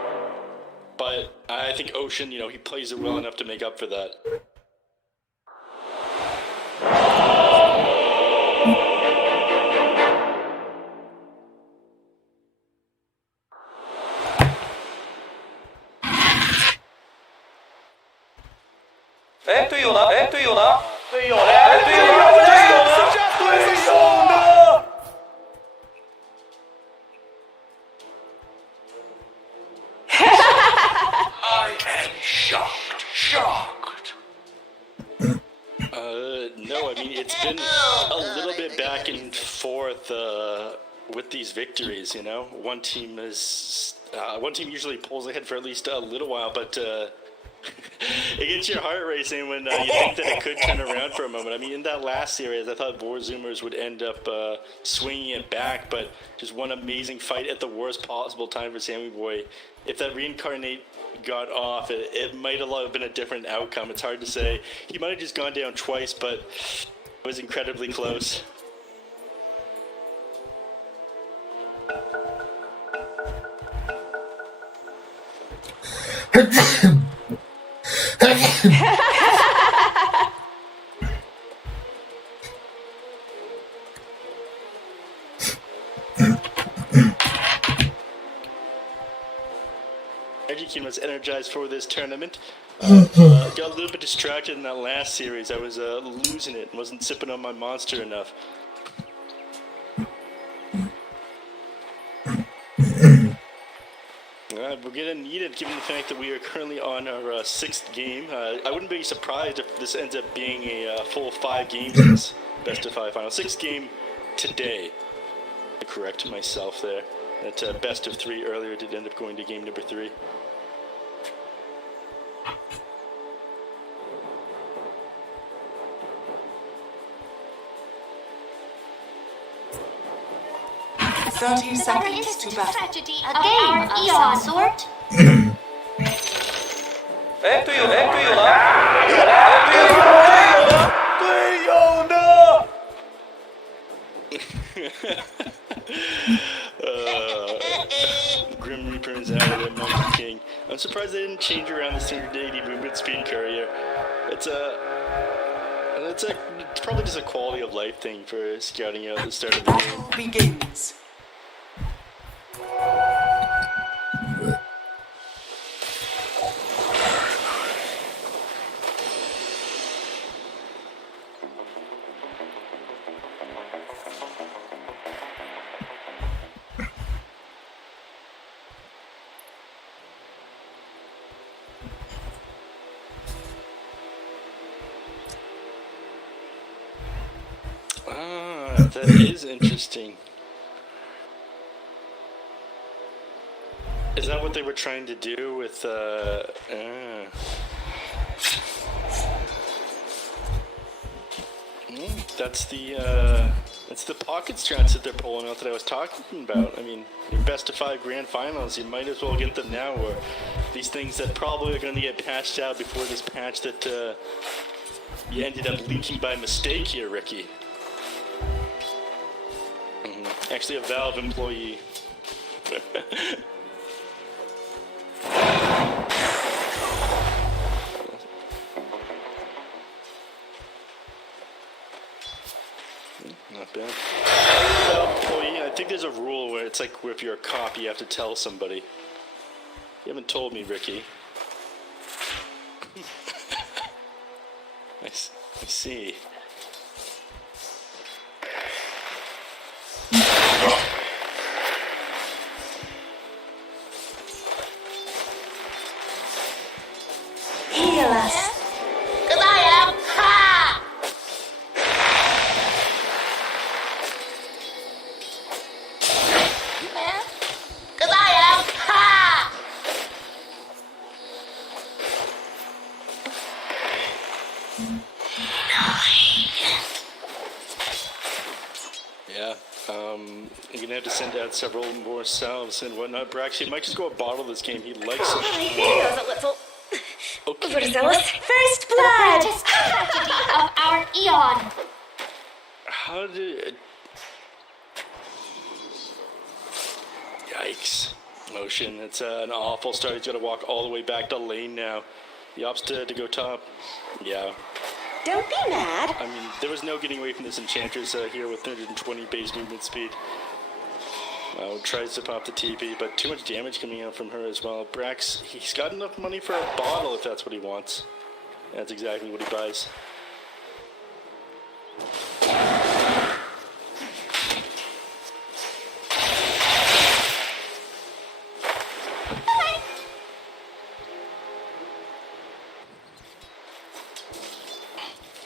But I think Ocean, you know, he plays it well enough to make up for that. No, I mean, it's been a little bit back and forth with these victories, you know? One team usually pulls ahead for at least a little while, but it gets your heart racing when you think that it could turn around for a moment. I mean, in that last series, I thought War Zoomers would end up swinging it back, but just one amazing fight at the worst possible time for Sammy Boy. If that reincarnate got off, it might have been a different outcome. It's hard to say. He might have just gone down twice, but it was incredibly close. Edgy was energized for this tournament. Got a little bit distracted in that last series. I was losing it and wasn't sipping on my monster enough. We're gonna need it, given the fact that we are currently on our 6th game. I wouldn't be surprised if this ends up being a full 5 games in this best of 5 final. 6th game today. To correct myself there. That best of 3 earlier did end up going to game number 3. Thirty seconds to battle. Tragedy a game of some sort. Grim Reaper's out of the Monkey King. I'm surprised they didn't change around the standard deity movement speed courier. It's probably just a quality of life thing for scouting out at the start of the game. Begins. That is interesting. Is that what they were trying to do with, That's the pocket strats that they're pulling out that I was talking about. I mean, in best of 5 grand finals, you might as well get them now, or these things that probably are going to get patched out before this patch that you ended up leaking by mistake here, Ricky. Actually, a Valve employee. Not bad. Valve employee, I think there's a rule where it's like if you're a cop, you have to tell somebody. You haven't told me, Ricky. I see. Heal us. Cause I am ha! Cause I am ha! Yeah, you're gonna have to send out several more salves and whatnot. Brax, you might just go a bottle this game. He likes it. He feels a little Okay. overzealous. First blood! The greatest tragedy of our eon. How did... Yikes. Motion, it's an awful start. He's got to walk all the way back to lane now. He opts to go top. Yeah. Don't be mad. I mean, there was no getting away from this Enchantress here with 120 base movement speed. Tries to pop the TP, but too much damage coming out from her as well. Brax, he's got enough money for a bottle if that's what he wants. That's exactly what he buys.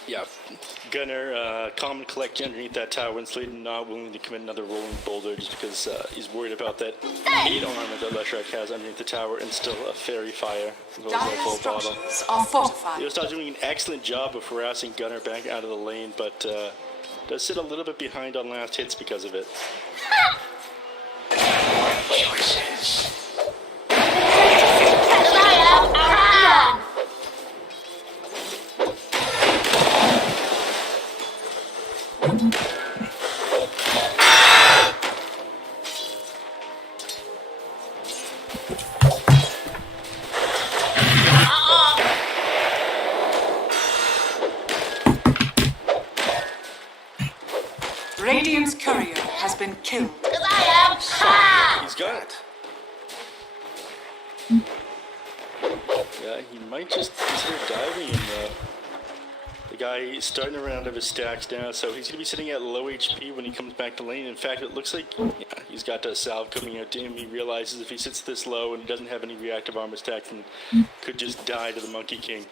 Yeah, Gunner, common collect underneath that tower, and Slayton not willing to commit another rolling boulder just because he's worried about that 8 armor that Leshrac has underneath the tower, and still a fairy fire as well as that Dire full bottle. structures are fortified. Yosta's doing an excellent job of harassing Gunner back out of the lane, but does sit a little bit behind on last hits because of it. Choices. Cause I am our eon. Radiant's courier has been killed. Cause I am ha! He's got it. Yeah, he might just consider diving in the guy is starting to round up his stacks now, so he's going to be sitting at low HP when he comes back to lane. In fact, it looks like he's got a salve coming out to him. He realizes if he sits this low and doesn't have any reactive armor stacks, then could just die to the Monkey King.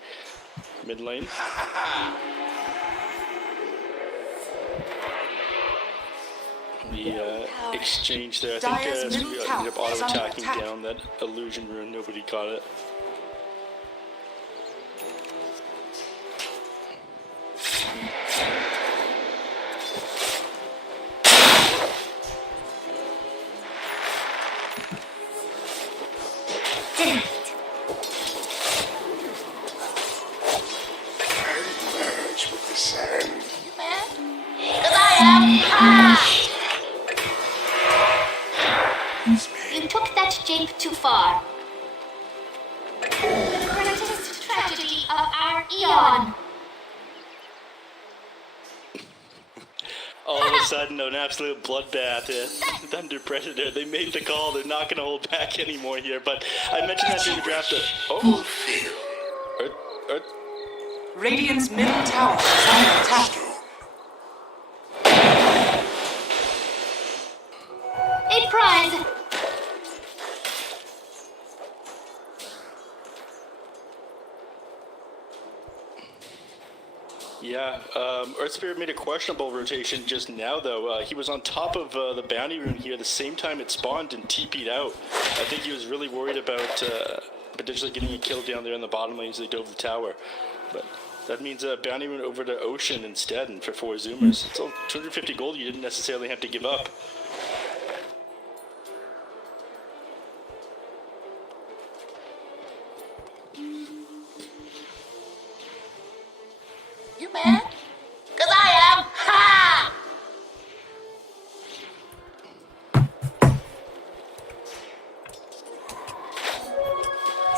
Mid lane. The exchange there. I think Dire's middle we ended tower up auto-attacking is under attack. down that illusion rune. Nobody caught it. Merge with the sand. Cause I am ha! You took that jape too far. The greatest tragedy of our eon. All of a sudden, an absolute bloodbath. Thunder Predator. They made the call. They're not going to hold back anymore here. But I mentioned that during the draft. Earth. Radiant's middle tower is under attack. A prize. Yeah, Earth Spirit made a questionable rotation just now, though. He was on top of the bounty rune here the same time it spawned and TP'd out. I think he was really worried about potentially getting a kill down there in the bottom lane as they dove the tower. But That means a bounty went over to Ocean instead, and for 4 Zoomers. It's all 250 gold you didn't necessarily have to give up. You mad? 'Cause I am. Ha!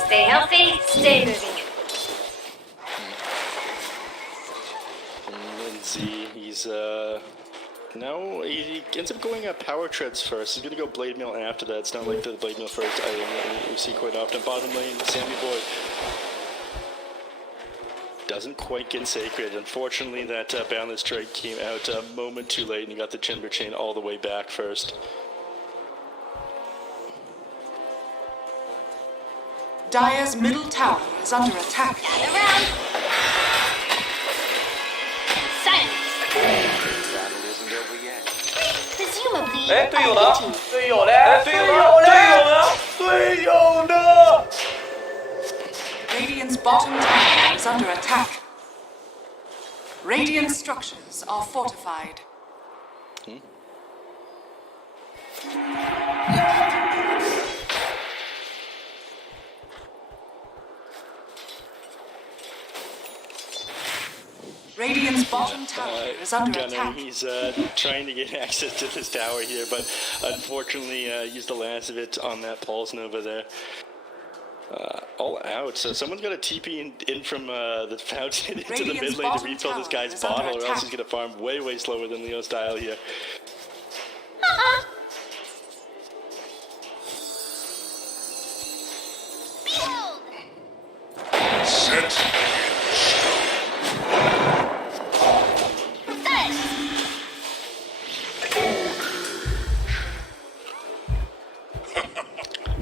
Stay healthy, stay moving. Lindsay, he's no, he ends up going power treads first. He's gonna go blade mail after that. It's not like the blade mail first item that we see quite often. Bottom lane, Sammy Boy doesn't quite get sacred. Unfortunately, that boundless strike came out a moment too late, and he got the chamber chain all the way back first. Dire's middle tower is under attack. Gather round. Silence. Battle isn't over yet. Presumably, 哎，队友呢 a waiting.？队友嘞？队友呢？队友呢？ Radiant's bottom tower is under attack. Radiant structures are fortified. Radiant's bottom tower is under Gunner, attack. he's trying to get access to this tower here, but unfortunately used the last of it on that Pulse Nova there. All out. So someone's got a TP in from the fountain into the mid lane to refill this guy's bottle, or else he's going to farm way, way slower than Leo style here. Behold! Set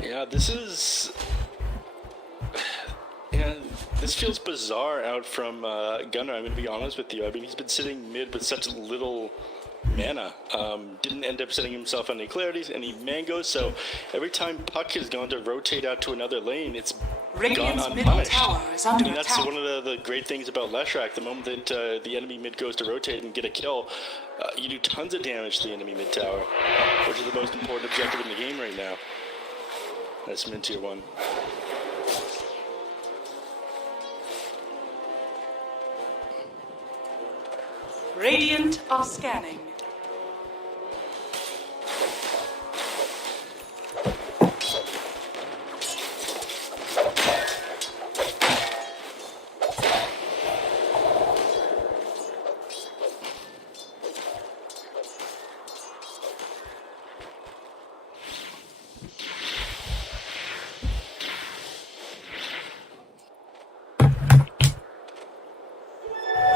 Yeah, this is... Yeah, this feels bizarre out from Gunner, I'm going to be honest with you. I mean, he's been sitting mid with such little mana. Didn't end up setting himself on any clarities, any mangoes, so every time Puck has gone to rotate out to another lane, it's Radiant's gone middle unpunished. tower is I under mean, that's attack. one of the great things about Leshrac. The moment that the enemy mid goes to rotate and get a kill, you do tons of damage to the enemy mid tower, which is the most important objective in the game right now. That's mid tier 1. Radiant are scanning.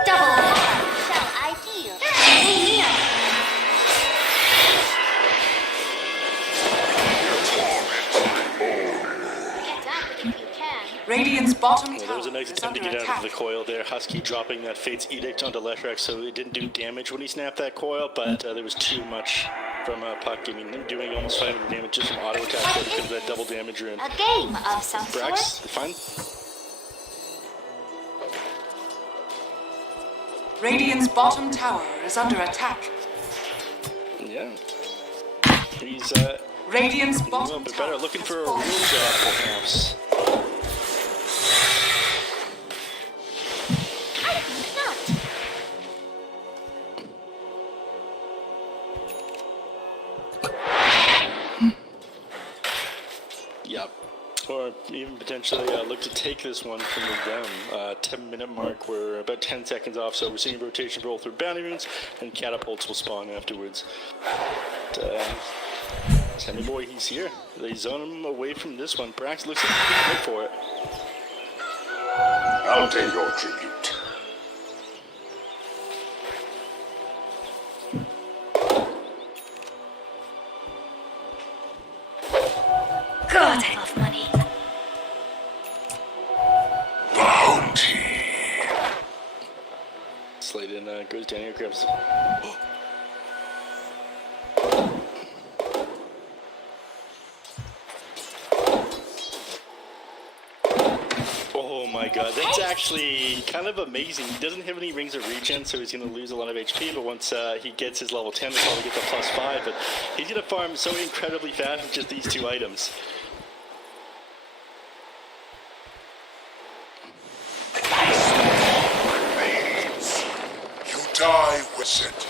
Double harm shall I deal. Stay near. Get up if you can. Radiant's bottom Well, there tower was a nice is attempt to under get out of the attack. coil there. Husky dropping that Fate's Edict onto Leshrac, so it didn't do damage when he snapped that coil, but there was too much from Puck. I mean, him doing almost 500 damage just from auto attack there because of that double damage rune. A game of some Brax, sort. fine. Radiant's bottom tower is under attack. Yeah. He's Radiant's a little bottom bit tower better. Looking has for a fallen. real job, perhaps. I think not. Yep. Or even potentially look to take this one from them. 10-minute mark. We're about 10 seconds off, so we're seeing rotation roll through bounty runes, and catapults will spawn afterwards. But, Sammy Boy, he's here. They zone him away from this one. Brax looks like he's good for it. I'll take your tribute. God, I love money. Bounty. Slade in goes down here, grabs. Oh my god, that's actually kind of amazing. He doesn't have any rings of regen, so he's going to lose a lot of HP, but once he gets his level 10, he'll probably get the +5, but he's going to farm so incredibly fast with just these 2 items. Remains. You die with it.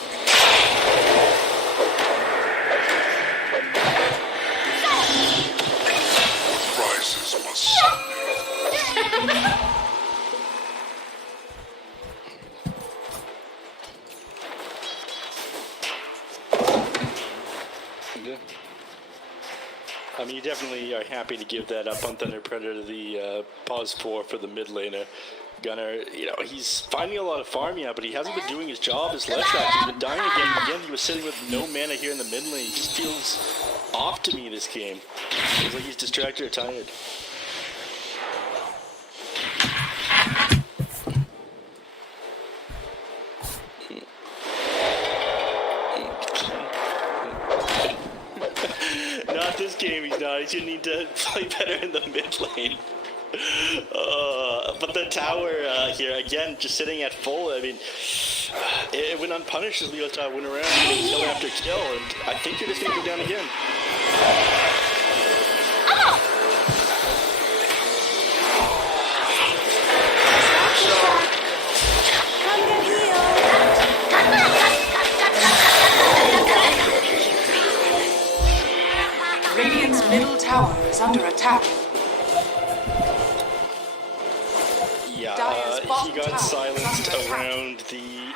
What rises must someday. I mean, you definitely are happy to give that up on Thunder Predator the pause for the mid laner. Gunnar, you know, he's finding a lot of farm, yeah, but he hasn't been doing his job as left back. He's been dying again and again. He was sitting with no mana here in the mid lane. He just feels off to me this game. Feels like he's distracted or tired. Not this game, he's not. He's gonna need to play better in the mid lane. But the tower here, again, just sitting at full. I mean, it went unpunished as Leotard went around kill after kill, and I think you're just gonna go down again. Radiant's middle tower is under attack. Yeah, he got silenced around the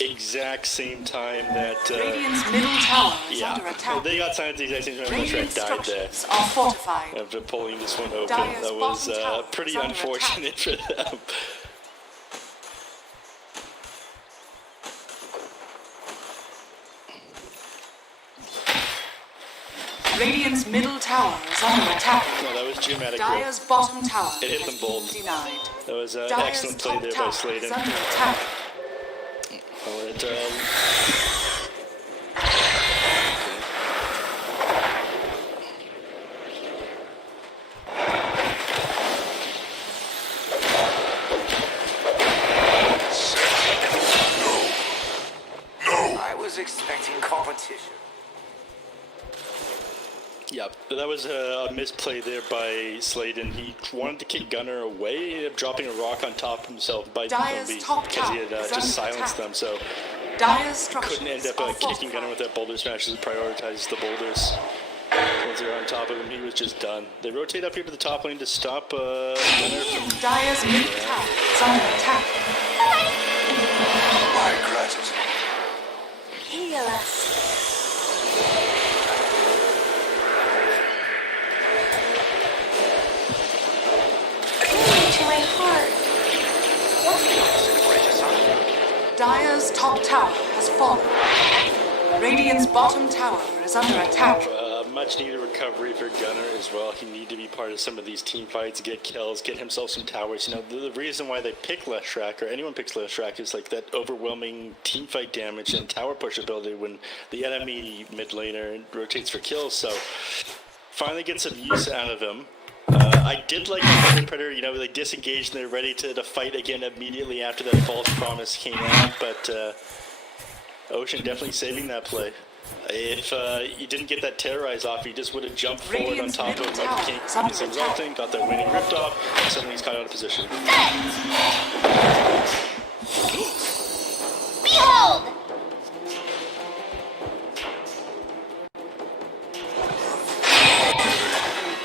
exact same time that. Radiant's middle tower is under Yeah, attack. they got silenced the exact same time that Radiant Shrek died there. structures are fortified. After pulling this one open, Dire's that was bottom tower pretty is under unfortunate for them. Radiant's middle tower is under attack. No, that was dramatic. Dire's bottom tower It hit them has both. been denied. That was Dire's excellent play top there by tower Sladen. is under attack. Oh, it, I was expecting competition. yeah, that was a misplay there by Sladen. He wanted to kick Gunner away, he ended up dropping a rock on top of himself by Dire's top because he tower had is just under silenced attack. them, so Dire's structures couldn't end up are kicking fortified. Gunner with that boulder smash as he prioritizes the boulders. Once they were on top of him, he was just done. They rotate up here to the top lane to stop Gunner from... Dire's middle tower is under attack. My gratitude. Heal us. To my heart. Dire's top tower has fallen. Radiant's bottom tower is under attack. Much needed recovery for Gunner as well. He needed to be part of some of these team fights, get kills, get himself some towers. You know, the reason why they pick Leshrac, or anyone picks Leshrac, is like that overwhelming team fight damage and tower push ability when the enemy mid laner rotates for kills. So finally get some use out of him. I did like the Thunder Predator, you know, they disengaged and they're ready to fight again immediately after that false promise came out, but Ocean definitely saving that play. If you didn't get that terrorize off, he just would have jumped forward on top of him like the king. He's exulting, got that winning ripped off, and suddenly he's caught out of position. Behold!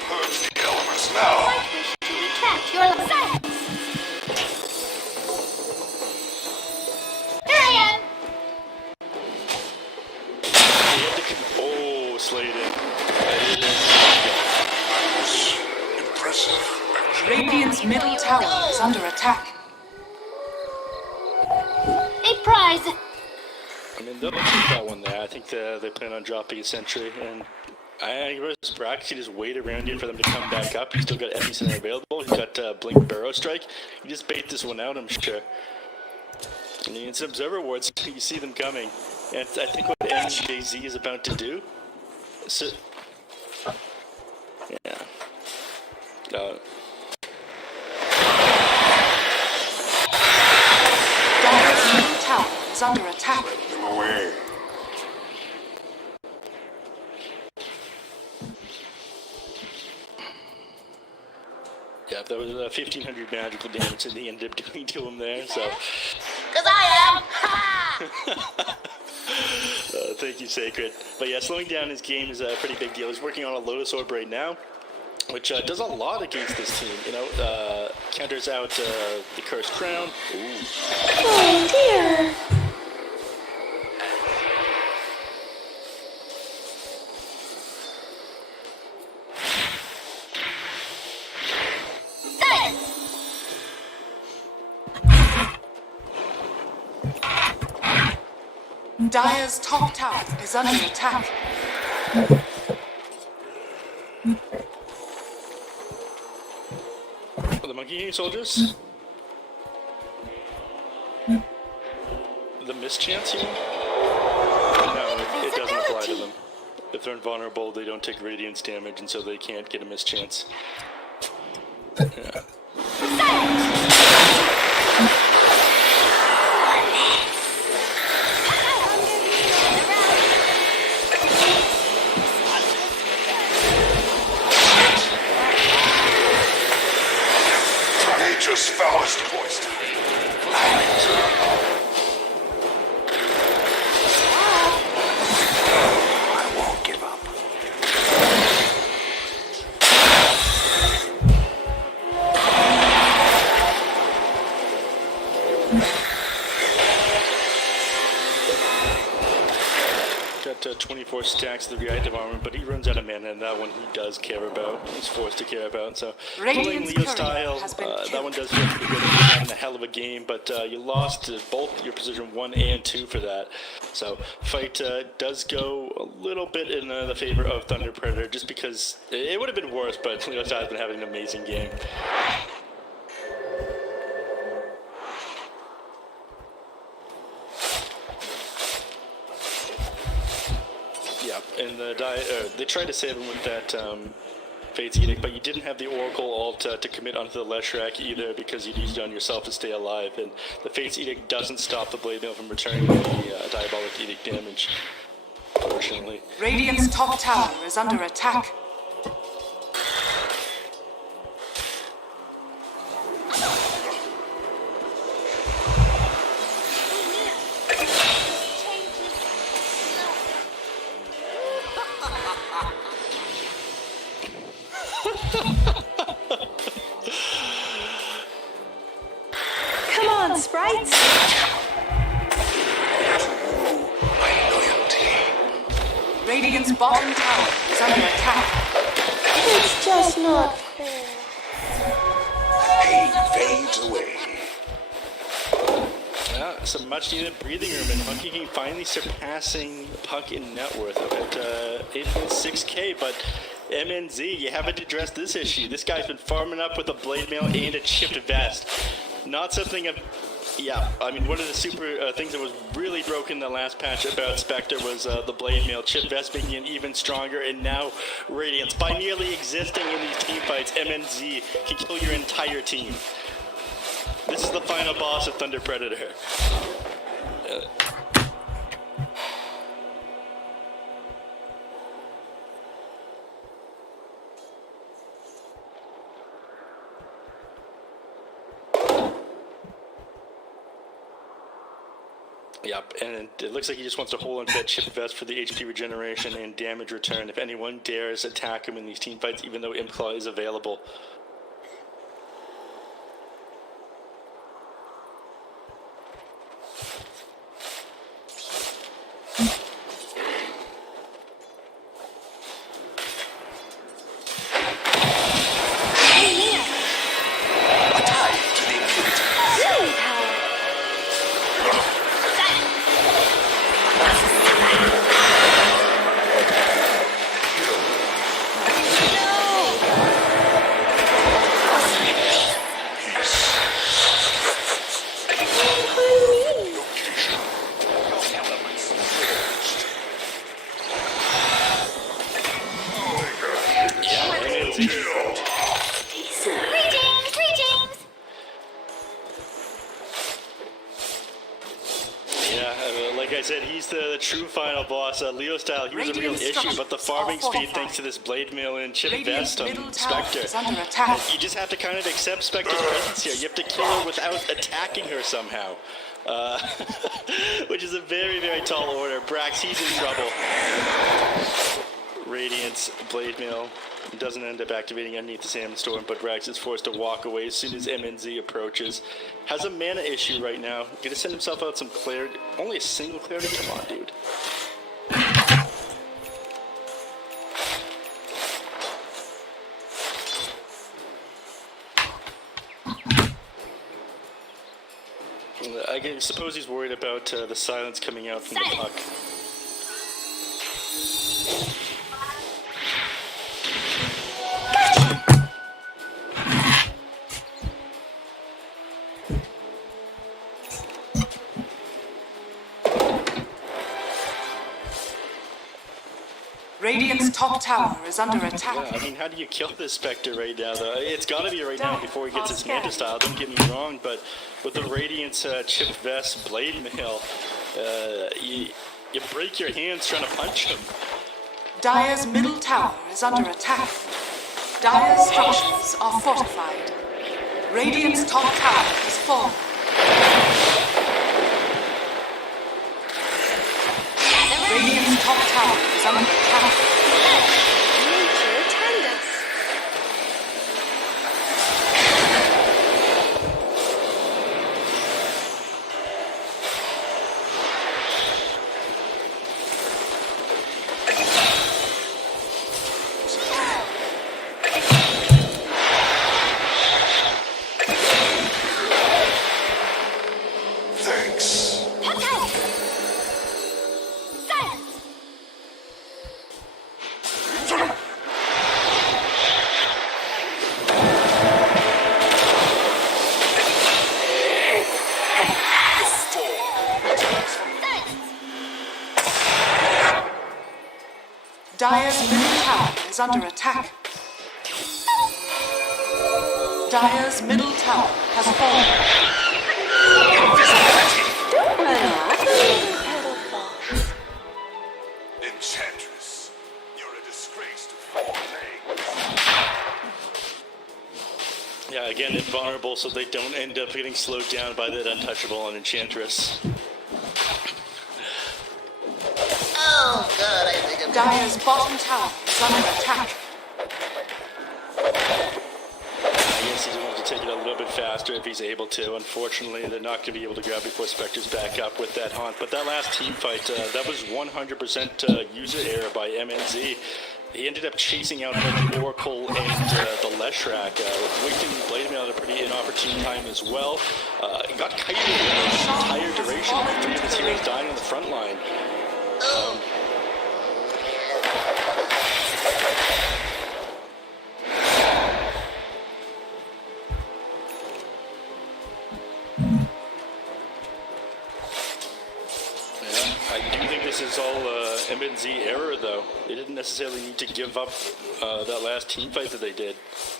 Purge the elements now. I wish to retract your silence. Here I am. Oh, Sladen. That was impressive, actually. Radiant's middle tower is under attack. A prize. I mean, they'll keep that one there. I think they plan on dropping a sentry, and I guess Brax, you just wait around here for them to come back up. He's still got Epicenter available. He's got Blink Barrow Strike. You just bait this one out, I'm sure. I mean, it's Observer Wards. You see them coming. And I think what NJZ is about to do. So, yeah. is under attack. Them away. Yeah, that was 1,500 magical damage that they ended up doing to him there, so... Cause I am. Ha! Thank you, Sacred. But yeah, slowing down his game is a pretty big deal. He's working on a Lotus Orb right now, which does a lot against this team, you know, counters out the Cursed Crown. Ooh. Oh dear. Dire's top tower is under attack. The Monkey King soldiers? The mischance, you mean? No, it doesn't apply to them. If they're invulnerable, they don't take radiance damage, and so they can't get a mischance. Yeah. Nature's foulest poison. I won't give up. Got 24 stacks of the reactive armor, but he runs out of mana, and that one he does care about. He's forced to care about. So, playing Radiant's Leo courier style, has been that one killed. does feel pretty good. You're having a hell of a game, but you lost both your position 1 and 2 for that. So, fight does go a little bit in the favor of Thunder Predator, just because it would have been worse, but Leo style has been having an amazing game. Yeah, and they tried to save him with that Fate's Edict, but you didn't have the Oracle ult to commit onto the Leshrac either, because you'd used it on yourself to stay alive, and the Fate's Edict doesn't stop the Blade Mail from returning the Diabolic Edict damage, fortunately. Radiant's top tower is under attack. Come on, sprites. My loyalty. Radiant's bottom tower is under attack. It's just not fair. Pain fades away. Yeah, some much needed breathing room, and Monkey King finally surpassing Punk in net worth up at 8.6k, but MNZ, you haven't addressed this issue. This guy's been farming up with a Blade Mail and a chipped vest. Not something yeah, I mean, one of the super things that was really broken in the last patch about Spectre was the Blade Mail chip vest making it even stronger, and now Radiance, by merely existing in these team fights, MNZ can kill your entire team. This is the final boss of Thunder Predator. Yep, and it looks like he just wants to hold on to that chip vest for the HP regeneration and damage return if anyone dares attack him in these team fights, even though Imclaw is available. it. He's the true final boss. Leo style, he was a real issue, but the farming speed thanks to this blade mail and chip vest on Spectre. You just have to kind of accept Spectre's presence here. You have to kill her without attacking her somehow. Which is a very, very tall order. Brax, he's in trouble. Radiance, blade mail. Doesn't end up activating underneath the sandstorm, but Brax is forced to walk away as soon as MNZ approaches. Has a mana issue right now. Gonna send himself out some clarity. Only a single clarity? Come on, dude. I suppose he's worried about the silence coming out from the puck. Radiant's top tower is under attack. Yeah, I mean, how do you kill this Spectre right now, though? It's gotta be right now before he gets his Manta style, don't get me wrong, but with the Radiance chip vest blade mail, you break your hands trying to punch him. Dire's middle tower is under attack. Dire's structures are fortified. Radiant's top tower has fallen. Radiant's top tower is under attack. Nature attend us. Thanks. Dire's middle tower is under attack. Dire's middle tower has fallen. Don't run off, little boss. Enchantress, you're a disgrace to four legs. Yeah, again, invulnerable so they don't end up getting slowed down by that untouchable on Enchantress. Oh, God, I think I'm... Dire's bottom tower is under attack. I guess he's going to take it a little bit faster if he's able to. Unfortunately, they're not going to be able to grab before Spectre's back up with that haunt. But that last team fight, that was 100% user error by MNZ. He ended up chasing out the Oracle and the Leshrac, wasting Blade Mail at a pretty inopportune time as well. Got kited the entire duration with 3 of his heroes dying on the front line. I do think this is all MNZ error, though. They didn't necessarily need to give up that last team fight that they did.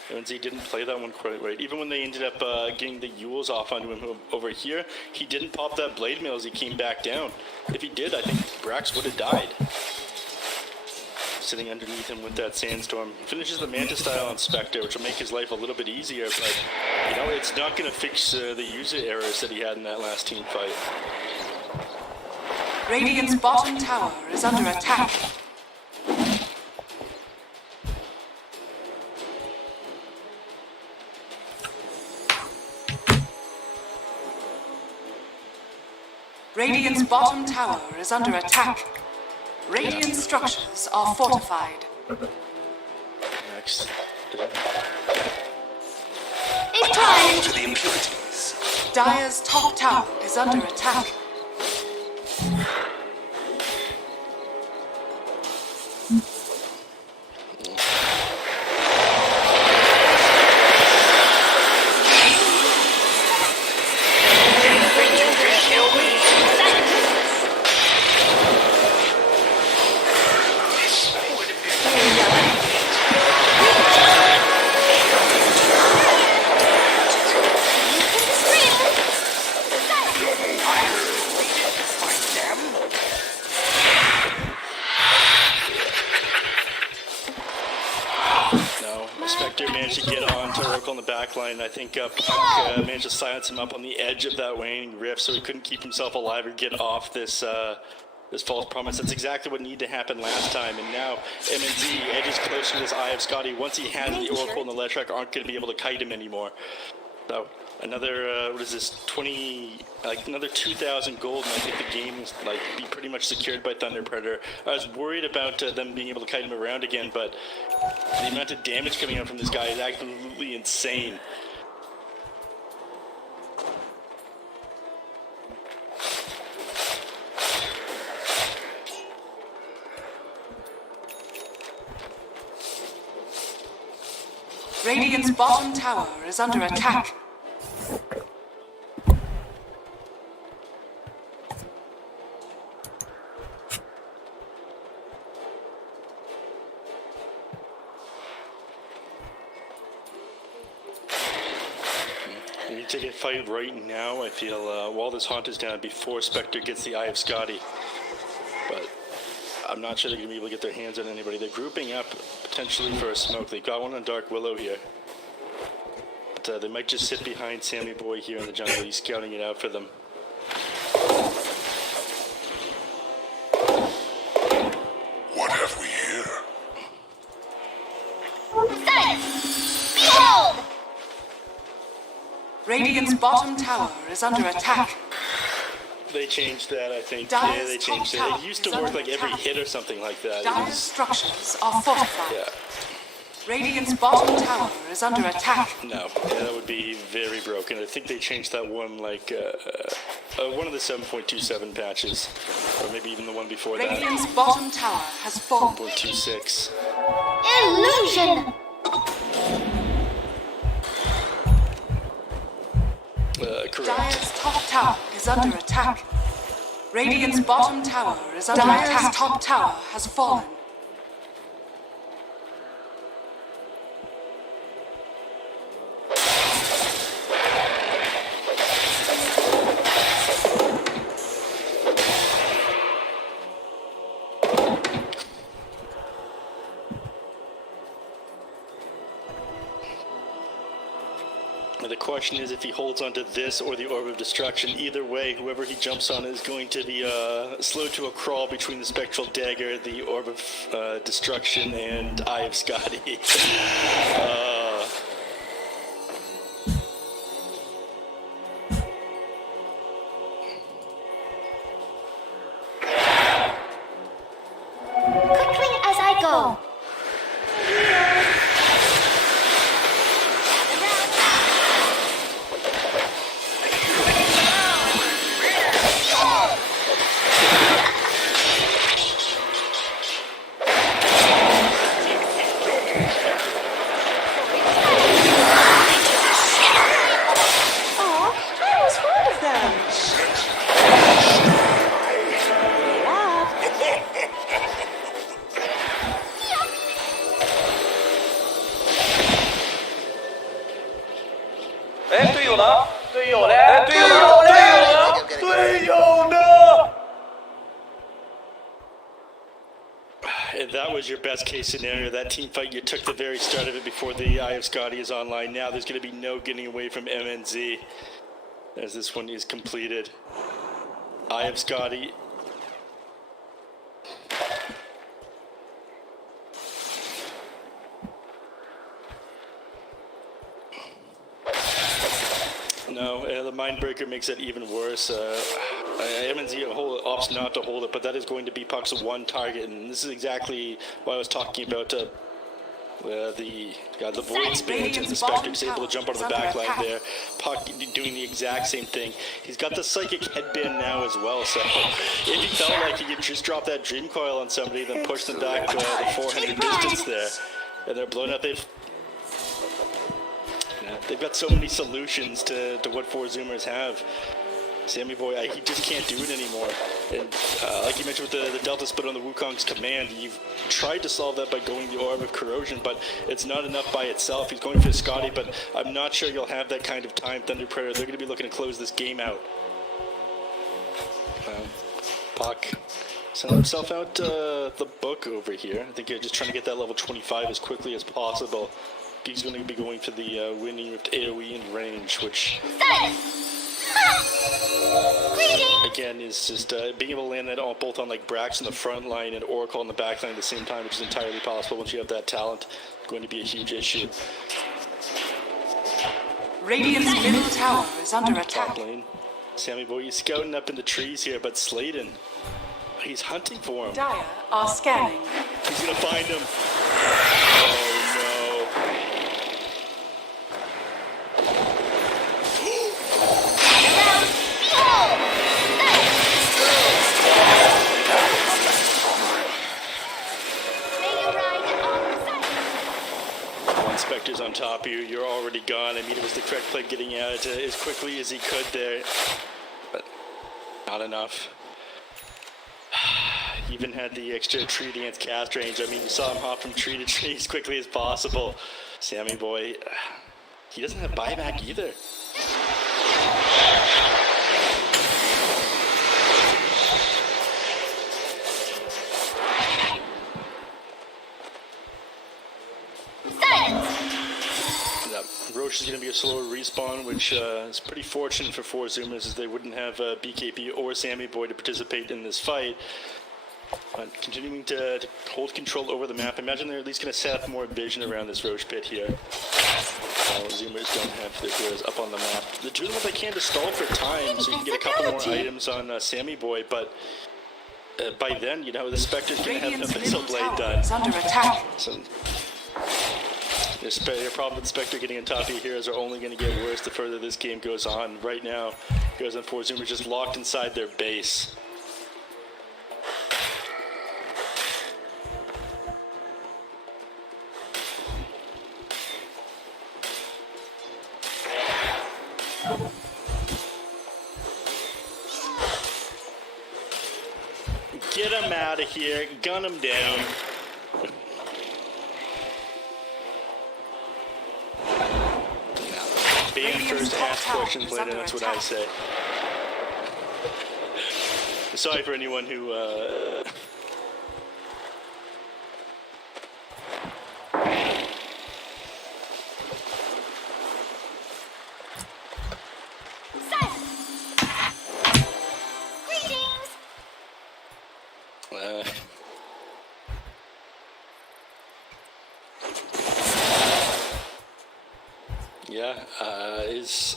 MNZ didn't play that one quite right. Even when they ended up getting the Yules off onto him over here, he didn't pop that blade mail as he came back down. If he did, I think Brax would have died. Sitting underneath him with that sandstorm. Finishes the Manta style on Spectre, which will make his life a little bit easier, but, you know, it's not going to fix the user errors that he had in that last team fight. Radiant's bottom tower is under attack. Radiant's bottom tower is under attack. Radiant structures are fortified. Next. It's time. To the impurities. Dire's top tower is under attack. Them? managed to get on to Oracle on the back line. I think Puck managed to silence him up on the edge of that waning rift, so he couldn't keep himself alive or get off this this false promise. That's exactly what needed to happen last time, and now MNZ edges closer to this Eye of Scotty. Once he has the Oracle and the Leshrac, aren't going to be able to kite him anymore. So another what is this, another 2,000 gold, and I think the game is be pretty much secured by Thunder Predator. I was worried about them being able to kite him around again, but the amount of damage coming out from this guy is absolutely insane. Radiant's bottom tower is under attack. We need to get fight right now. I feel while this Haunt is down before Spectre gets the Eye of Scotty. But I'm not sure they're going to be able to get their hands on anybody. They're grouping up potentially for a smoke. They've got one on Dark Willow here. But they might just sit behind Sammy Boy here in the jungle. He's scouting it out for them. What have we here? Science! Behold! Radiant's bottom tower is under attack. They changed that, I think. Dire's Yeah, they changed it. top It used to tower work is like under every attack. hit or something like that. It Dire's was, structures are fortified. yeah. Radiant's bottom tower is under attack. No, that would be very broken. I think they changed that one one of the 7.27 patches, or maybe even the one before that. Radiant's bottom tower has fallen. 1.26. Illusion! Correct. Dire's top tower is under attack. Radiant's bottom tower is under attack. Dire's top tower has fallen. The question is if he holds onto this or the Orb of Destruction. Either way, whoever he jumps on is going to be slow to a crawl between the Spectral Dagger, the Orb of Destruction, and Eye of Scotty. Quickly as I go. I was fond of them. Yeah. 队友呢？队友嘞？队友呢？队友呢？ If that was your best case scenario, that team fight, you took the very start of it before the Eye of Scotty is online. Now there's going to be no getting away from MNZ as this one is completed. Eye of Scotty. No, the Mindbreaker makes it even worse. MNZ opts not to hold it, but that is going to be Puck's one target, and this is exactly what I was talking about. The Void Spinach and the Spectre's able to jump out of the back line there. Puck doing the exact same thing. He's got the Psychic Headband now as well, so if he felt like he could just drop that Dream Coil on somebody, then push them back the 400 distance there, and they're blown out. They've got so many solutions to what four Zoomers have. Sammy Boy, he just can't do it anymore. And like you mentioned with the Delta Split on the Wukong's command, you've tried to solve that by going the Orb of Corrosion, but it's not enough by itself. He's going for Scotty, but I'm not sure you'll have that kind of time, Thunder Predator. They're going to be looking to close this game out. Puck sent himself out the book over here. I think you're just trying to get that level 25 as quickly as possible he's going to be going for the winning with AoE and range, which again is just being able to land that both on like Brax in the front line and Oracle on the back line at the same time, which is entirely possible once you have that talent. Going to be a huge issue. Radiant's middle tower is under attack. Top lane. Sammy Boy, he's scouting up in the trees here, but Sladen, he's hunting for him. Dire are scanning. He's gonna find him. Oh no. One Spectre's on top of you, you're already gone. I mean, it was the correct play getting out as quickly as he could there, but not enough. He even had the extra tree dance cast range. I mean, you saw him hop from tree to tree as quickly as possible. Sammy Boy, he doesn't have buyback either. Roche is going to be a slower respawn, which is pretty fortunate for Four Zoomers, as they wouldn't have BKB or Sammy Boy to participate in this fight. But continuing to hold control over the map. Imagine they're at least going to set up more vision around this Roche pit here. Zoomers don't have their heroes up on the map. They're doing what they can to stall for time, so you can get a couple more items on Sammy Boy, but by then, you know, the Spectre's going to have an Abyssal Blade done. Under attack. So, your problem with Spectre getting on top of your heroes are only going to get worse the further this game goes on. Right now, goes on Four Zoomers just locked inside their base. Get him out of here, gun him down. Being first to ask questions later, that's what I say. Sorry for anyone who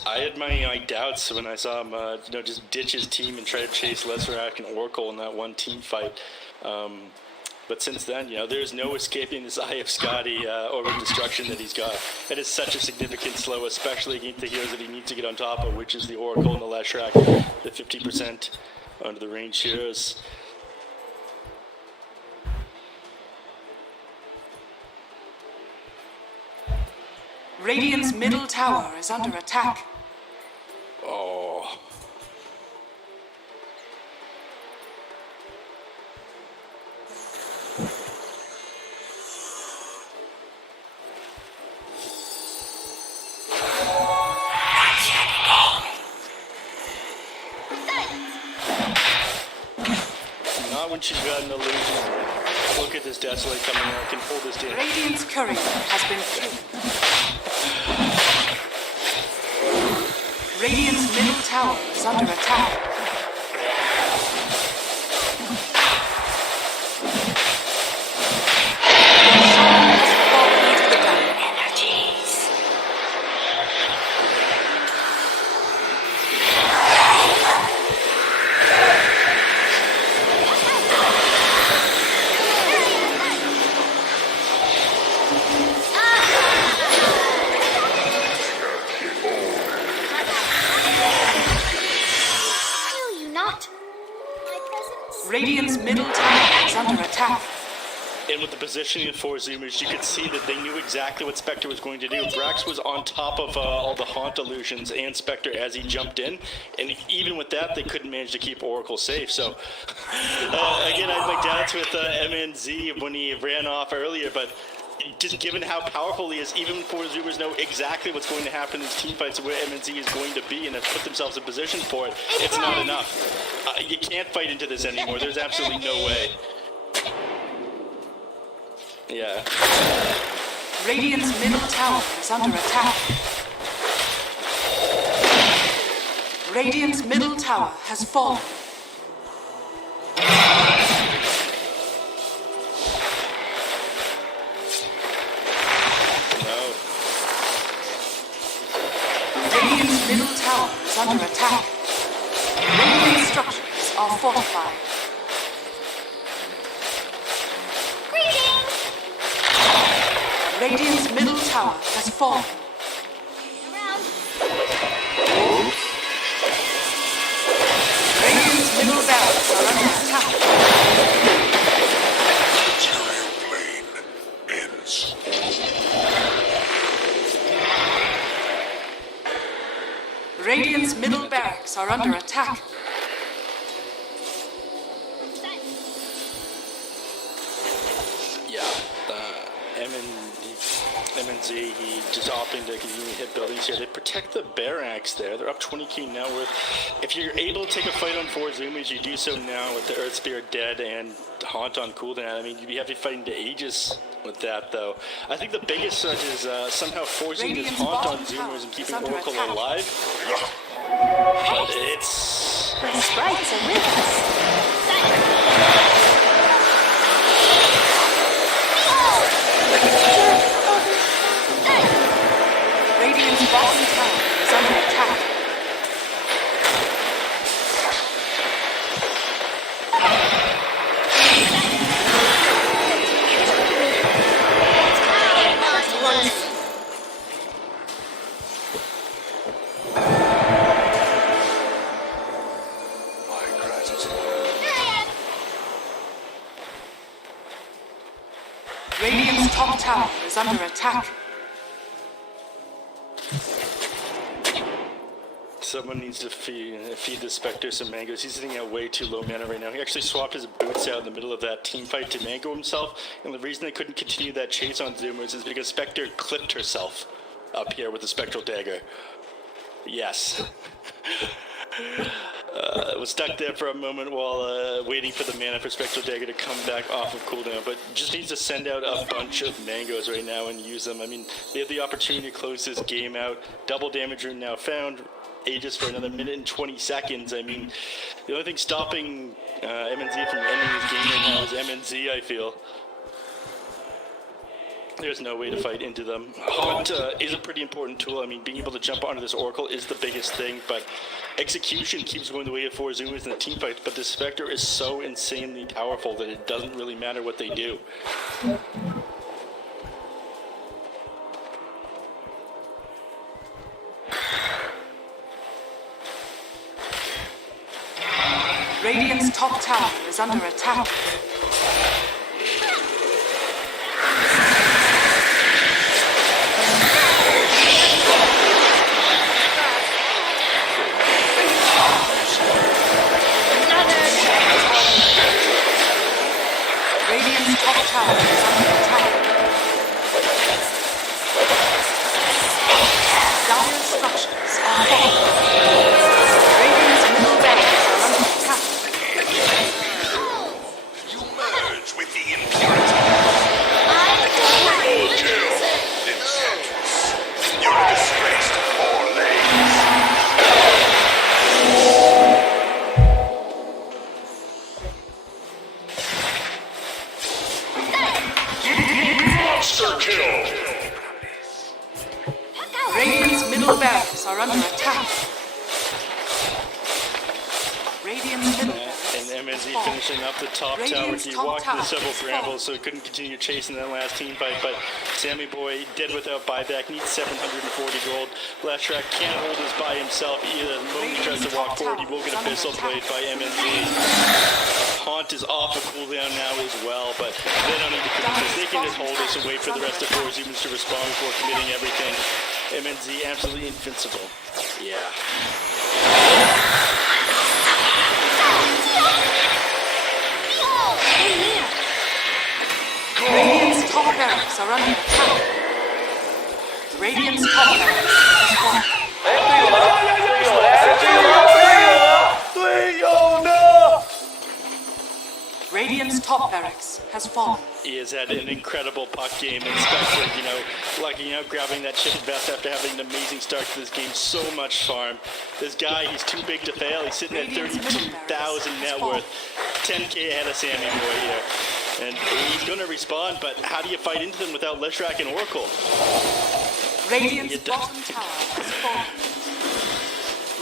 I had my doubts when I saw him, just ditch his team and try to chase Leserac and Oracle in that one team fight. But since then, there's no escaping this Eye of Scotty over destruction that he's got. It is such a significant slow, especially against the heroes that he needs to get on top of, which is the Oracle and the Leserac, the 50% under the range heroes. Radiant's middle tower is under attack. Oh. Not when she's got an illusion. Look at this Desolate coming out. Can hold this down. Radiant's courier has been killed. Radiant's middle tower is under attack. Radiant's middle tower is under attack. And with the positioning of Four Zoomers, you could see that they knew exactly what Spectre was going to do. Brax was on top of all the Haunt illusions and Spectre as he jumped in, and even with that, they couldn't manage to keep Oracle safe. So, again, I had my doubts with MNZ when he ran off earlier, but just given how powerful he is, even Four Zoomers know exactly what's going to happen in these team fights, where MNZ is going to be, and have put themselves in position for it. It's not enough. You can't fight into this anymore. There's absolutely no way. Yeah. Radiant's middle tower is under attack. Radiant's middle tower has fallen. Radiant's middle tower is under attack. Radiant structures are fortified. Radiant's middle tower has fallen. Radiant's middle barracks are under attack. Material plane ends. Radiant's middle barracks are under attack. Yeah, MNZ, he just opting to continue to hit buildings here. They protect the barracks there. They're up 20k now worth. If you're able to take a fight on 4 Zoomies, you do so now with the Earth Spirit dead and Haunt on cooldown. I mean, you'd be happy fighting to Aegis with that, though. I think the biggest surge is somehow forcing this Haunt on Zoomers and keeping Oracle alive. But it's... The sprites are with us. Radiant's bottom tower is under attack. Radiant's top tower is under attack. Someone needs to feed the Spectre some mangoes. He's sitting at way too low mana right now. He actually swapped his boots out in the middle of that team fight to mango himself, and the reason they couldn't continue that chase on Zoomers is because Spectre clipped herself up here with the Spectral Dagger. Yes. Was stuck there for a moment while waiting for the mana for Spectral Dagger to come back off of cooldown, but just needs to send out a bunch of mangoes right now and use them. I mean, they have the opportunity to close this game out. Double damage rune now found. Aegis for another minute and 20 seconds. I mean, the only thing stopping MNZ from ending this game right now is MNZ, I feel. There's no way to fight into them. Haunt is a pretty important tool. I mean, being able to jump onto this Oracle is the biggest thing, but execution keeps going the way of 4 Zoomers in the team fights, but this Spectre is so insanely powerful that it doesn't really matter what they do. Radiant's top tower is under attack. Radiant's top tower is under attack. Dire structures are falling. Radiant's middle barracks are under attack. You merge with the impurity. Triple kill. Enchantress. You're a disgrace to 4 legs. Monster kill. Radiant's middle barracks are under attack. Radiant's middle barracks. And MNZ finishing up the top tower. He walked into several brambles, so he couldn't continue chasing that last team fight. But Sammy Boy, dead without buyback, needs 740 gold. Last track can't hold this by himself either. The moment he tries to walk forward, he will get Abyssal Blade by MNZ. Haunt is off of cooldown now as well, but they don't need to commit this. They can just hold this and wait for the rest of 4 Zoomers to respond before committing everything. MNZ absolutely invincible. Yeah. Radiant's top barracks are under attack. Radiant's top barracks is falling. 队友呢？队友呢？ Radiant's top barracks has fallen. He has had an incredible puck game, and Spectre, lucking out, grabbing that chip vest after having an amazing start to this game. So much farm. This guy, he's too big to fail. He's sitting at 32,000 net worth. 10k ahead of Sammy Boy here. And he's going to respond, but how do you fight into them without Leshrac and Oracle? Radiant's bottom tower has fallen.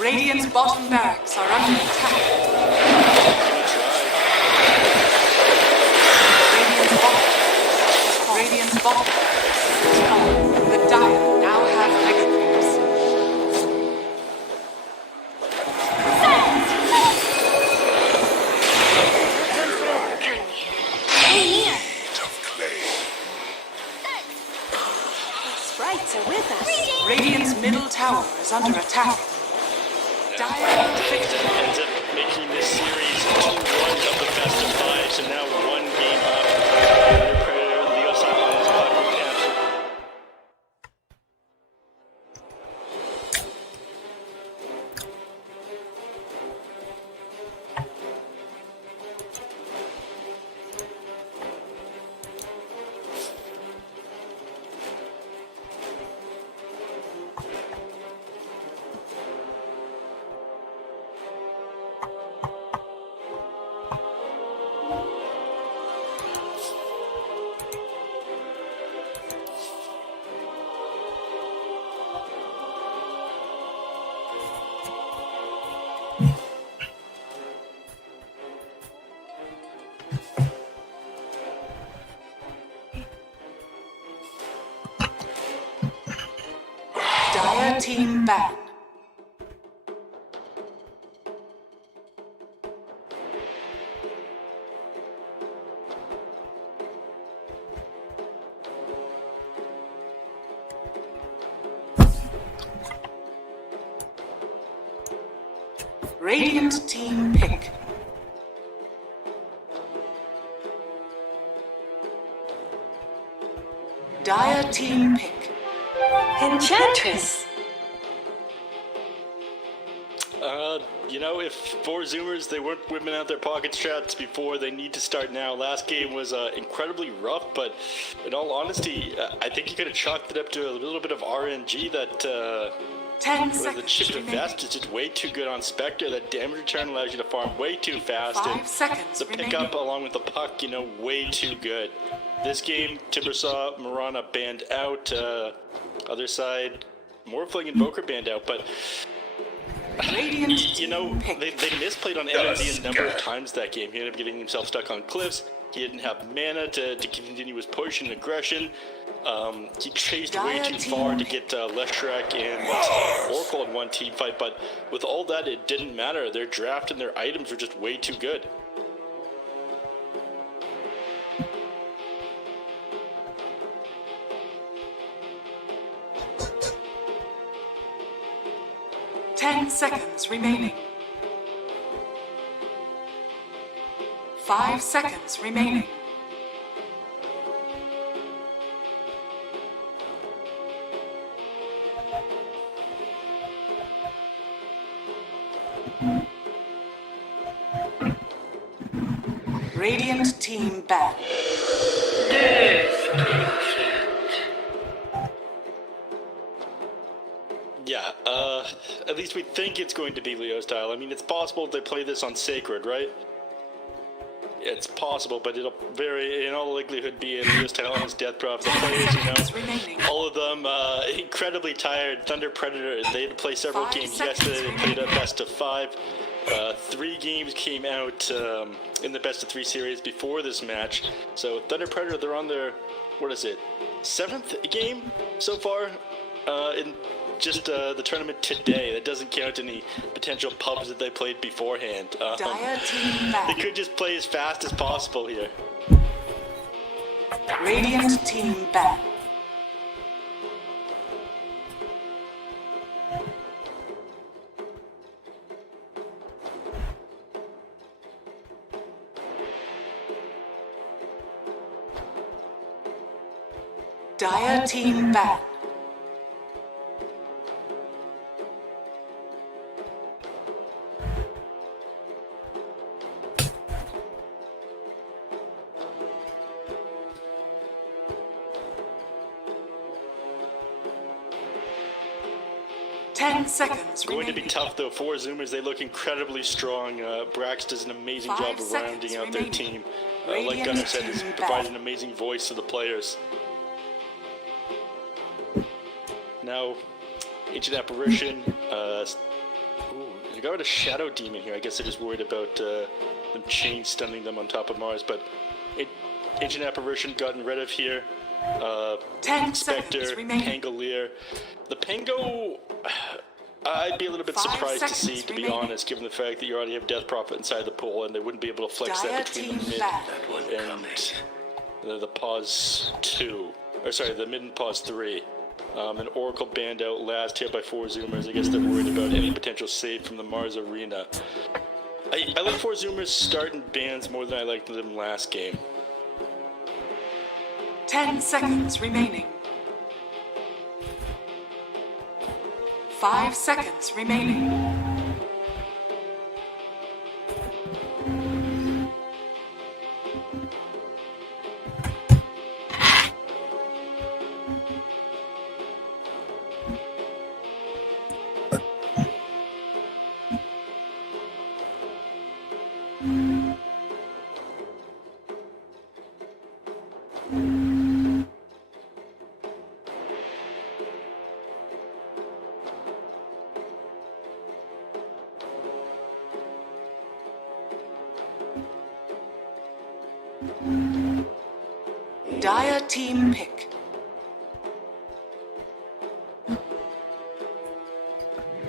Radiant's bottom barracks are under attack. Radiant's bottom barracks has fallen. The Dire now have mega creeps. Sprites are with us. Radiant's middle tower is under attack. Dire defeated. Ends up making this series 2-1 of the best of 5, so now 1 game up. Predator, Leo Silence, Blackwood Cancer. Dire team ban. Radiant team pick. Dire team pick. Enchantress. If for Zoomers, they weren't whipping out their pocket strats before, they need to start now. Last game was incredibly rough, but in all honesty, I think you could have chalked it up to a little bit of RNG that 10 the seconds chip to remaining. vest is just way too good on Spectre. That damage return allows you to farm way too fast. 5 And seconds the remaining. pickup along with the puck, way too good. This game, Timbersaw, Marana banned out. Other side, Morphling Invoker banned out, but Radiant they misplayed on MMD a number of times that game. He ended up getting himself stuck on cliffs. He didn't have mana to continue his push and aggression. He chased way too far to get Leshrac and Oracle in one team fight, but with all that, it didn't matter. Their draft and their items were just way too good. Ten seconds remaining. 5 seconds remaining. Radiant team ban. Yeah, at least we think it's going to be Leo style. I mean, it's possible they play this on Sacred, right? It's possible, but it'll in all likelihood be a Leo style on his Death Prof. The players, all of them incredibly tired. Thunder Predator, they had to play several games yesterday. They played a best of 5. 3 games came out in the best of 3 series before this match. So Thunder Predator, they're on their, 7th game so far in just the tournament today. That doesn't count any potential pubs that they played beforehand. They could just play as fast as possible here. Radiant team ban. Dire team ban. 10 seconds Going to remaining. be tough though. For Zoomers, they look incredibly strong. Brax does an amazing 5 job of seconds rounding out their remaining. team. Like Radiant Gunnar said, team he's back. provided an amazing voice to the players. Now, Ancient Apparition. You got a Shadow Demon here. I guess they're just worried about them chain stunning them on top of Mars. But Ancient Apparition gotten rid of here. 10 Spectre, seconds remaining. Pangolier. The Pango, I'd be a little bit 5 surprised to see, seconds to be remaining. honest, given the fact that you already have Death Prophet inside the pool, and they wouldn't be able to flex Dire that between the team mid back. and the pause 2. Or sorry, the mid and pause 3. An Oracle banned out last here by 4 Zoomers. I guess they're worried about any potential save from the Mars Arena. I like 4 Zoomers starting bans more than I liked them last game. 10 seconds remaining. 5 seconds remaining. Dire team pick.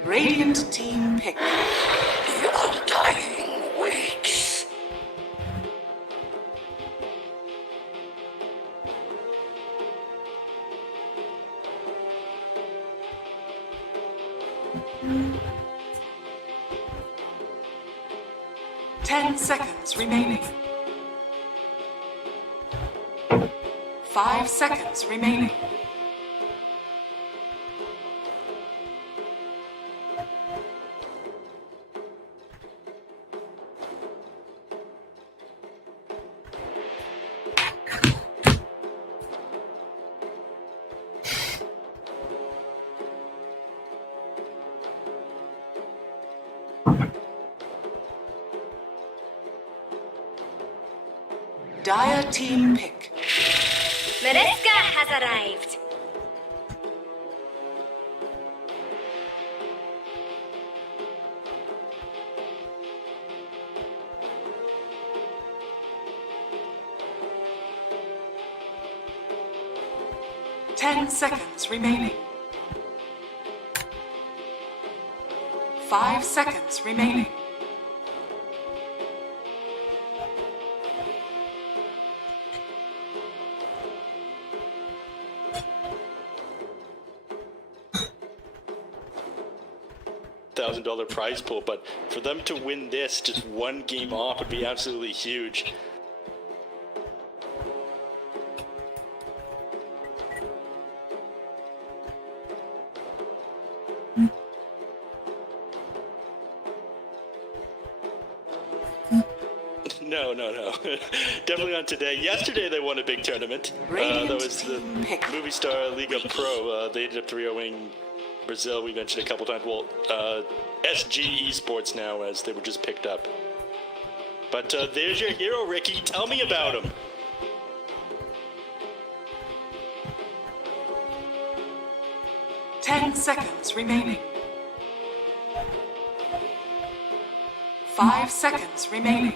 Radiant team pick. The Undying wakes. Ten seconds remaining. 5 seconds remaining. Dire team pick. Mariska has arrived. Ten seconds remaining. 5 seconds remaining. $1,000 prize pool, but for them to win this just one game off would be absolutely huge. No. Definitely not today. Yesterday they won a big tournament. That was the Movie Star Liga Pro. They ended up 3-0ing Brazil, we mentioned a couple times. Well, SG Esports now, as they were just picked up. But there's your hero, Ricky. Tell me about him. Ten seconds remaining. 5 seconds remaining.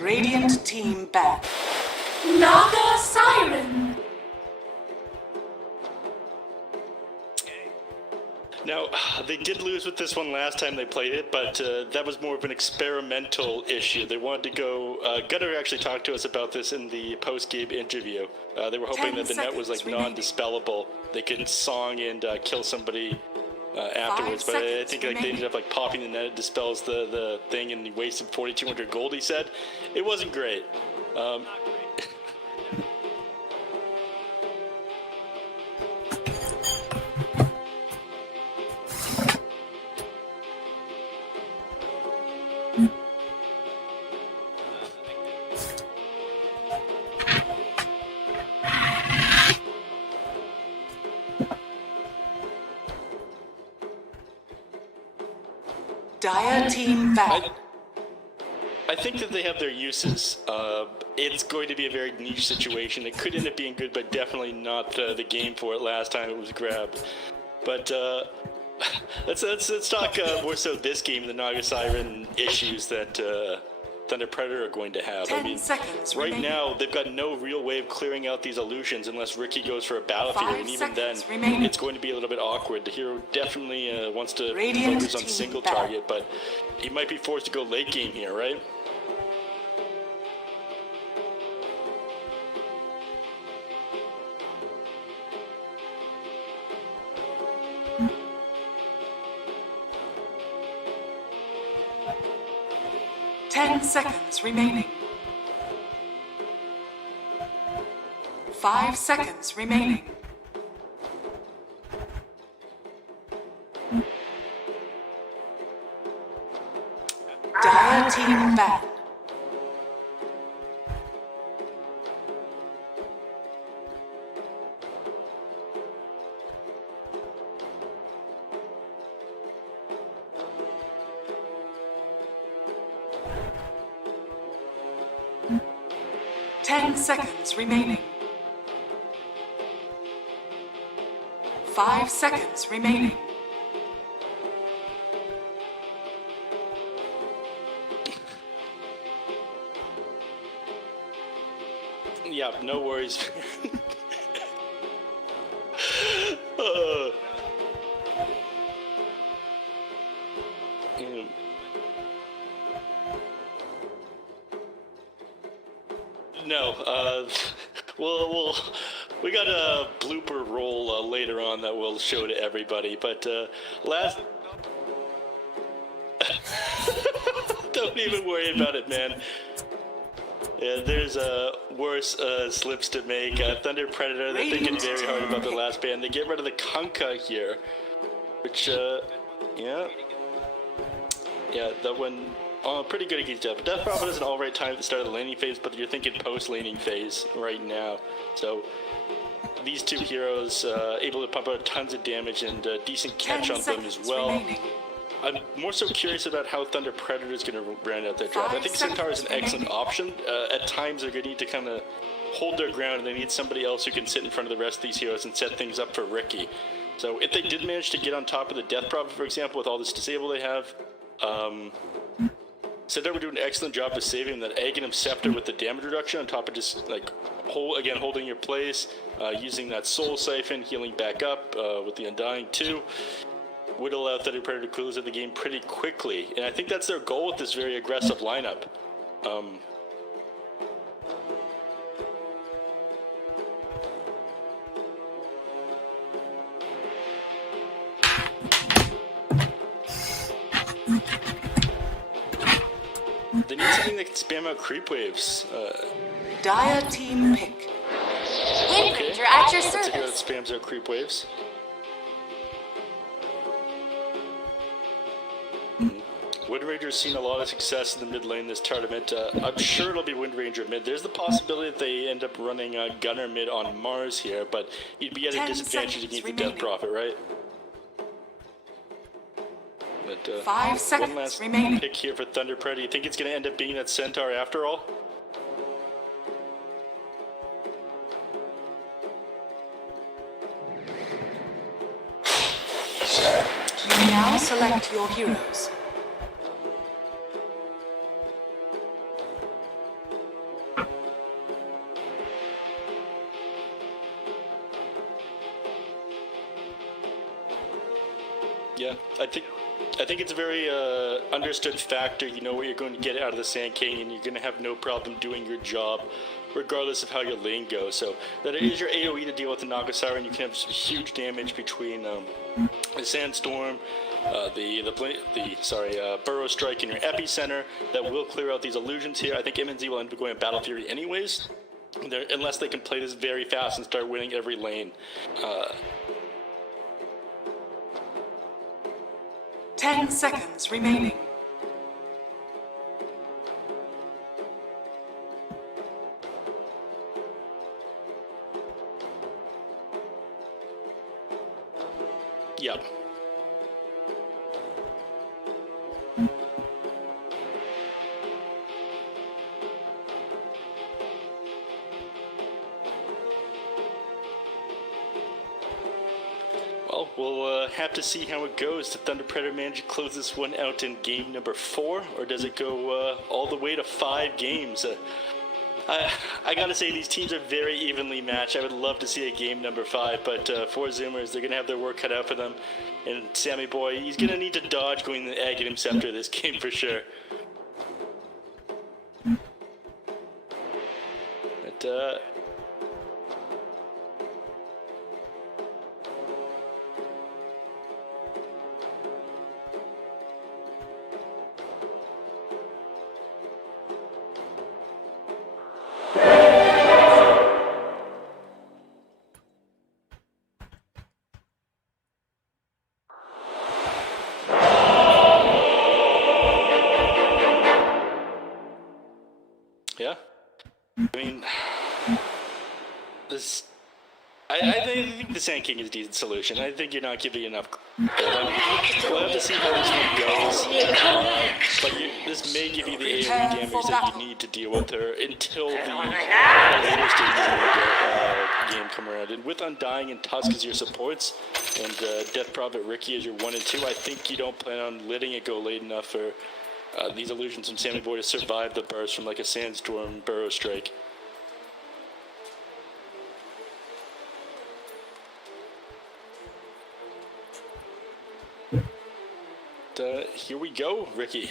Radiant team back. Naga Siren. Now, they did lose with this one last time they played it, but that was more of an experimental issue. They wanted to go... Gunnar actually talked to us about this in the post-game interview. They were hoping that the net was like non-dispellable. They could song and kill somebody afterwards, but I think like, they ended up like popping the net, it dispels the thing, and he wasted 4,200 gold, he said. It wasn't great. Dire team ban. I think that they have their uses. It's going to be a very niche situation. It could end up being good, but definitely not the game for it last time it was grabbed. But let's talk more so this game, the Naga Siren issues that Thunder Predator are going to have. 10 seconds right remaining. now they've got no real way of clearing out these illusions unless Ricky goes for a battlefield, 5 and even then, seconds remaining. it's going to be a little bit awkward. The hero definitely wants to Radiant focus on team single back. target, but he might be forced to go late game here, right? Ten seconds remaining. 5 seconds remaining. Dire team ban. Ten seconds remaining. 5 seconds remaining. Yeah, no worries. Mm. No, we got a blooper roll later on that we'll show to everybody, but last... Don't even worry about it, man. Yeah, there's worse slips to make. Thunder Predator, they're thinking very hard about their last band. They get rid of the Kunkka here, which, yeah, that one, pretty good against Death. But Death Prophet is an alright time at the start of the laning phase, but you're thinking post-laning phase right now. So, these two heroes able to pump out tons of damage and decent catch on them as well. Remaining. I'm more so curious about how Thunder Predator is going to round out their draft. I think Centaur is an excellent option. At times, they're going to need to kind of hold their ground, and they need somebody else who can sit in front of the rest of these heroes and set things up for Ricky. So if they did manage to get on top of the Death Prophet, for example, with all this disable they have, Centaur would do an excellent job of saving that Aghanim Scepter with the damage reduction on top of just, like, holding your place, using that Soul Siphon, healing back up with the Undying too. Would allow Thunder Predator to close out the game pretty quickly, and I think that's their goal with this very aggressive lineup. They need something that can spam out creep waves. Dire team pick. Wind Ranger at your That's a hero that service. spams out creep waves. Wind Ranger's seen a lot of success in the mid lane this tournament. I'm sure it'll be Wind Ranger mid. There's the possibility that they end up running Gunner mid on Mars here, but you'd be at a 10 disadvantage seconds against the remaining. Death Prophet, right? But, 5 one seconds last remaining. pick here for Thunder Predator. You think it's going to end up being that Centaur after all? You may now select your heroes. Yeah, I think it's a very understood factor. You know what you're going to get out of the Sand King, you're going to have no problem doing your job, regardless of how your lane goes. So that it is your AOE to deal with the Naga Siren. You can have some huge damage between the Sandstorm, Burrow Strike in your epicenter that will clear out these illusions here. I think MNZ will end up going Battle Fury anyways, unless they can play this very fast and start winning every lane. 10 seconds remaining. Yep. we'll have to see how it goes. The Thunder Predator manage to close this one out in game number 4, or does it go all the way to 5 games? I gotta say, these teams are very evenly matched. I would love to see a game number 5, but for Zoomers, they're gonna have their work cut out for them. And Sammy Boy, he's gonna need to dodge going to the Aghanim Scepter this game for sure. But, yeah. I mean, this. I think the Sand King is a decent solution. I think you're not giving enough. We'll have to see how this one goes. But this may give you the AoE damage that you need to deal with her until the later stages of the game come around. And with Undying and Tusk as your supports, and Death Prophet Ricky as your 1 and 2, I think you don't plan on letting it go late enough for these illusions from Sammy Boy to survive the burst from like a Sandstorm Burrow Strike. Here we go, Ricky.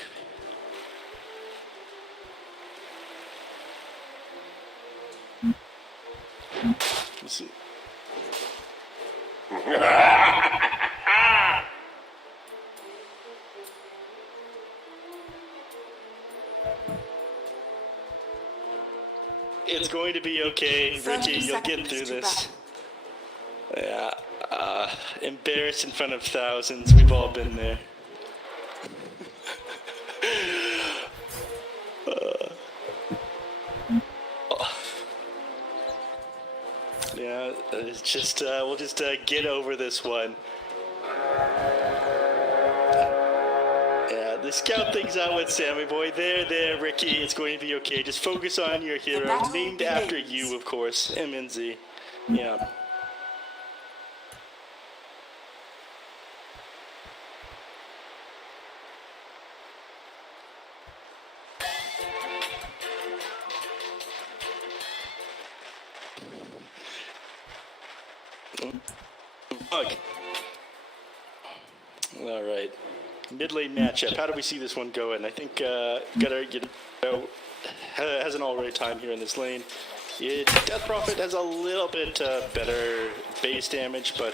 Let's see. It's going to be okay, Ricky. You'll get through this. Yeah. Embarrassed in front of thousands. We've all been there. Yeah, it's just we'll just get over this one. Yeah, the scout things out with Sammy Boy. There, Ricky. It's going to be okay. Just focus on your hero, named after you, of course, MNZ. Yeah. Bug. All right. Mid-lane matchup. How do we see this one going? I think has an all-right time here in this lane. Death Prophet has a little bit better base damage, but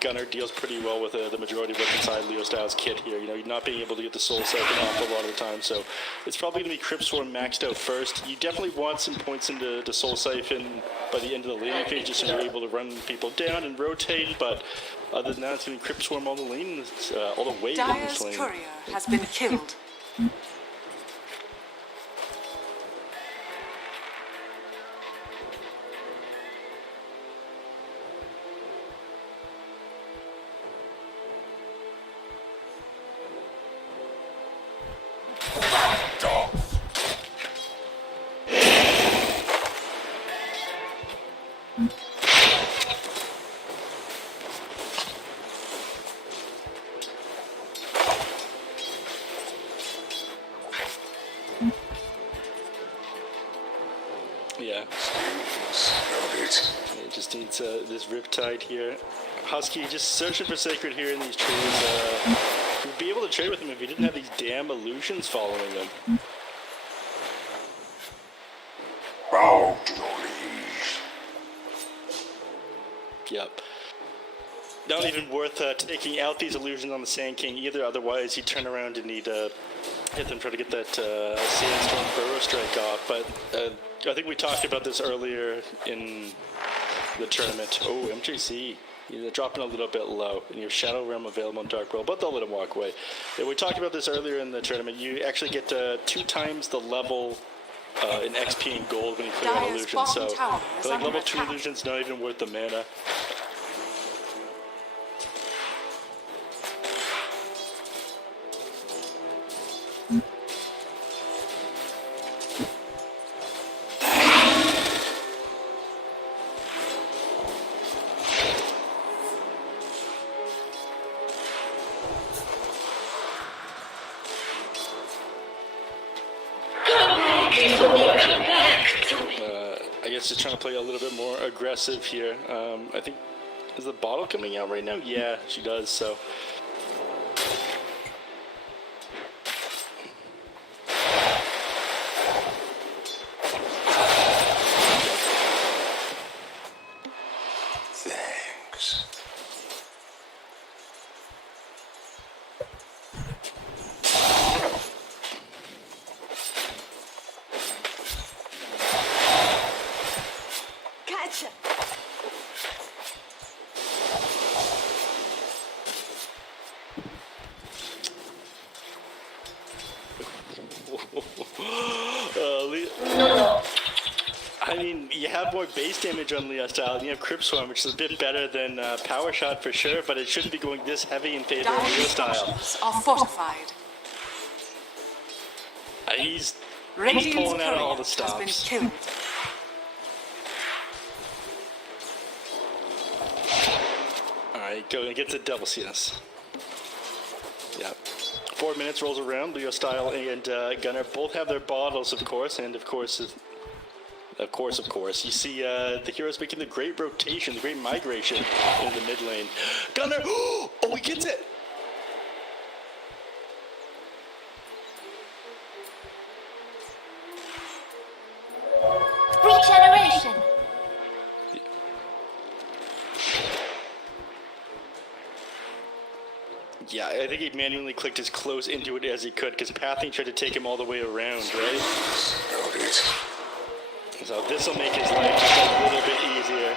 Gunner deals pretty well with the majority of what's inside Leo Styles' kit here. You know, not being able to get the Soul Siphon off a lot of the time, so it's probably going to be Crypt Swarm maxed out first. You definitely want some points into the Soul Siphon by the end of the laning phase, just so you're able to run people down and rotate, but other than that, it's going to be Crypt Swarm all the lane, all the way in this lane. Dire's courier has been killed. Yeah. It just needs this Riptide here. Husky just searching for Sacred here in these trees. We'd be able to trade with him if he didn't have these damn illusions following him. Bow to your liege. Yep. Not even worth taking out these illusions on the Sand King either, otherwise he'd turn around and he'd hit them, try to get that Sandstorm Burrow Strike off, but I think we talked about this earlier in the tournament. Oh, MJC, you're dropping a little bit low, and your Shadow Realm available on Dark World, but they'll let him walk away. Yeah, we talked about this earlier in the tournament. You actually get 2 times the level in XP and gold when you clear an illusion, so like level 2 illusion's not even worth the mana. Lias is trying to play a little bit more aggressive here. I think, is the bottle coming out right now? Yeah, she does, so. Thanks. Gotcha. I mean, you have more base damage on Leo style, and you have Crypt Swarm, which is a bit better than Power Shot for sure, but it shouldn't be going this heavy in favor of Leo Dire's style. structures are fortified. He's Radiant's pulling out all courier the has been stops. killed. Alright, go and get the double CS. Yeah. 4 minutes rolls around. Leo Style and Gunner both have their bottles, of course, and of course, you see the heroes making the great rotation, the great migration into the mid lane. Gunner, oh, he gets it. Regeneration. Yeah, I think he manually clicked as close into it as he could because Pathing tried to take him all the way around, right? So this will make his life just a little bit easier.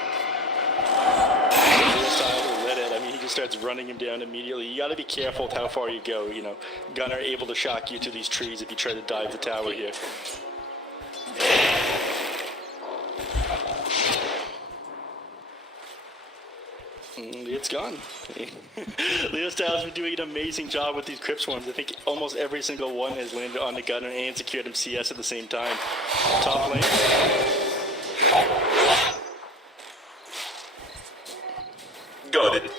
Style will let it. I mean, he just starts running him down immediately. You got to be careful with how far you go. You know, Gunner able to shock you to these trees if you try to dive the tower here. It's gone. Leo Styles has been doing an amazing job with these Crypt Swarms. I think almost every single one has landed on the Gunner and secured him CS at the same time. Top lane. Got it.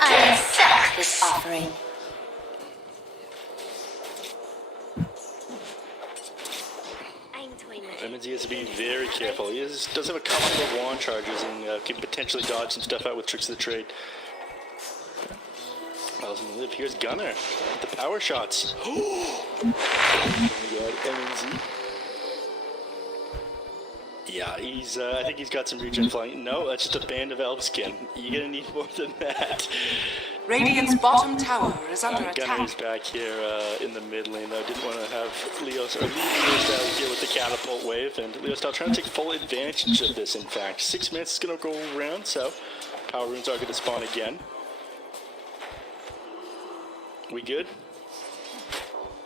I accept this offering. He has to be very careful. He does have a couple of wand charges and can potentially dodge some stuff out with tricks of the trade. Live. Here's Gunner with the power shots. Oh my god, MNZ. Yeah, I think he's got some regen flying. No, that's just a band of elf skin. You're gonna need more than that. Radiant's bottom tower is under Gunner's attack. back here in the mid lane, though. I didn't want to have Leo Style here with the catapult wave, and Leo Style trying to take full advantage of this, in fact. 6 minutes is going to go around, so power runes are going to spawn again. We good?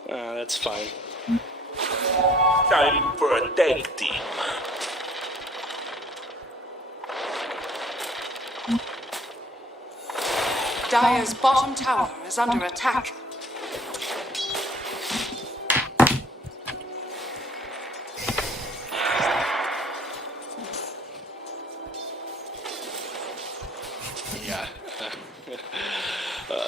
That's fine. Time for a tag team. Dire's bottom tower is under attack. Yeah.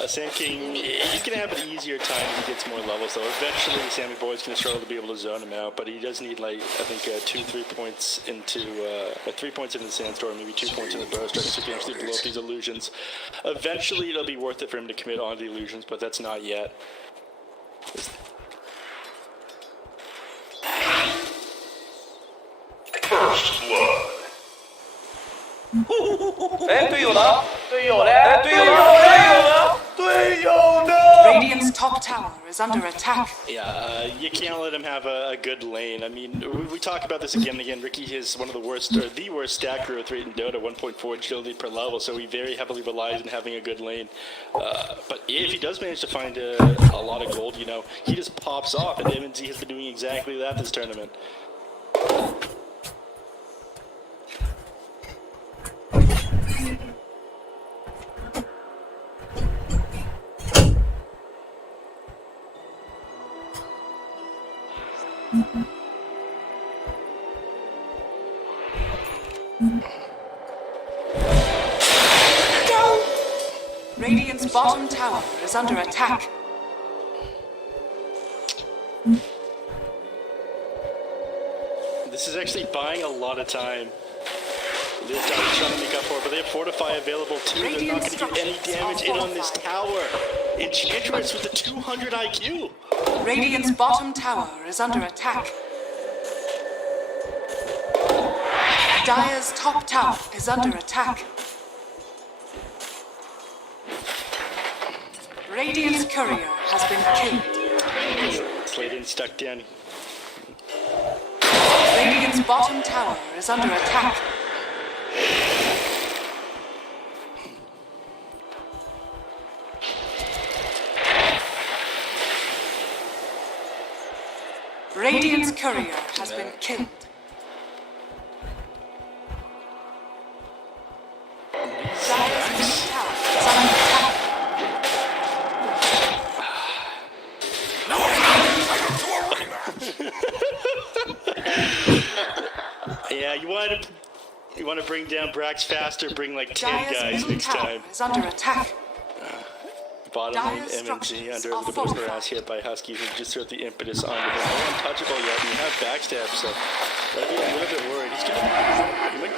Sand King, he can have an easier time as he gets more levels, though. Eventually, Sammy Boy's going to struggle to be able to zone him out, but he does need, like, I think 3 points into the Sandstorm, maybe 2 points in the Burrow Strike, so he can actually blow up these illusions. Eventually, it'll be worth it for him to commit on the illusions, but that's not yet. First blood. 哎，队友呢？队友嘞？哎，队友呢？队友呢？队友呢？ Radiant's top tower is under attack. Yeah, you can't let him have a good lane. I mean, we talk about this again and again. Ricky is one of the worst, or the worst stack growth rate in Dota, 1.4 agility per level, so he very heavily relies on having a good lane. But if he does manage to find a lot of gold, you know, he just pops off, and MNZ has been doing exactly that this tournament. Radiant's bottom tower is under attack. This is actually buying a lot of time. Leo's trying to make up for it, but they have Fortify available too. They're not going to get any damage in on this tower. Enchantress with the 200 IQ. Radiant's bottom tower is under attack. Dire's top tower is under attack. Radiant's courier has been killed. Sladen stuck down. Radiant's bottom tower is under attack. Radiant's courier has been killed. Dire's middle tower is under attack. Yeah, you want to bring down Brax faster, bring like 10 Dire's guys middle next tower time. is under attack. Bottom lane, Dire's MMG structures under are the burst fortified. ass hit by Husky, who just threw the impetus onto him. No untouchable yet, and you have backstab, so gotta be a little bit worried. He's gonna he might-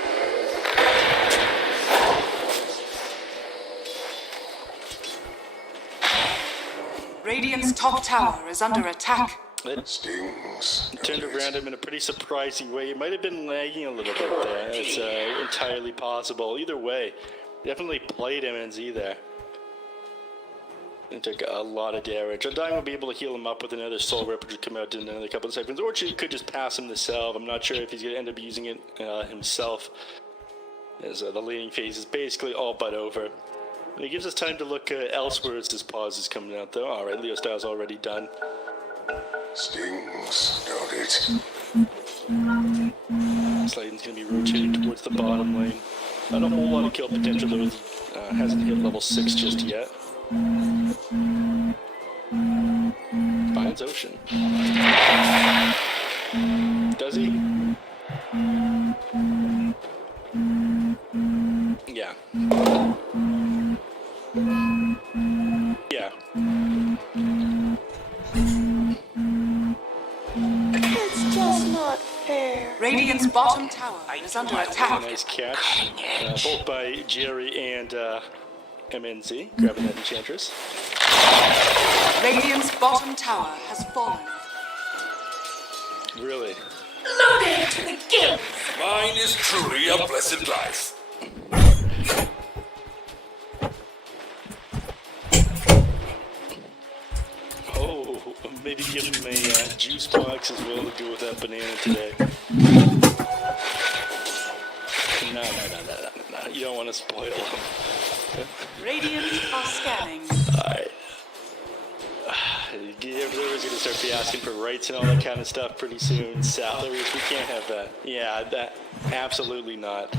Radiant's top tower is under attack. It Stings. turned around him in a pretty surprising way. He might have been lagging a little bit there. It's entirely possible. Either way, definitely played MNZ there. And took a lot of damage. Undying will be able to heal him up with another Soul Ripper to come out in another couple of seconds. Or she could just pass him the salve. I'm not sure if he's going to end up using it himself. As the laning phase is basically all but over. It gives us time to look elsewhere as this pause is coming out, though. Alright, Leo Style's already done. Stings. Got it. Sladen's going to be rotating towards the bottom lane. Not a whole lot of kill potential, though. Hasn't hit level 6 just yet. Finds Ocean. Does he? Yeah. Yeah. It's just not fair. Radiant's bottom tower is under attack. Nice catch. Both by Jerry and MNZ. Grabbing that Enchantress. Radiant's bottom tower has fallen. Really? Loaded to the gills. Mine is truly a blessed life. Oh, maybe give him a juice box as well to go with that banana today. No. You don't want to spoil him. Radiant are scanning. Alright. Everybody's going to start be asking for rights and all that kind of stuff pretty soon. Salaries, we can't have that. Yeah, that absolutely not.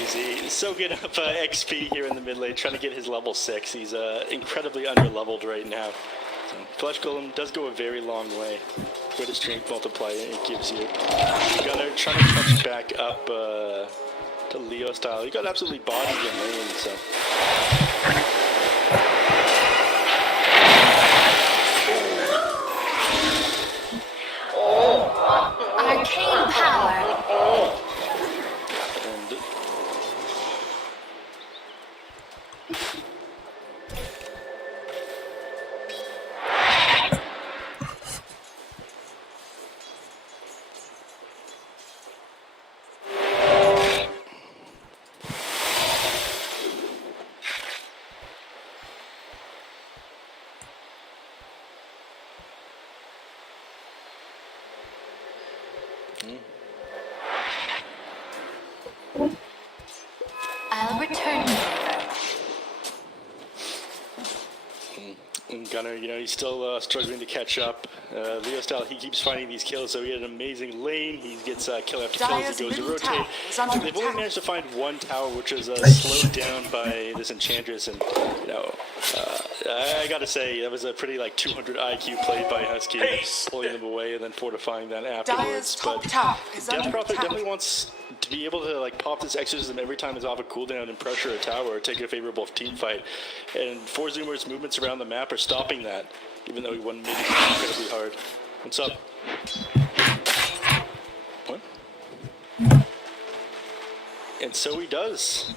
Easy. Soaking up XP here in the mid lane, trying to get his level 6. He's incredibly under-leveled right now. So, Flesh Golem does go a very long way. With a strength multiplier it gives you. Gunner trying to catch back up to Leo style. He got absolutely bodied in lane, so. Arcane power. And I'll return you. And Gunner Gunner. You know, he's still struggling to catch up. Leo style, he keeps finding these kills, so he had an amazing lane. He gets kill after kill as he goes to rotate. They've only managed to find one tower, which is slowed down by this Enchantress, and you know, I gotta say that was a pretty like 200 IQ play by Husky, pulling them away and then fortifying that afterwards. But Death Prophet definitely wants to be able to like pop this exorcism every time it's off a cooldown and pressure a tower or take a favorable team fight. And Four Zoomer's movements around the map are stopping that, even though he won mid incredibly hard. What's up? What? And so he does.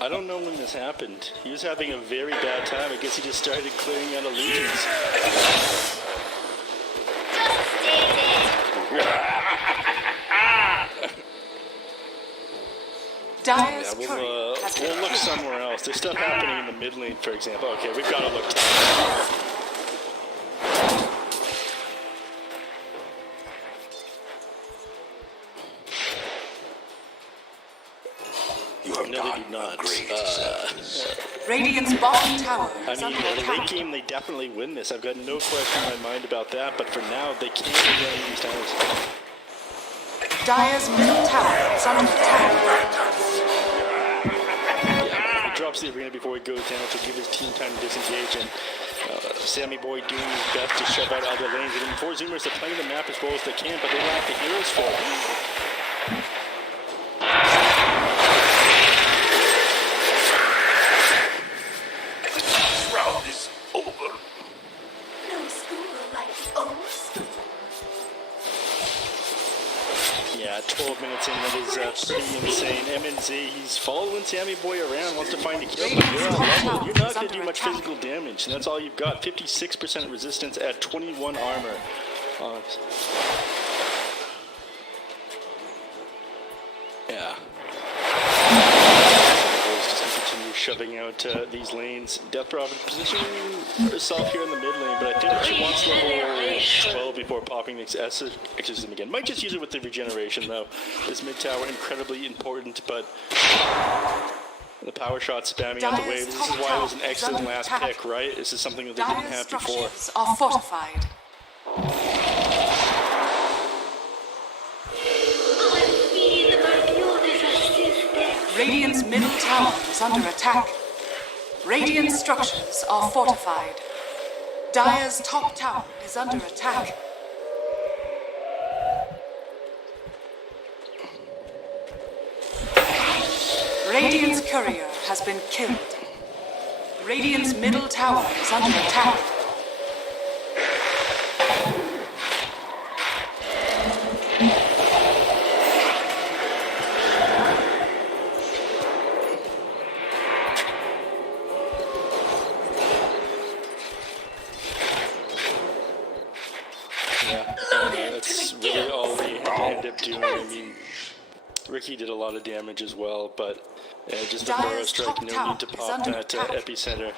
I don't know when this happened. He was having a very bad time. I guess he just started clearing out illusions. We'll look somewhere else. There's stuff happening in the mid lane, for example. Okay, we've got to look top. No, they do not. Radiant's bottom tower. I mean, in the late game, they definitely win this. I've got no question in my mind about that. But for now, they can't win any of these towers. Dire's middle tower is under attack. Yeah, he drops the arena before he goes down to give his team time to disengage. And Sammy Boy doing his best to shove out other lanes. I mean, Four Zoomers are playing the map as well as they can, but they lack the heroes for it. Yeah, 12 minutes in, that is pretty insane. MNZ, he's following Sammy Boy around, wants to find a kill, but you're on level. You're not going to do much physical damage, and that's all you've got. 56% resistance at 21 armor. Yeah. Shoving out these lanes. Death Prophet positioning herself here in the mid lane, but I think that she wants level 12 before popping this exorcism again. Might just use it with the regeneration though. This mid tower incredibly important, but the power shot spamming out the wave. This is why it was an excellent last pick, right? This is something that they didn't have before. Are fortified. Radiant's middle tower is under attack. Radiant structures are fortified. Dire's top tower is under attack. Radiant's courier has been killed. Radiant's middle tower is under attack. Ricky did a lot of damage as well, but just the burrow strike, no need to pop that epicenter.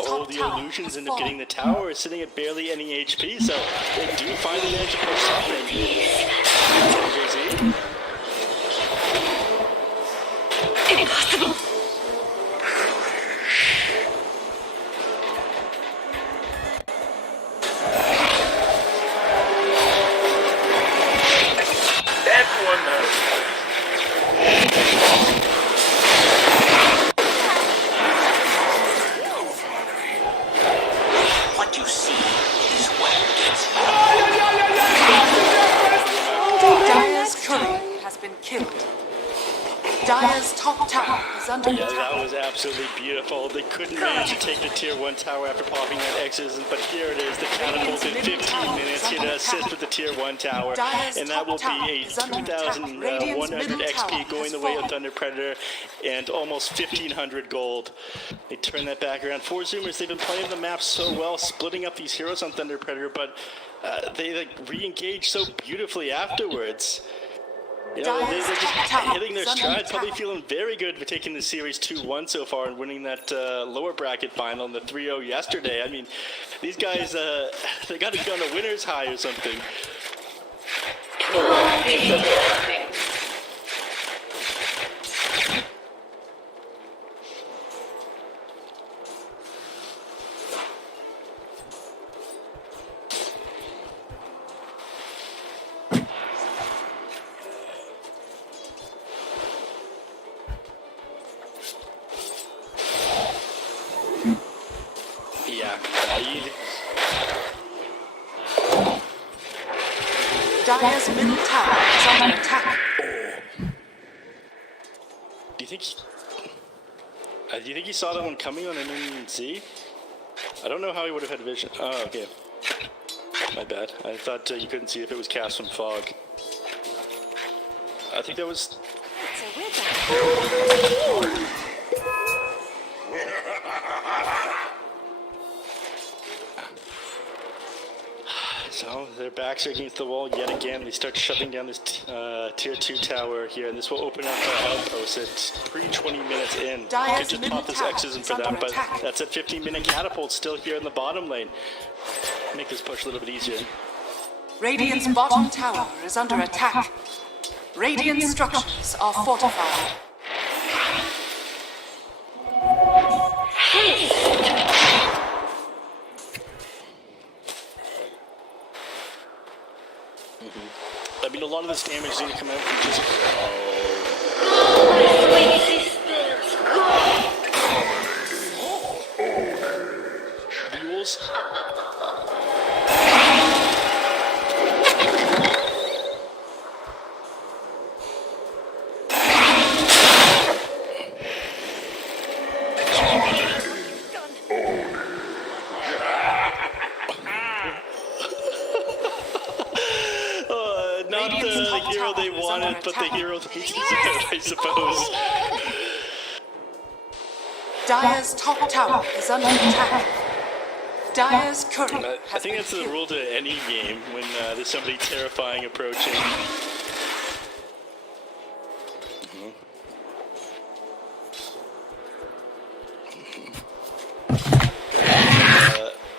Oh, the illusions end up getting the tower, sitting at barely any HP, so they do finally manage to push something. JZ? Impossible! Yeah, that was absolutely beautiful. They couldn't manage to take the tier 1 tower after popping that exorcism, but here it is, the catapult in 15 minutes here to assist with the tier 1 tower, and that will be a 2,100 XP going the way of Thunder Predator and almost 1,500 gold. They turn that back around. Four Zoomers, they've been playing the map so well, splitting up these heroes on Thunder Predator, but they like re-engage so beautifully afterwards. You know, they're just hitting their stride, probably feeling very good for taking the series 2-1 so far and winning that lower bracket final in the 3-0 yesterday. I mean, these guys, they got to be on a winner's high or something. Yeah. Dire's middle tower is under attack. Do you think he saw that one coming on MNZ? I don't know how he would have had vision. Oh, okay. My bad. I thought you couldn't see if it was cast from fog. I think that was... So their backs are against the wall yet again. They start shoving down this tier 2 tower here, and this will open up our outpost. It's pre-20 minutes in. You could just pop this X's in for them, but that's a 15-minute catapult still here in the bottom lane. Make this push a little bit easier. Radiant's bottom tower is under attack. Radiant structures are fortified. I mean, a lot of this damage is going to come out from just... Mules. Not the hero they wanted, but the hero they deserved, I suppose. Dire's top tower is under attack. Dire's courier I think that's the rule to any game when there's somebody terrifying approaching.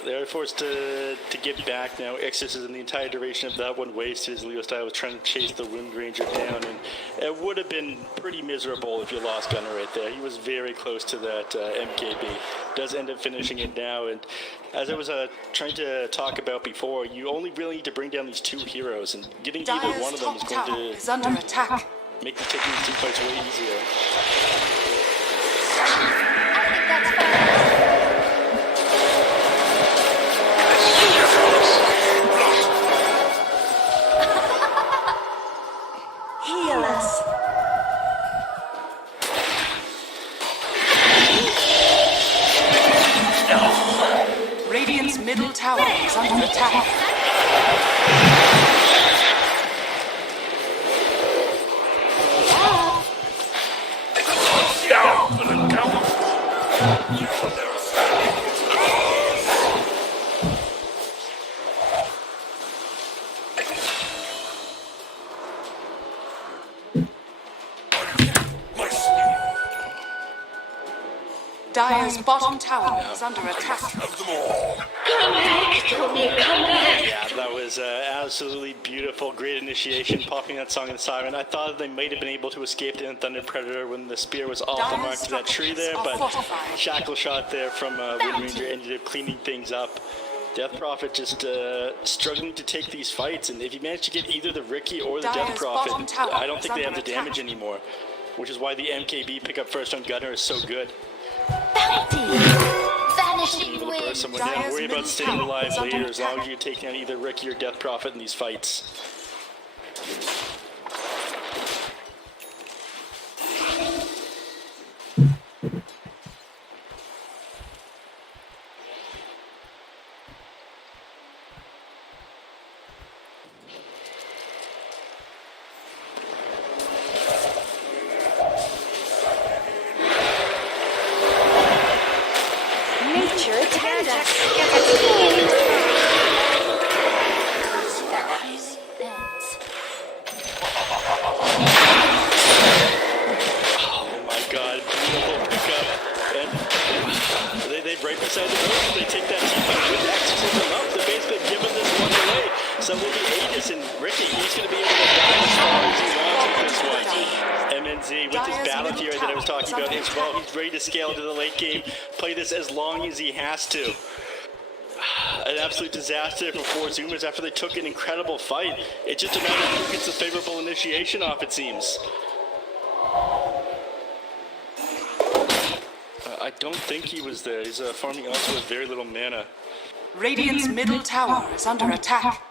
They're forced to get back now. Exorcism in the entire duration of that one wasted as Leo Style was trying to chase the Wind Ranger down, and it would have been pretty miserable if you lost Gunner right there. He was very close to that MKB. Does end up finishing it now, and as I was trying to talk about before, you only really need to bring down these 2 heroes, and getting either one of them is going to under attack. make the taking these 2 fights way easier. I think that's fine. Heal us. Radiant's middle tower is under attack. Dire's bottom tower is under attack. Yeah, that was absolutely beautiful. Great initiation, popping that song in the siren. I thought they might have been able to escape the Thunder Predator when the spear was off the mark to that tree there, but shackle shot there from Wind Ranger ended up cleaning things up. Death Prophet just struggling to take these fights, and if you manage to get either the Ricky or the Death Prophet, I don't think they have the damage anymore, which is why the MKB pick up first on Gunner is so good. Vanishing Burst wind. someone down. Worry about staying alive later as long as you take down either Ricky or Death Prophet in these fights. Nature attend us. Oh my god, beautiful pickup. And they right beside the road, they take that team fight with Exorcism up. They're basically giving this one away. So will be Aegis and Ricky. He's going to be able to die as far as he wants with this one. MNZ with this battle theory that I was talking about as well. He's ready to scale to the late game, play this as long as he has to. An absolute disaster for 4 Zoomers after they took an incredible fight. It's just a matter of who gets the favorable initiation off, it seems. don't think he was there. He's farming also with very little mana. Radiant's middle tower is under attack.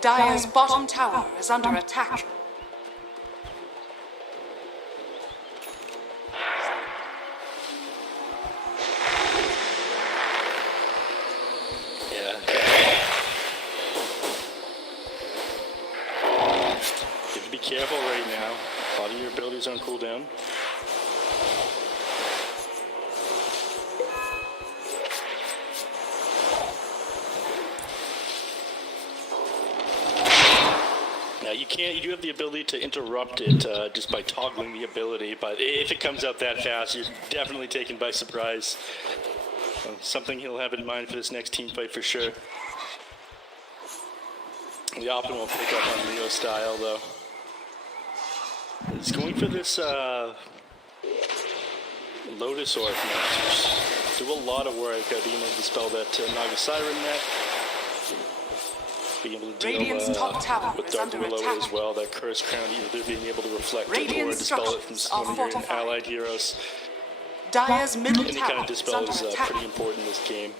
Dire's bottom tower is under attack. Yeah. You have to be careful right now. A lot of your abilities are on cooldown. Now you do have the ability to interrupt it just by toggling the ability, but if it comes out that fast, you're definitely taken by surprise. Something he'll have in mind for this next team fight for sure. The optimal pickup on Leo style though. He's going for this Lotus Orb now. Do a lot of work being able to dispel that Naga Siren net. Being able to deal with Dark Willow as well, that Curse Crown, either being able to reflect it or dispel it from one of your allied heroes. Dire's middle Any tower kind of dispel is is under attack. pretty important in this game.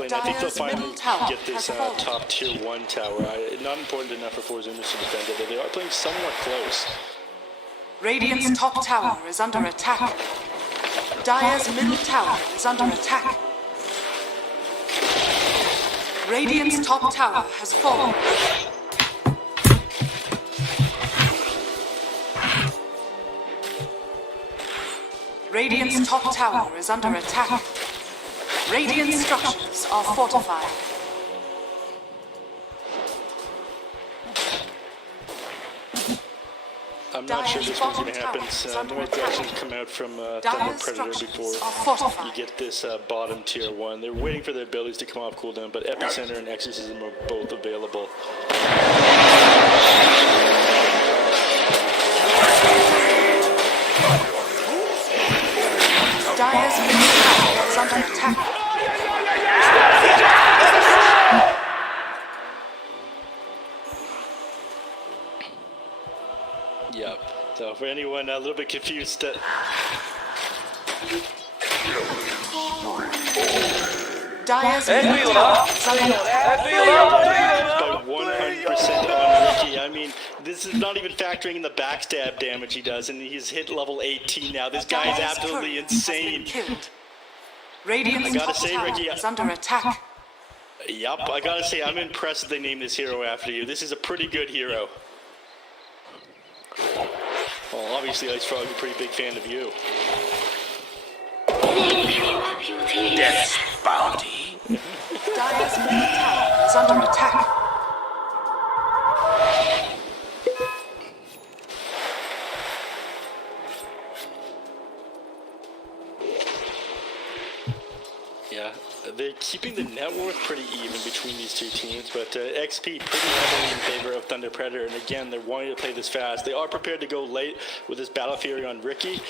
And I think they'll finally get this top tier 1 tower. Not important enough for Four Zoomers to defend it, but they are playing somewhat close. Radiant's top tower is under attack. Dire's middle tower is under attack. Radiant's top tower has fallen. Radiant's top tower is under attack. Radiant structures are fortified. I'm not sure this one's going to happen. More aggression come out from Thunder Predator before you get this bottom tier 1. They're waiting for their abilities to come off cooldown, but Epicenter and Exorcism are both available. Dire's middle tower is under attack. Yep. So for anyone a little bit confused, Dire's middle tower is under attack. by 100% on Ricky. I mean, this is not even factoring in the backstab damage he does, and he's hit level 18 now. This guy is absolutely insane. Radiant's top tower is under attack. Yup, I gotta say, I'm impressed that they named this hero after you. This is a pretty good hero. Well, obviously, Ice Frog's a pretty big fan of you. Death's bounty. Dire's middle tower is under attack. Yeah, they're keeping the net worth pretty even between these two teams, but XP pretty heavily in favor of Thunder Predator, and again, they're wanting to play this fast. They are prepared to go late with this Battle Fury on Ricky,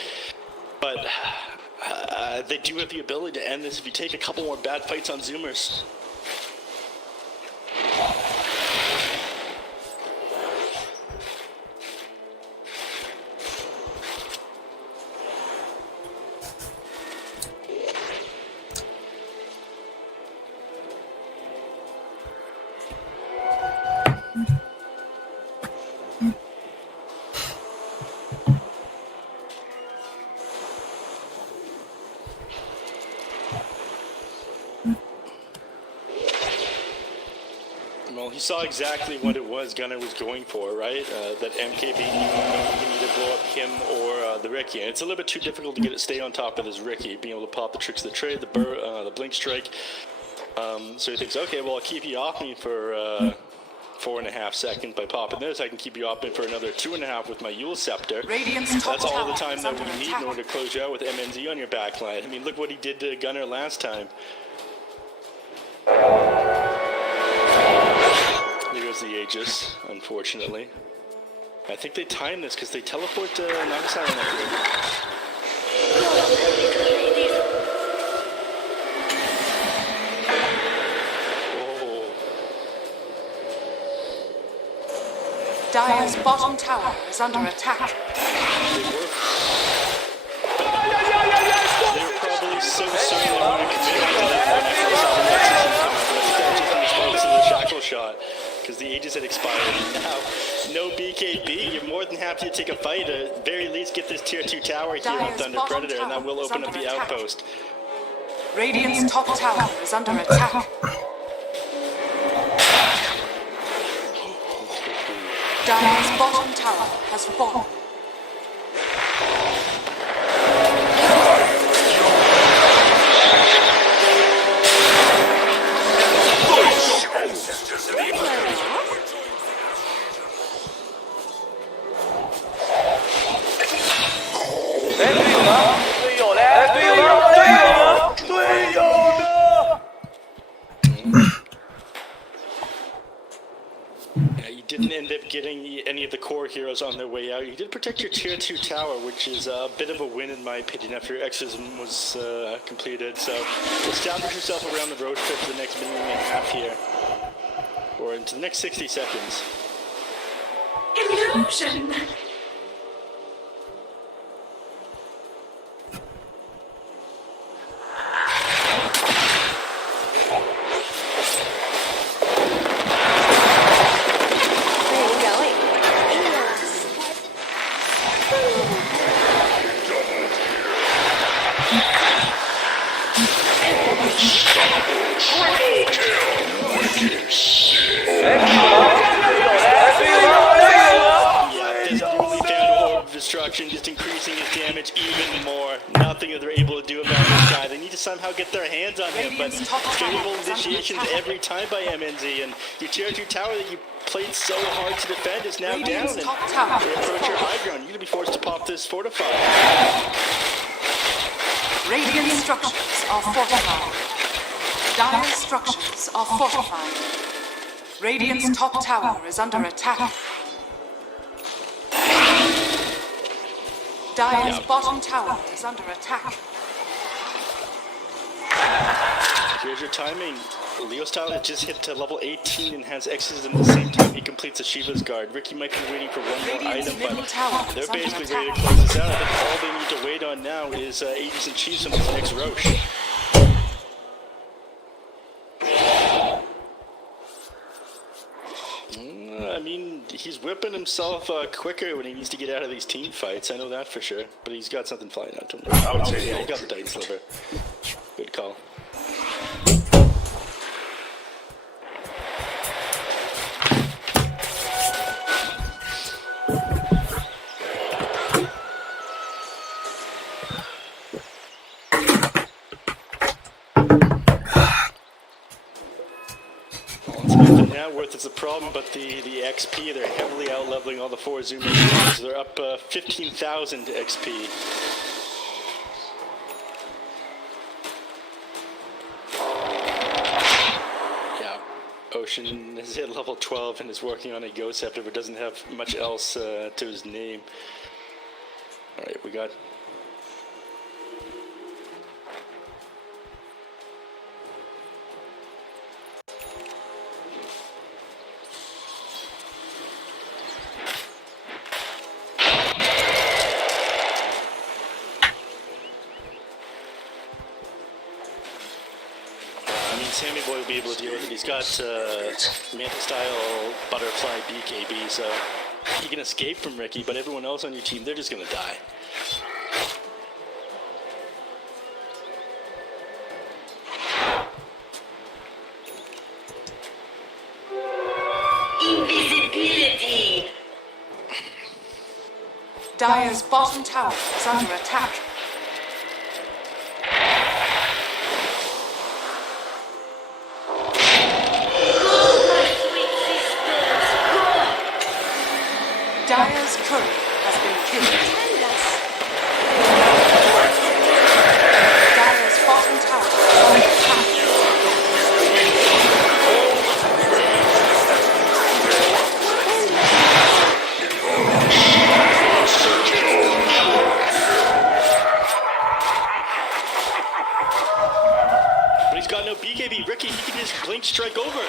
but they do have the ability to end this if you take a couple more bad fights on Zoomers. Well, he saw exactly what it was Gunnar was going for, right? That MKB can either blow up him or the Ricky. And it's a little bit too difficult to get it stay on top of this Ricky, being able to pop the tricks of the trade, the blink strike. So he thinks, okay, well, I'll keep you off me for 4.5 seconds by popping this. I can keep you off me for another 2.5 with my Yule Scepter. That's all the time that we need in order to close you out with MNZ on your backline. I mean, look what he did to Gunnar last time. There goes the Aegis, unfortunately. I think they timed this because they teleport to Nagasaki up here. Dire's Dire's bottom tower is under attack. They were probably so certain they wanted to commit to that when I first saw the Nexus come up. But I think that was just in response to the shackle shot, because the ages had expired. And now, no BKB. You're more than happy to take a fight, at very least get this tier 2 tower here on Dire's Thunder bottom Predator, and that will tower is open up under the attack. outpost. Radiant's top tower is under attack. Dire's bottom tower has fallen. Yeah, you didn't end up getting any of the core heroes on their way out. You did protect your tier 2 tower, which is a bit of a win in my opinion after your exorcism was completed. So establish yourself around the road strip for the next minute and a half here, or into the next 60 seconds. Illusion! Destruction, just increasing his damage even more. Nothing that they're able to do about this guy. They need to somehow get their hands on him, but favorable initiations every time by MNZ, and your tier 2 tower that you played so hard to defend is now down, and they approach your high ground. You're going to be forced to pop this fortify. Radiant structures are fortified. Dire structures are fortified. Radiant's top tower is under attack. Dire's bottom tower is under attack. Here's your timing. Leo's tower has just hit to level 18 and has exorcism at the same time he completes a Shiva's guard. Ricky might be waiting for one more item, but they're basically ready to close this out. I think all they need to wait on now is Aegis and Chiefs on this next Roche. I mean, he's whipping himself quicker when he needs to get out of these team fights. I know that for sure. But he's got something flying out to him. Oh, yeah, he got the Titan Sliver. Good call. Net worth is a problem, but the XP, they're heavily out-leveling all the 4 Zoomer units. They're up 15,000 XP. Yeah, Ocean is at level 12 and is working on a Ghost Scepter, but doesn't have much else to his name. Alright, we got... Sammy Boy will be able to deal with it. He's got Manta-style butterfly BKB, so he can escape from Ricky, but everyone else on your team, they're just going to die. Invisibility! Dire's bottom tower is under attack. Dire's courier has been killed. Dire's bottom tower is under attack. But he's got no BKB. Ricky, he can just blink strike over.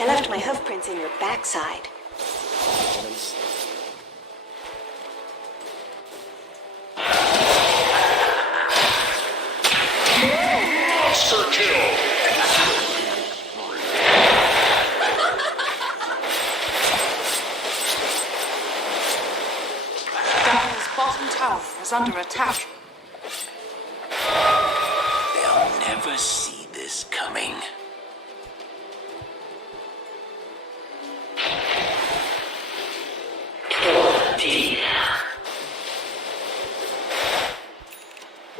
I left my hoof prints in your backside. Monster kill! Dire's bottom tower is under attack. They'll never see this coming.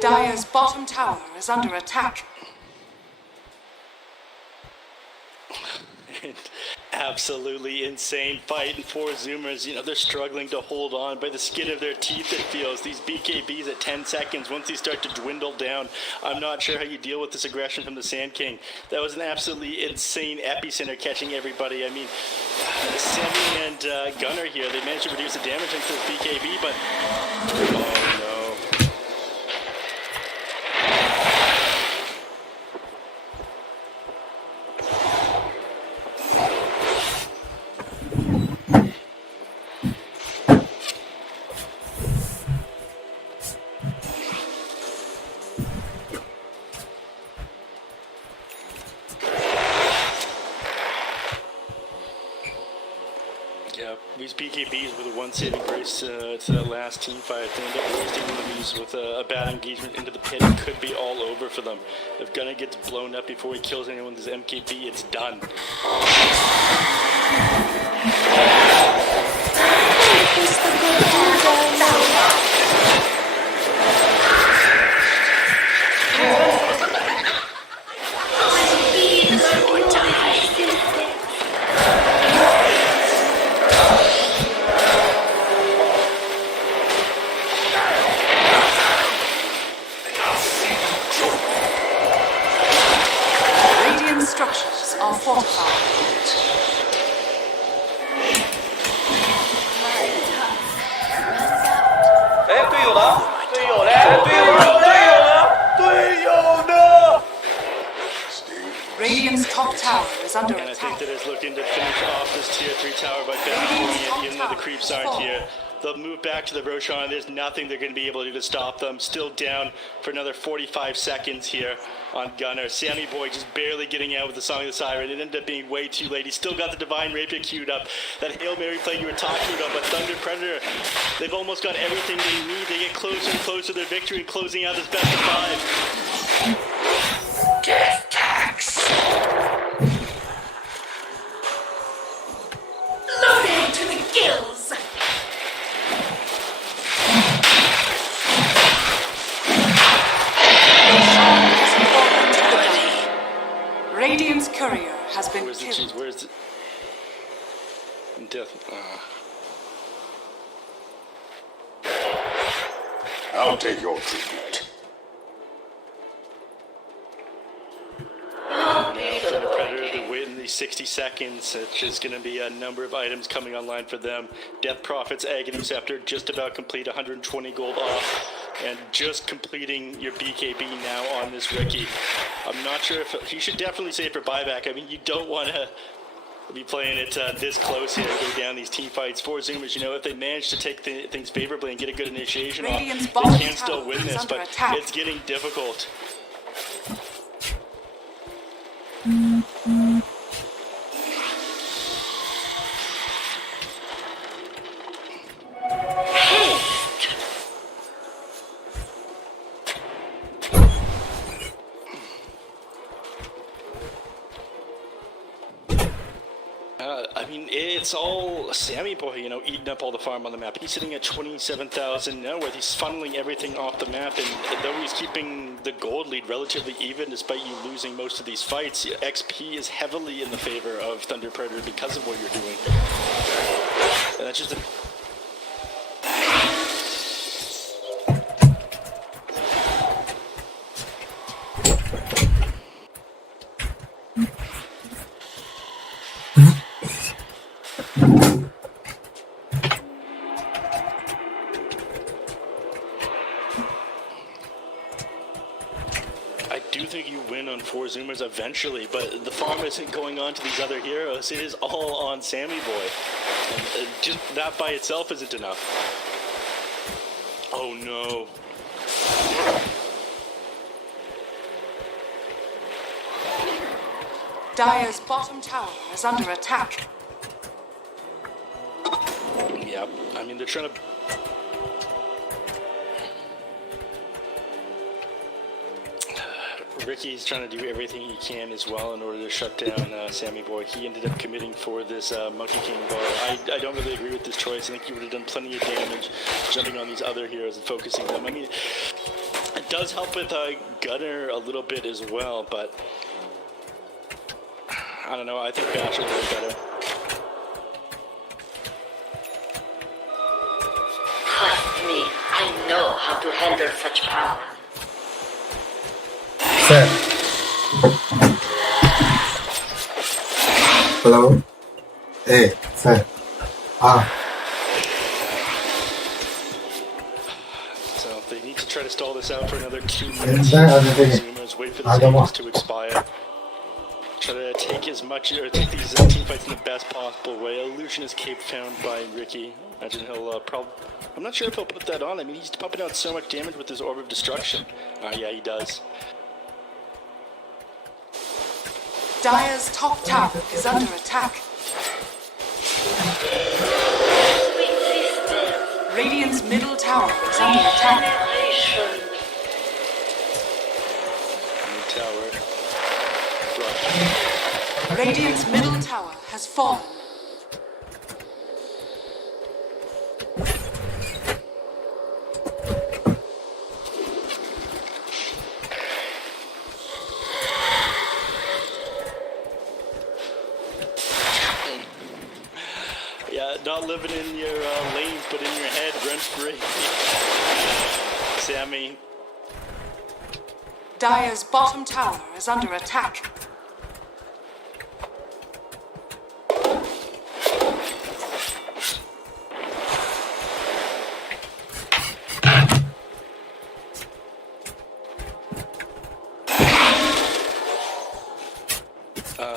Dire's bottom tower is under attack. Absolutely insane fight, and for Zoomers, you know, they're struggling to hold on by the skin of their teeth, it feels. These BKBs at 10 seconds, once they start to dwindle down, I'm not sure how you deal with this aggression from the Sand King. That was an absolutely insane epicenter catching everybody. I mean, Sammy and Gunner here, they managed to reduce the damage into this BKB, but oh no. Yeah, these BKBs were the one saving grace to that last team fight. They ended up roasting one of these with a bad engagement into the pit. It could be all over for them. If Gunner gets blown up before he kills anyone with his MKB, it's done. Radiant structures are fortified. Radiant's top tower is under And I think attack. that is looking to finish off this tier 3 tower by backpulling it, even though the creeps aren't here. They'll move back to the Roshan. There's nothing they're going to be able to do to stop them. Still down for another 45 seconds here on Gunner. Sammy Boy just barely getting out with the Song of the Siren. It ended up being way too late. He's still got the Divine Rapier queued up. That Hail Mary play you were talking about, but Thunder Predator, they've almost got everything they need. They get closer and closer to their victory and closing out this best of 5. Death tax. Loaded to the gills! Radiant's courier has been Where's the killed. cheese? Where's the... Death... I'll take your tribute. For the Predator, they're waiting these 60 seconds. It's just going to be a number of items coming online for them. Death Prophet's Agony Scepter, just about complete, 120 gold off. And just completing your BKB now on this Ricky. I'm not sure if... You should definitely save for buyback. I mean, you don't want to be playing it this close here and go down these team fights. For Zoomers, you know, if they manage to take things favorably and get a good initiation off, Radiant's they bottom can still tower win is this, under but attack. it's getting difficult. I mean, it's all Sammy Boy, you know, eating up all the farm on the map. He's sitting at 27,000 net worth. He's funneling everything off the map, and though he's keeping the gold lead relatively even, despite you losing most of these fights, XP is heavily in the favor of Thunder Predator because of what you're doing. And that's just a... I do think you win on 4 Zoomers. farms eventually, but the farm isn't going on to these other heroes. It is all on Sammy Boy. And just that by itself isn't enough. Oh no. Dire's bottom tower is under attack. Yeah, I mean, they're trying to... Ricky's trying to do everything he can as well in order to shut down Sammy Boy. He ended up committing for this Monkey King bar. I don't really agree with this choice. I think he would have done plenty of damage jumping on these other heroes and focusing them. I mean, it does help with Gunner a little bit as well, but I don't know. I think Basher would be better. Trust me, I know how to handle such power. Sir. Hello? Hey, sir. So they need to try to stall this out for another 2 Is minutes. there other thing? Wait for the stages to expire. Try to take as much, or take these team fights in the best possible way. Illusionist cape found by Ricky. Imagine he'll I'm not sure if he'll put that on. I mean, he's pumping out so much damage with his Orb of Destruction. Yeah, he does. Dire's top tower is under attack. Radiant's middle tower is under attack. Tower. Radiant's middle tower has fallen. Yeah, not living in your lanes, but in your head, rent free. Sammy. Dire's bottom tower is under attack.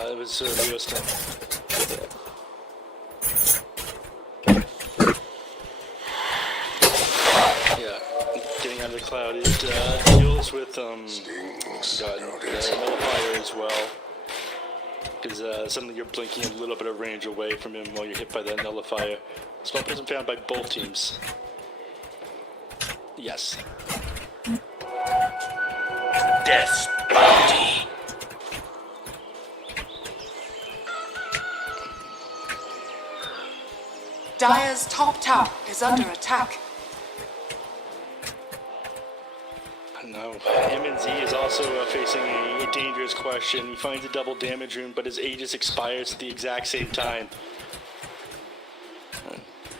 It was Rio stuff. Yeah, getting out of the cloud. It deals with nullifier as well. Because suddenly you're blinking a little bit of range away from him while you're hit by that nullifier. Spell prism found by both teams. Yes. Death's bounty. Dire's top tower is under attack. No, MNZ is also facing a dangerous question. He finds a double damage rune, but his Aegis expires at the exact same time.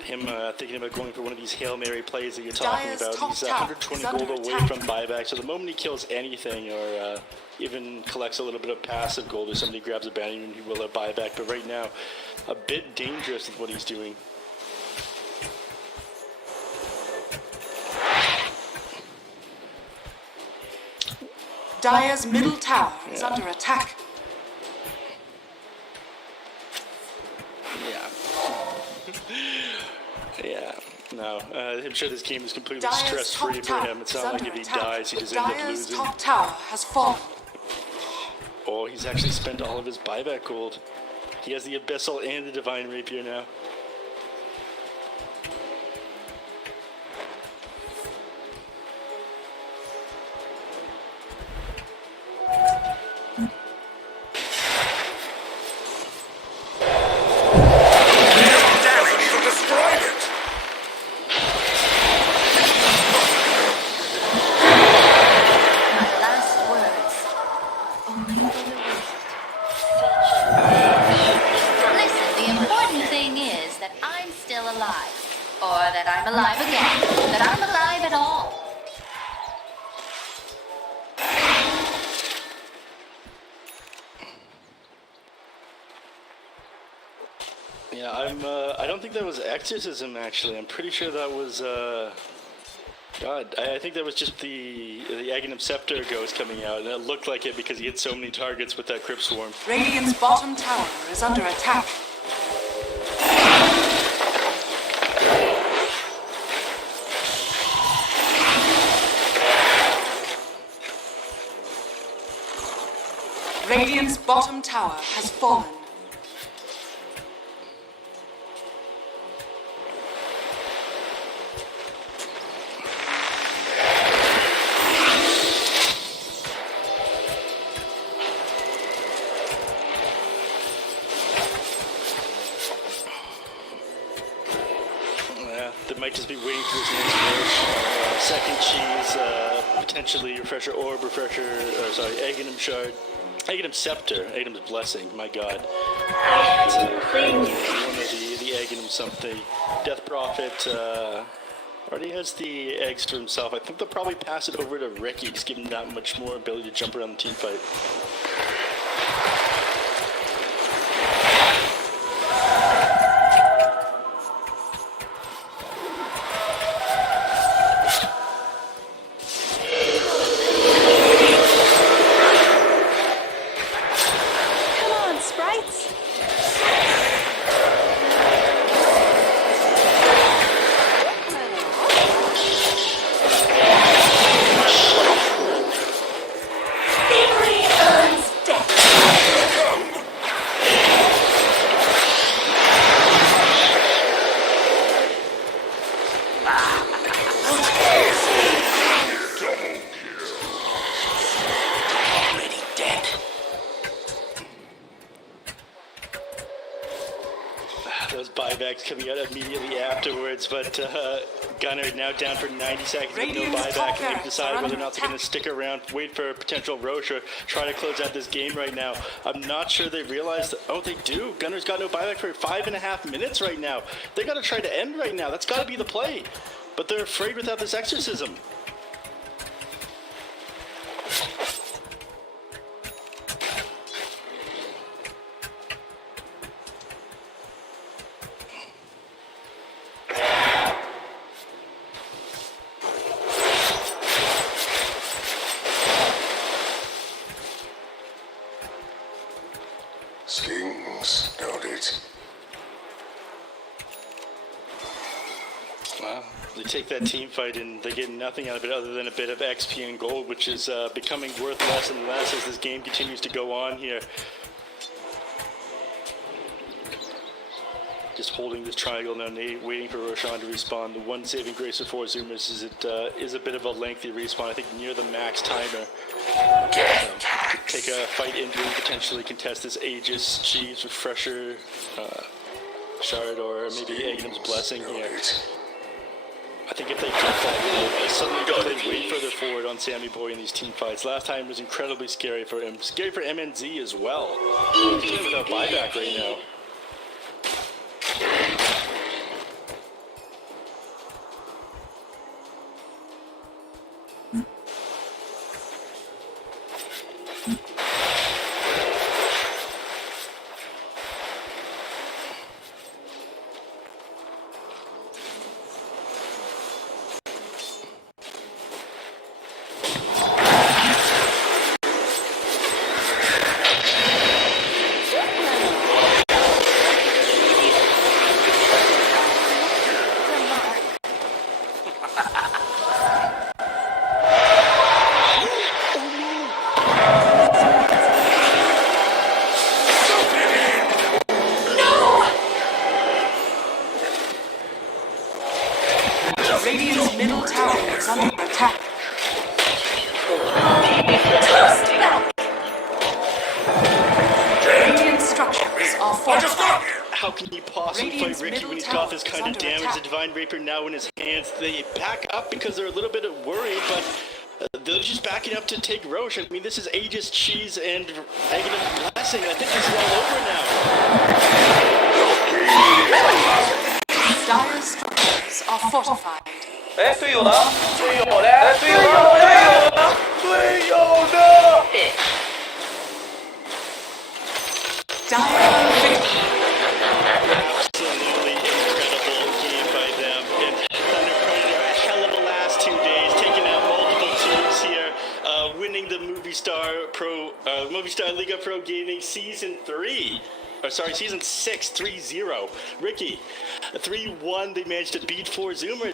Him thinking about going for one of these Hail Mary plays that you're talking Dire's about. top He's tower 120 is under gold away attack. from buyback, so the moment he kills anything or even collects a little bit of passive gold or somebody grabs a bounty rune, he will have buyback. But right now, a bit dangerous with what he's doing. Dire's middle tower is under attack. Yeah. Yeah. No. I'm sure this game is completely Dire's stress-free top for tower him. It's is not like under if he attack. dies, he just ends up Dire's losing. top tower has fallen. Oh, he's actually spent all of his buyback gold. He has the Abyssal and the Divine Rapier now. Doesn't even describe it. My last words. Only for the rest. Listen, the important thing is that I'm still alive. Or that I'm alive again. That I'm alive at all. Yeah, I don't think that was Exorcism, actually. I'm pretty sure that was, God, I think that was just the Aghanim Scepter ghost coming out, and it looked like it because he hit so many targets with that Crypt Swarm. Radiant's bottom tower is under attack. Radiant's bottom tower has fallen. They might just be waiting for this next push. Second cheese, potentially refresher orb, Aghanim shard. Aghanim Scepter, Aghanim's Blessing, my god. One of the Aghanim something. Death Prophet already has the eggs for himself. I think they'll probably pass it over to Ricky, just give him that much more ability to jump around the team fight. Those buybacks coming out immediately afterwards, but Gunner now down for 90 seconds with no buyback, and they decide whether or not they're going to stick around, wait for a potential Roche, or try to close out this game right now. I'm not sure they realize that. Oh, they do. Gunner's got no buyback for 5.5 minutes right now. They got to try to end right now. That's got to be the play. But they're afraid without this exorcism. Stings, don't it? Wow. They take that team fight and they get nothing out of it other than a bit of XP and gold, which is becoming worth less and less as this game continues to go on here. Just holding this triangle now, Nate, waiting for Roshan to respawn. The one saving grace of 4 Zoomers is it is a bit of a lengthy respawn, I think near the max timer. Take a fight injury, potentially contest this Aegis, Cheese, Refresher, Shard, or maybe Aghanim's Blessing here. I think if they get that, they suddenly got to way further forward on Sammy Boy in these team fights. Last time was incredibly scary for him. Scary for MNZ as well. He's playing without buyback right now. Radiant's middle tower is under attack. Radiant structures are fortified. How can you possibly fight Ricky when he's got this kind of damage? The Divine Rapier now in his hands. They back up because they're a little bit worried, but they're just backing up to take Roche. I mean, this is Aegis, Cheese, and Aghanim's Blessing. I think this is all over now. Dire structures are fortified. 哎，队友呢？队友嘞？哎，队友呢？队友呢？队友呢？ Dire victory. Absolutely incredible game by them. And Thunder put in a hell of a last 2 days. Star Liga Pro Gaming Season 3. Or sorry, Season 6, 3-0. Ricky, 3-1, they managed to beat 4 Zoomers.